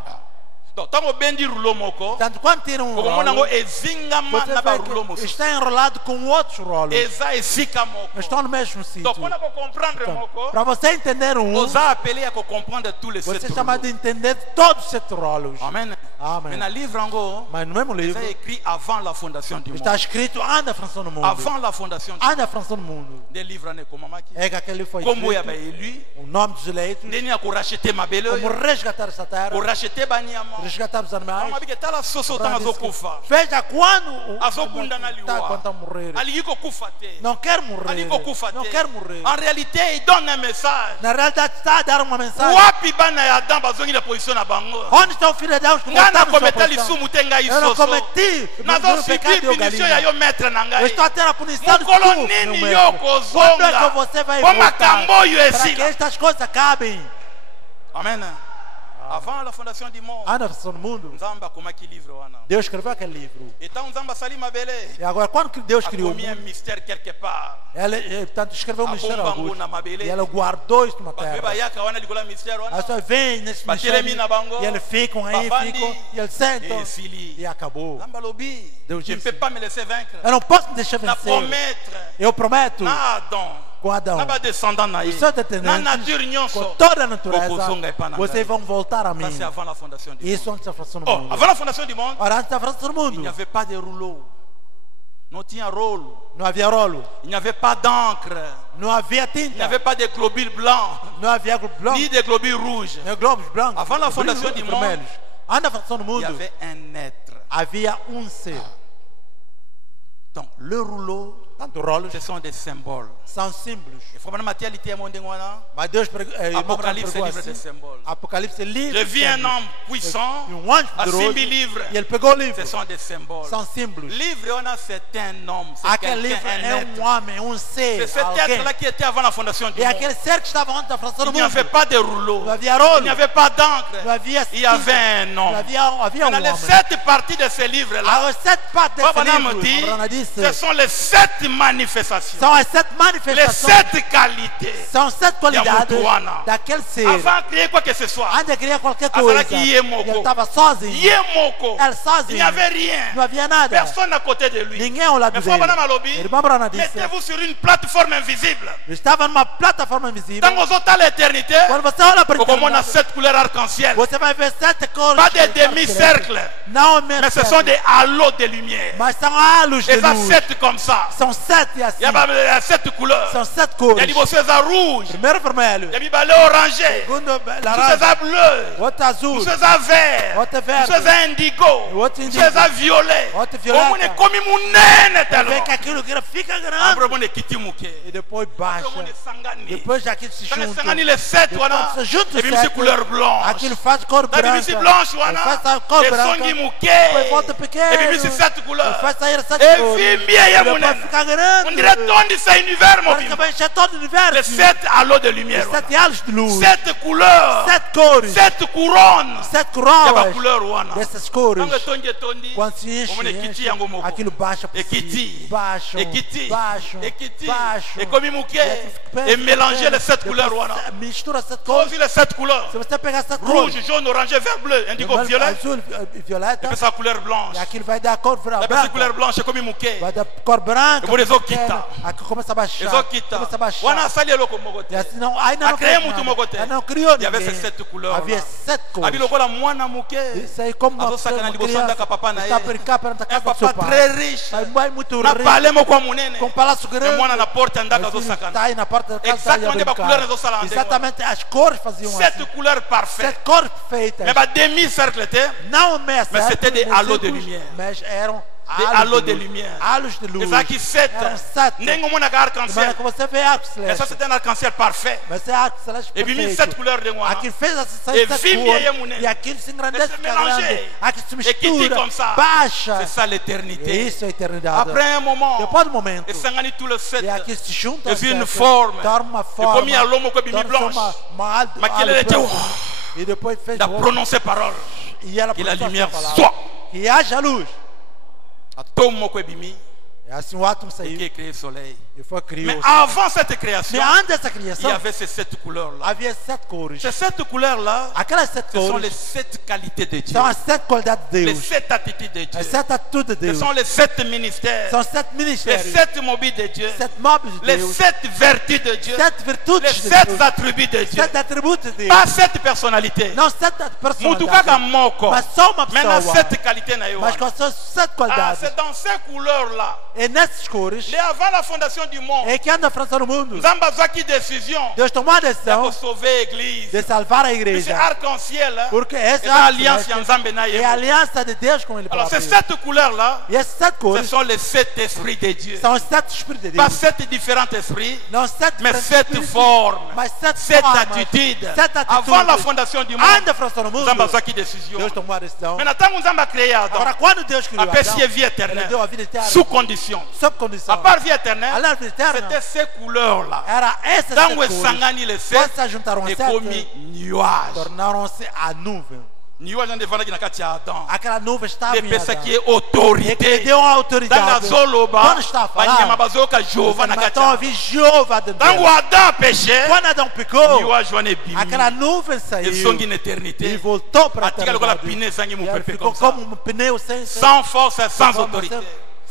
Donc, tango bendi rouleau moko, Portanto, quando tiram um okomona ngo rolo, ezingama você na ba vê rouleau que mosusu. está enrolado com outros rolos. Eza esika moko. Mas estão no mesmo sítio. Donc, mpona comprendre moko, Para você entender um, oza appelé à comprendre tous les você 7 é chamado de rouleaux. entender todos os 7 rolos. Amen. Amen. Mais dans le livre ngo, Mas no mesmo livro c'est écrit avant la fondation du está monde. escrito antes da fundação do mundo. Avant la fondation du Antes da fundação do mundo. des livres ne komamaki. É que aquele foi Como ya escrito, ba élu, o nome dos eleitos, ndeni ya koracheter mabele como oyo, resgatar essa terra, koracheter banyama, resgatar os animais. Vamos abrir que tá lá só Abraão soltando disse que, azokufa. veja quando o Azokunda na está liwa. quando morrer. Aligiko kufa te. Não quer morrer. Aligiko kufa Não te. quer morrer. En réalité, il donne un message. Na realidade está a dar uma mensagem. Wapi bana ya Adam bazongi na position na bango. Onde está o filho de Deus que Nga na voltaram sua kometa posição? lisumu te ngai Eu não soso. cometi Nazo o subi pecado de punition ya Galileu. yo maître na Eu ngai. estou a ter a punição de Mokolo tu, nini meu yo mestre. kozonga. Quando é que você vai Po voltar? makambo oyo Para que esila. estas coisas acabem. Amen. Avant la fondation du monde, Antes da fundação do mundo, Nzamba akomaki livre wana. Deus escreveu aquele livro. Então Nzamba sali mabele. E agora, quando Deus criou o Akomi un mundo, mystère quelque part. ele tanto escreveu um mistério Abomba alguns. na mabele. E ela guardou isso na Bato terra. bayaka wana likola mystère As wana. pessoas vêm nesse Batelemi mistério na bango. e eles ficam aí, Bafandi. ficam, e eles sentam E sili. e acabou. Nzamba lobi. Deus Je ne disse, peux pas me laisser vaincre. eu não posso me deixar Na vencer. promettre. Eu prometo Na Adam. com Adão, Na ba descendant na os ye. seus Na descendentes, nature com nyonso. toda a natureza, Bokozonga epa na vocês ngai. vão voltar a mim. Ça c'est avant la fondation du monde. Isso antes da fundação do Oh, mundo. avant la fondation du monde, Ora, antes da fundação do il n'y mundo, avait pas de rouleau. Non tinha rôle. não havia rolo, Il n'y avait pas d'encre. não havia Il n'y tinta, avait pas de globules blancs. não havia globos, Ni de globules rouges. nem globos brancos, Avant la fondation du monde, vermelhos. Antes da fundação do Il y mundo, avait un être. havia ser. Donc, le rouleau, Tanto rolos ce sont des symboles. são símbolos. Il faut vraiment matérialité à mon déngwana. Mas Deus pregou, Apocalipse, pregou livre assim, des symboles. Apocalipse é livre. Je de vis un símbolos. homme puissant. E um anjo À poderoso. 6 000 livres. E ele pegou o livro. Ce sont des symboles. São símbolos. Livre, on a c'est un homme. C'est Aquele quelqu'un, livro un é être. homem, um ser, C'est cet alguém. être-là qui était avant la fondation du E monde. aquele ser que estava antes da fundação do Il n'y mundo. avait pas de rouleau. Não havia Il rolo. n'y avait pas d'encre. Não havia Il y avait un Não homme. havia Dans les homem. 7 parties de ce livre-là, As 7 partes desse Baba livro, Namati, Abraão disse, ce sont les 7 manifestations. são as 7 Les manifestações. 7 qualités. São 7 qualidades Yamutuana. daquele ser. Avant de créer quoi que ce soit, Antes de criar qualquer Azara coisa, que ia moko. ele estava sozinho. Yemoko, Ele il sozinho. n'y avait rien. Não havia nada. Personne à côté de lui. Ninguém ao lado Mais dele. Fabana Malobi, Irmã Brana disse, mettez-vous sur une plateforme invisible. estava numa plataforma invisível. Dans vos autres l'éternité, Quando você olha para comme on a a 7 couleurs arc-en-ciel. você vai ver 7 cores. Pas des demi-cercles, Não é mais ce sont des halos de lumière. Mas são halos de Et ça, luz. 7 comme ça. São 7 assim. Il y a 7 couleurs. São 7 Il y a cores. des bosses à rouge. Primeiro vermelho. Il y a des balais orangés. Segundo Bosses laranja. à bleu. Outro azul. Bosses à vert. Outro verde. Bosses à indigo. Outro indigo. Bosses à violet. Outro violeta. Como ne komi munene Vê tellement. que aquilo fica grande. Après, on est quitté mouké. E depois baixa. Après, on est sangani. Depois aquilo se Quand on est junta. sangani les 7, voilà. Depois se junta Et puis, c'est couleur blanche. Aquilo faz cor La branca. bimisi blanche, E voilà. faz a cor Et branca. songi mouké. Depois volta pequeno. Et puis, c'est 7 E couleurs. faz sair 7 Et cores. puis, bien, E mon depois fica grande. on dirait ton de ce univers, mon Parece que bim. vai encher todo o Les universo. 7 halos de lumière. 7 halos de luz. 7 couleurs. 7 cores. 7 couronnes. 7 Il y a ma coroas couleur, voilà. dessas cores. Quand tondi tondi, Quando se enche, on est kiti enche, yango moko. aquilo baixa por si. Ekiti, Baixo. ekiti, Baixo. ekiti, Baixo. et comme mouké, Depois et mélanger les 7 depois couleurs, voilà. Mistura 7 Quand cores. on les 7 couleurs, Se você pegar 7 rouge, cores. jaune, orange, vert, bleu, indigo, vermelho, violet, azul e violeta. et puis sa couleur blanche. E aquilo vai dar a cor Et puis branca. sa couleur blanche, c'est comme mouké. Vai dar cor branca. E por isso pequena. quita. Aqui começa a baixar. Les autres quittent. Começa a baixar. Wana sali eloko moko E te. assim não, ainda A não créer fez muito nada. moko te. Ainda não criou Il y avait ninguém. ces 7 couleurs. Havia 7 cores. Abi lokola mwana muke. Isso aí como uma Azosaka na liboso criança andaka papa na está a ye. brincar perante a Un casa do papa seu pai. très riche. Pai mãe muito Na rico. pale moko munene. Com palácio grande. Mais mwana na porte andaka Meu filho azosaka. está aí na porta da casa Exatamente e a a couleur brincar. do salão. Exatamente as cores faziam 7 assim. couleurs parfaites. 7 cores perfeitas. Mais ba demi cercle te. Não meia Mas c'était des halos de lumière. Mas eram Des halos de lumière. halos de luz. Et ça qui 7. Eram 7. Nengo mona ka Mas arc-en-ciel. que você vê arco Mais ça celeste. c'était un arc-en-ciel parfait. Mas é arco celeste Et puis perfeito. 7 couleurs de moi. Aqui fez assim, E sai 7 vim cores. e mulher. E aquilo se engrandece, E se fica mélanger. grande. Aqui se Et qui dit mistura, comme ça. baixa. C'est ça E l'éternité. isso é a eternidade. Après un moment. Depois do momento. Et sangani tout le 7. E aqui se junta Et as puis une sete, forme. torna uma Et forma. comme il y a l'homme qui est torna-se blanche. uma Mais qu'il alo était. branco. E depois fez Da outra. prononcer parole. E ela Que la pronunciou lumière essa palavra. soit. Que haja luz. Tom moko ebimi. E assim o átomo Et saiu qui a créé le soleil. e foi criou. Mais avant cette création, Mais antes dessa il y criação, avait ces 7 couleurs-là. havia 7 cores. Ces 7 couleurs-là, Aquelas 7 ce sont les cores 7 qualités de Dieu. são as 7 qualidades de Les Deus. 7 attitudes de Dieu. As 7 atitudes de Ce Deus. sont les 7 ministères. São 7 Les ministérios. 7 mobiles de Dieu. 7 móveis de Les Deus. 7 vertus de Dieu. 7 Les virtudes de 7 Deus. attributs de Dieu. 7 atributos de Deus. Pas 7 personnalités. Não 7 Mutu kaka personalidades. moko. Mas só uma Maintenant pessoa. 7 qualités na yo. Mas com as suas 7 Ah, qualidades. c'est dans ces couleurs-là. E nessas cores, Et avant la fondation fondation du monde, E que anda a França no mundo. Nzamba Zaki décision Deus tomou a de decisão sauver a église. de salvar a Esse igreja. arc-en-ciel Porque é essa a aliança de Nzambe na é a Yemo. aliança de Deus com ele Alors ces próprio. 7 couleurs-là, E esses 7 ce cores sont les 7 esprits de Dieu. são os 7 Espíritos de Pas Deus. 7 différents esprits, Não 7 mais diferentes 7 espíritos, formes, mas 7 7 formas, attitudes. 7 atitudes. Avant la fondation du monde, Anda a França no mundo. Nzamba Zaki décision. Deus tomou a decisão. Maintenant, tant que Nzamba a créé Adam, Agora, quando Deus criou après Adão, si vie ele éternelle, deu a vida eterna. sous condition. Sob condição. À part vie éternelle, A vida eterna c'était ces couleurs-là. era essas Dans 7 le cores. Sangani, les Quando 7, se juntaram et as comme 7, nuage. tornaram-se a nuvem. Nuage, on devant la Katia Adam. Aquela nuvem estava Des em pessoas Adão. qui est E que lhe autorité. deu uma Dans la autoridade. Zoloba, Quando está a Banyama falar, Bazoka Jova na então Katia. ouvi Jeová dentro Dans dele. le Adam péché, Quando Adão pecou, nuage, on est bimi. aquela nuvem Ils saiu sont en e éternité. voltou para a Atika lokola eternidade. pine zangi mu E ela pepe ficou comme ça. como um pneu sem Sans force, sans autorité.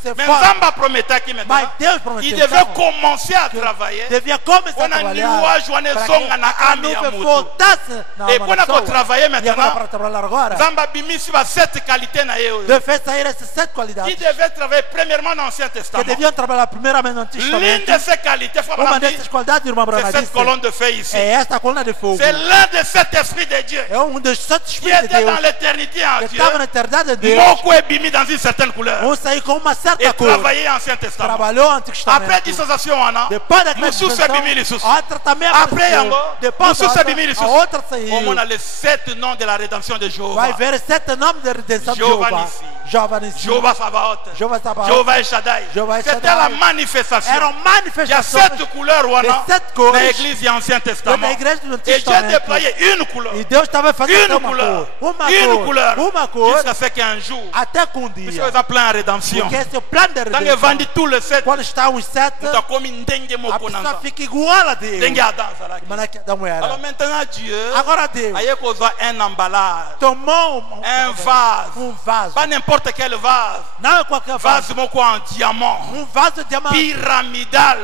sem Mais força. Nzamba promettait qu'il Mas maintenant, Deus prometeu il devait então, commencer à travailler. devia começar a On a trabalhar nuage, on est para zonga na que a âme e a nuvem moto. voltasse na Et alma quando da on pessoa. travailler E agora maintenant, para trabalhar agora, Nzamba bimisi ba 7 qualités na eu. devia sair essas 7 Qui qualidades devait travailler premièrement dans l'Ancien que Testament. deviam trabalhar primeiramente no Antigo L'une Testamento. de ces qualités, frère Uma Branham dessas dit, qualidades, irmã Brana c'est cette disse, colonne de feu ici. é esta coluna de fogo. C'est l'un de sept esprits de Dieu É dos 7 qui Espíritos de était dans Deus l'éternité en que Dieu. estava na eternidade de Deus. Moko est bimi dans une certaine couleur. Vão sair com uma Et certa cor. travailler en Ancien Testament. Trabalhou no Antigo Après Testamento. dispensation, on a. Depois daquela Musu se bimi dispensação, lisusu. a outra também Après, apareceu. yango, Depois Musu se bimi a lisusu. outra saiu. On a les 7 noms de la rédemption de Vai Jéhovah. ver 7 nomes de redenção de Jeová Jeová. Nissi. Jeová Nissi. Jéhovah Sabaoth. Jeová Sabaoth. Jéhovah El Shaddai. Jehová El C'était Shaddai. la manifestation. Eram Il y a manifestações 7 couleurs on de a 7 cores dans l'église et Ancien Testament. na igreja do Antigo Et Dieu a Testamento. déployé une couleur. E Deus estava fazendo Une uma couleur. cor. Une couleur. Uma cor. Jusqu'à ce qu'un jour, Até com um Monsieur dia. les a plein en rédemption. Porque esse é o plano da Tant que redenção. vendi tous les 7, Quando está os 7, nous avons commis ndenge a moko pessoa nanza. fica igual a Deus. Ndenge Adam Saraki. Mana que Adão Alors era. maintenant Dieu Agora Deus a causé un emballage, tomou un vase, vaso. pas n'importe quel vase, Não é qualquer vaso. vase moko en diamant, Vaso de diamante. pyramidal.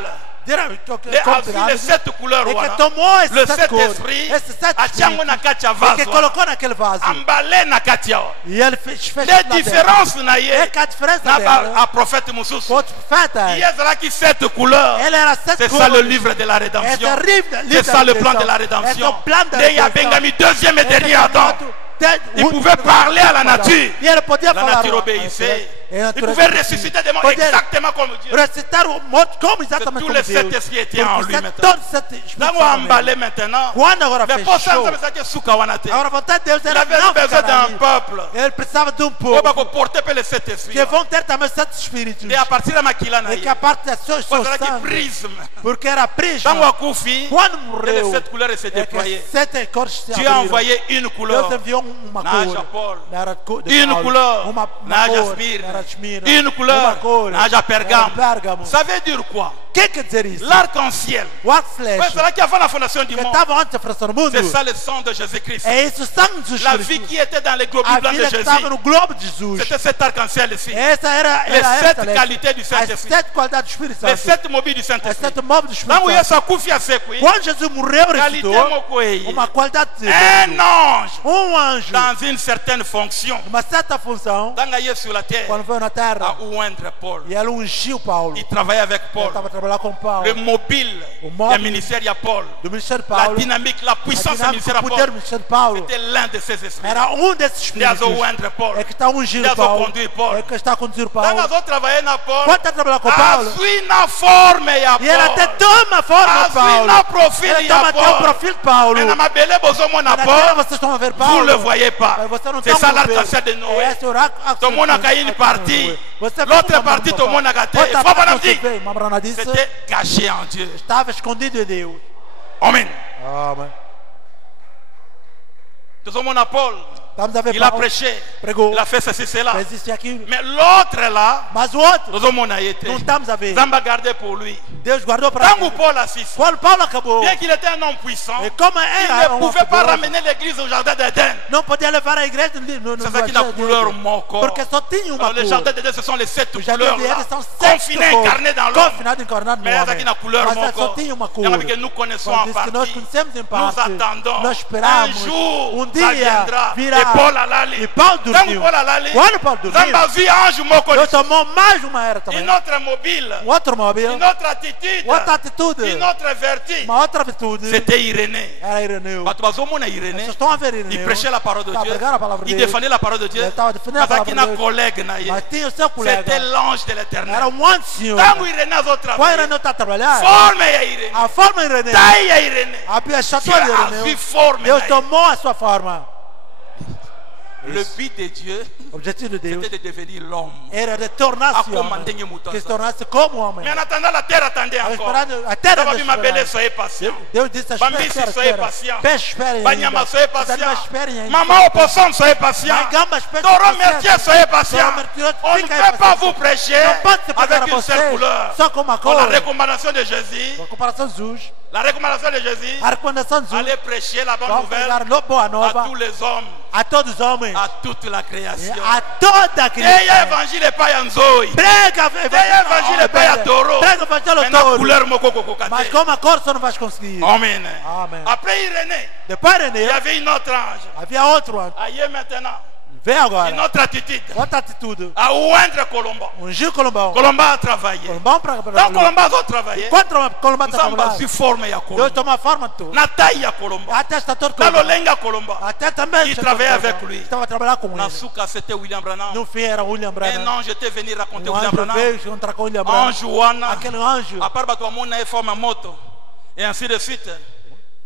Les 7 couleurs, E que voilà. tomou Le esses 7 7 cores. esprits, Esses 7 a tiango na katia E que vase, colocou naquele vaso. emballé na katia. E ele fez Les différences na É ye, que a diferença na dela. a prophète Moussus. Outro profeta. Il y a qui 7 couleurs. Ele era 7 C'est cores. ça le livre de la rédemption. C'est ça le plan de la rédemption. Et il y a Bengami, deuxième et dernier Adam. Il pouvait parler à la nature. E ele podia La falar. nature obéissait. E a Il natureza pouvait ressusciter des morts podia exactement comme Dieu. ressuscitar o morto como exatamente Tous como les Deus. 7 esprits étaient en lui Porque maintenant. todos os 7 espíritos Là, on estavam a nele. emballé maintenant. Quando agora Mais pour ça, fechou, ça veut dire que Soukawanate. agora a vontade de Deus Il era avait não besoin ficar d'un ali. peuple. Ele precisava de um On va povo porter les 7 esprits. que vão ter também 7 espíritos. Et à partir de Makilana, E que a parte das suas on dirait sangue, qu'il prisme. porque era Dans prisma. Wakoufi, Quando les morreu, 7 couleurs se é que déployaient. 7 cores se Dieu a abriram. envoyé une couleur. Deus enviou uma Na cor. Japol. Era de Une Paulo. couleur. Uma Na cor. Jasmine. Era de Esmirna. Une couleur. Uma cor. Na Japergamo. Era de Pérgamo. Ça veut dire quoi? O que quer dizer isso? L'arc-en-ciel. O arco Ouais, flecha c'est là qu'avant la fondation du que monde, estava antes da fundação do mundo. c'est ça le sang de Jésus-Christ. É isso, o sangue de Jesus La vie Cristo. qui était dans les globules A blancs de vida que Jésus, estava no globo de Jesus. c'était cet arc-en-ciel ici. Essa era Les essa 7 letra. qualités du As Saint-Esprit. 7 qualidades do Espírito Les Santo. 7 mobiles du As Saint-Esprit. 7 móveis do Là Espírito où il y a Santo. sa coupe à secouer, Quando Jesus morreu, qualité ressuscitou mokoei, uma qualidade de un ange anjo dans une certaine fonction, uma certa função dans la sur la terre, quando veio na terra à oindre Paul. e ela ungiu Paulo. Il travaillait avec Ele Paul. estava trabalhando com Paulo. Le mobile O du móvel ministère, il y a Paul. do ministério de La Paulo. dynamique, la A puissance du dinâmica, ministère o à poder do Paul. ministério de Paulo C'était l'un de ces esprits. era desses Il y a espíritos. oindre Paul. É que está ungindo Deus Paulo. conduz Paulo. É que está a conduzir Dans Paulo. les autres travailler na Paul, Quando está trabalhando com Paulo, assuit na forme ya e ele até Paul. toma a forma de Assuit Paulo. na profil Ele ya toma até o Paul. perfil de Paulo. Mais na mabele bozomo na Na terra Paul, vocês estão a ver vous Paulo. ne le voyez pas. Mas você não C'est está ça a ver. l'arc-en-ciel de Noé. Esse é o arco- Tout le monde a caído une partie. L'autre partie, tout le monde a gâté. Il faut pas dire. Mabrana disse, C'était caché en Dieu. estava escondido em Deus. Amen. Amém. Tout le monde a Paul. Estamos a ver Il a Paulo. prêché. Pregou. Il a fait ceci, cela. Fez isso e aquilo. Mais l'autre là, Mas o outro, tout le monde a été. não estamos a ver. Zamba gardé pour lui. Deus guardou para Quand ele. Paul assiste, Paulo acabou. bien qu'il était un homme puissant, E como il era ne pouvait pas ramener l'église au jardin d'Éden. não podia levar a igreja no C'est ça qui a couleur moko. porque só tinha uma Alors, le jardin cor. d'Éden, ce sont les 7 O jardim couleurs de là, Éden são 7 confinées, incarnées dans l'homme. Confinado, encarnado no Mais essa homem. aqui na couleur Mas ela só moko. tinha uma cor. Il y a que nous connaissons en Diz que nós partie. conhecemos em Nous parte. attendons. Nós esperamos. Un jour, Um ça dia viendra. virá. Et Paul alali. Et Paul Tangu dormiu. Paul alali. Quando Paulo dormiu, Zamba vi anjo moko. Deus tomou mais uma era também. Une autre mobile. Outro móvel, Une autre attitude. outra atitude, Une autre vertu. uma outra virtude. C'était Irénée. Era Ireneu. Bato bazomona Vocês Irénée. estão a ver Ireneu? Il prêchait la parole de Tá Dieu. pregando a palavra Il dele. défendait la parole de Dieu. Ele estava defendendo a Mas palavra aqui na dele. collègue na Mas tinha o seu colega. C'était l'ange de l'éternel. Era um anjo senhor. Tangu Irénée azo Quando travailler. Ireneu está a trabalhar, Forme ya Irénée. a forma Ireneu, Taille ya Irénée. a estatua Dieu de a vu Ireneu, forme Deus na tomou a sua forma. Le but de Dieu, O objetivo de Deus c'était de devenir l'homme. era de tornar-se Como homem, mantenha mudança. que se tornasse como homem. Mais en attendant, la terre attendait Estava encore. esperando a terra Tava de bima beleza, esperar. soyez patient. Deus disse: Bambi, espera, soyez espera. patient. Peixe, esperem Banyama, ainda. soyez Mas patient. esperem ainda. Maman au poisson, soyez patient. Gambas, espere Taureau paciência. mertier, soyez patient. Taureau mertier, On ne fica peut aí, pas paciência. vous prêcher Não pode se pregar avec a une seule vocês couleur. só com uma Pour la cor. recommandation de Jésus, A comparação de Jesus, la recommandation de Jésus, a recomendação de Jesus, allez prêcher la bonne vamos nouvelle pregar boa à nova tous les hommes, a todos os homens, à toute la création. a toda a Et criação. évangile et pas Yanzoi. Prega évangile e pai a touro. Prega o evangelho Maintenant, todo. couleur moko koko Mas kate. com uma cor só não vais conseguir. Amen. Amen. Après Irénée, Depois il y Ireneu, avait une autre ange. havia outro anjo. Aïe maintenant. Vem Une agora. autre attitude. Outra atitude. À Ouendre Colomba. Ungir Colombão. Colomba a travaillé. Colombão para Donc Colomba a travaillé. Enquanto Colombão está Nous sommes trabalhando, sur forme ya Deus Colomba. toma a forma de tudo. Na taille ya Colomba. Até está todo Na Colombão. lolenga Colomba. Até também Il chegou travaillait Colombão. avec lui. Estava a trabalhar com Na ele. souka, c'était William Branham. No fim era William Un Branham. ange était venu raconter Um William anjo Branham. veio encontrar com William Branham. Ange wana. Aquele anjo. À part Batuamona, il forme moto. Et ainsi de suite.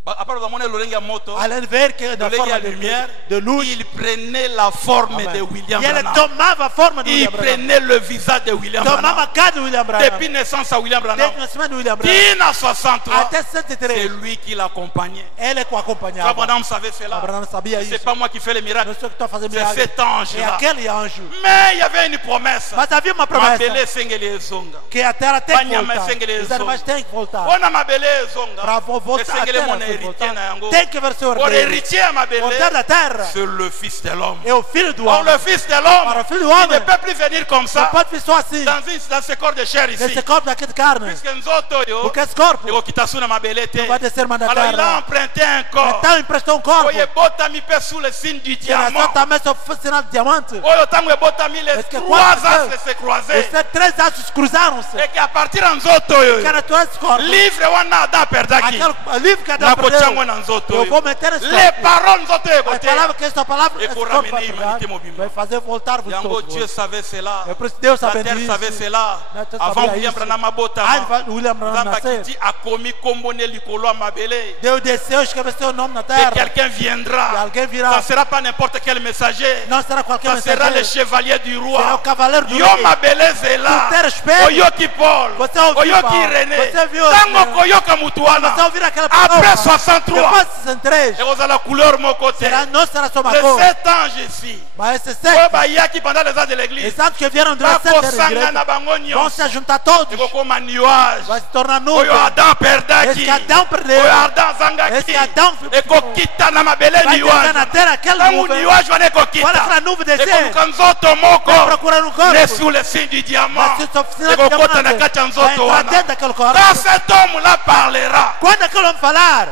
À part Batuamona, lolenga moto. Além de ver que na Lolenga forma de lumière. de luz, Il prenait la forme Amen. de William E ele Branham. tomava a forma de Il William Branham. prenait le visage de William Tomava Branham. a cara de William Branham. Depuis naissance à William Branham. Desde o nascimento de William Branham. Dina 63. Até C'est 63. lui qui l'accompagnait. Ele é que o Frère acompanhava. Branham savait cela. Abraão sabia C'est isso. pas moi qui fais les miracles. Não sei o que estou fazendo C'est milagre. cet ange-là. É aquele anjo. Mais il y avait une promesse. Mas havia uma promessa Mabele sengele ezonga. que a terra tem que Banyama voltar. esengele Os animais ezonga. têm que voltar. Ona mabele ezonga. Para voltar a Esengele terra mona tem que héritier na voltar. yango. Tem que haver seu Pour herdeiro. héritier à O mabele. herdeiro da terra C'est le fils de l'homme. é o filho do Or homem. le fils de l'homme, Para o filho do il ne homem, peut plus venir comme não ça pode vir só assim. dans ce corps de chair ici. Nesse corpo daqui de carne. Puisque nzoto yo, Porque esse corpo eko kitasuna mabele te. não vai descer mais da Alors il a terra. emprunté un corps. Então emprestou um corpo. Oye botami pe sous le signe du Geração diamant. também só sinal de diamante. Oyo tango ebotami les Est-ce que trois quoi, astres se croisaient. Esses três astros cruzaram-se. Et qu'à partir de nzoto yo, Que era todo esse corpo. livre wana Adam perdaki. Aquele livro que Adão Na perdeu. kochango na nzoto Eu yo. vou meter esse Les corpo. paroles nzoto yo As kote. palavras que esta palavra E esse pour corpo vai ramener pegar, humanité mobile. vai fazer voltar vos Yango todos. Dieu savait cela. É por isso que Deus La sabia terre disso. savait cela. Na terra Avant sabia William isso. Branham abotama. Antes de William Branham Zamba nascer, kiti akomi kombone likolo a mabele. Deus desceu, escreveu seu nome na Et terra. quelqu'un E viendra. alguém Ça virá. ne sera pas n'importe quel messager. Não será qualquer Ça sera le mensageiro. chevalier du Será o roi. cavaleiro do Yo rei. mabele zela. Tu teres espelho. Oyoki Paul. Você ouviu, Oyoki Paulo. René. Você viu, Tango René. koyoka mutu wana. Você ouvir aquela Après palavra. 63. Depois de 63. Et vous avez la couleur mon côté. Não será só uma Les cor. 7 anges ici. Mas esses Oyo 7. bayaki pendant les ans de l'église. Esses santos que vieram durante 7 anos de Bakosanga na igreja bango vão nyonso. se juntar todos. Ekokoma nuage. Vai se tornar nuvem. Oyo Adam perdaki. Esse que Adão perdeu. Oyo Adam zangaki. Esse Adão Ekokita na mabele vai descer na nuage. terra aquela Tango nuvem. nuage wana Olha ekokita. aquela nuvem descer. Ekoluka nzoto moko. Vai procurar um corpo. Ne sous le signe du diamant. Vai se oficina de Ekokota na diamante. kati ya Vai nzoto entrar wana. dentro daquele corpo. Quand cet homme-là parlera, Quando aquele homem falar,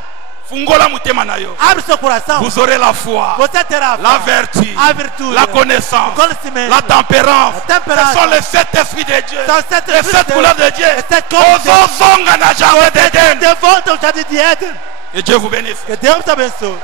fungola mutema na yo. abre seu coração. Vous aurez la foi, Você terá la fé, vertu, a virtude, la connaissance, o conhecimento, la tempérance. a temperança. Ce sont les 7 esprits de Dieu. São os 7 Les 7 couleurs de Dieu. Les 7 cores de Deus. Ozozonga na jardin d'Éden. De volta ao jardim de Éden. Et Dieu vous bénisse. Que Deus te abençoe.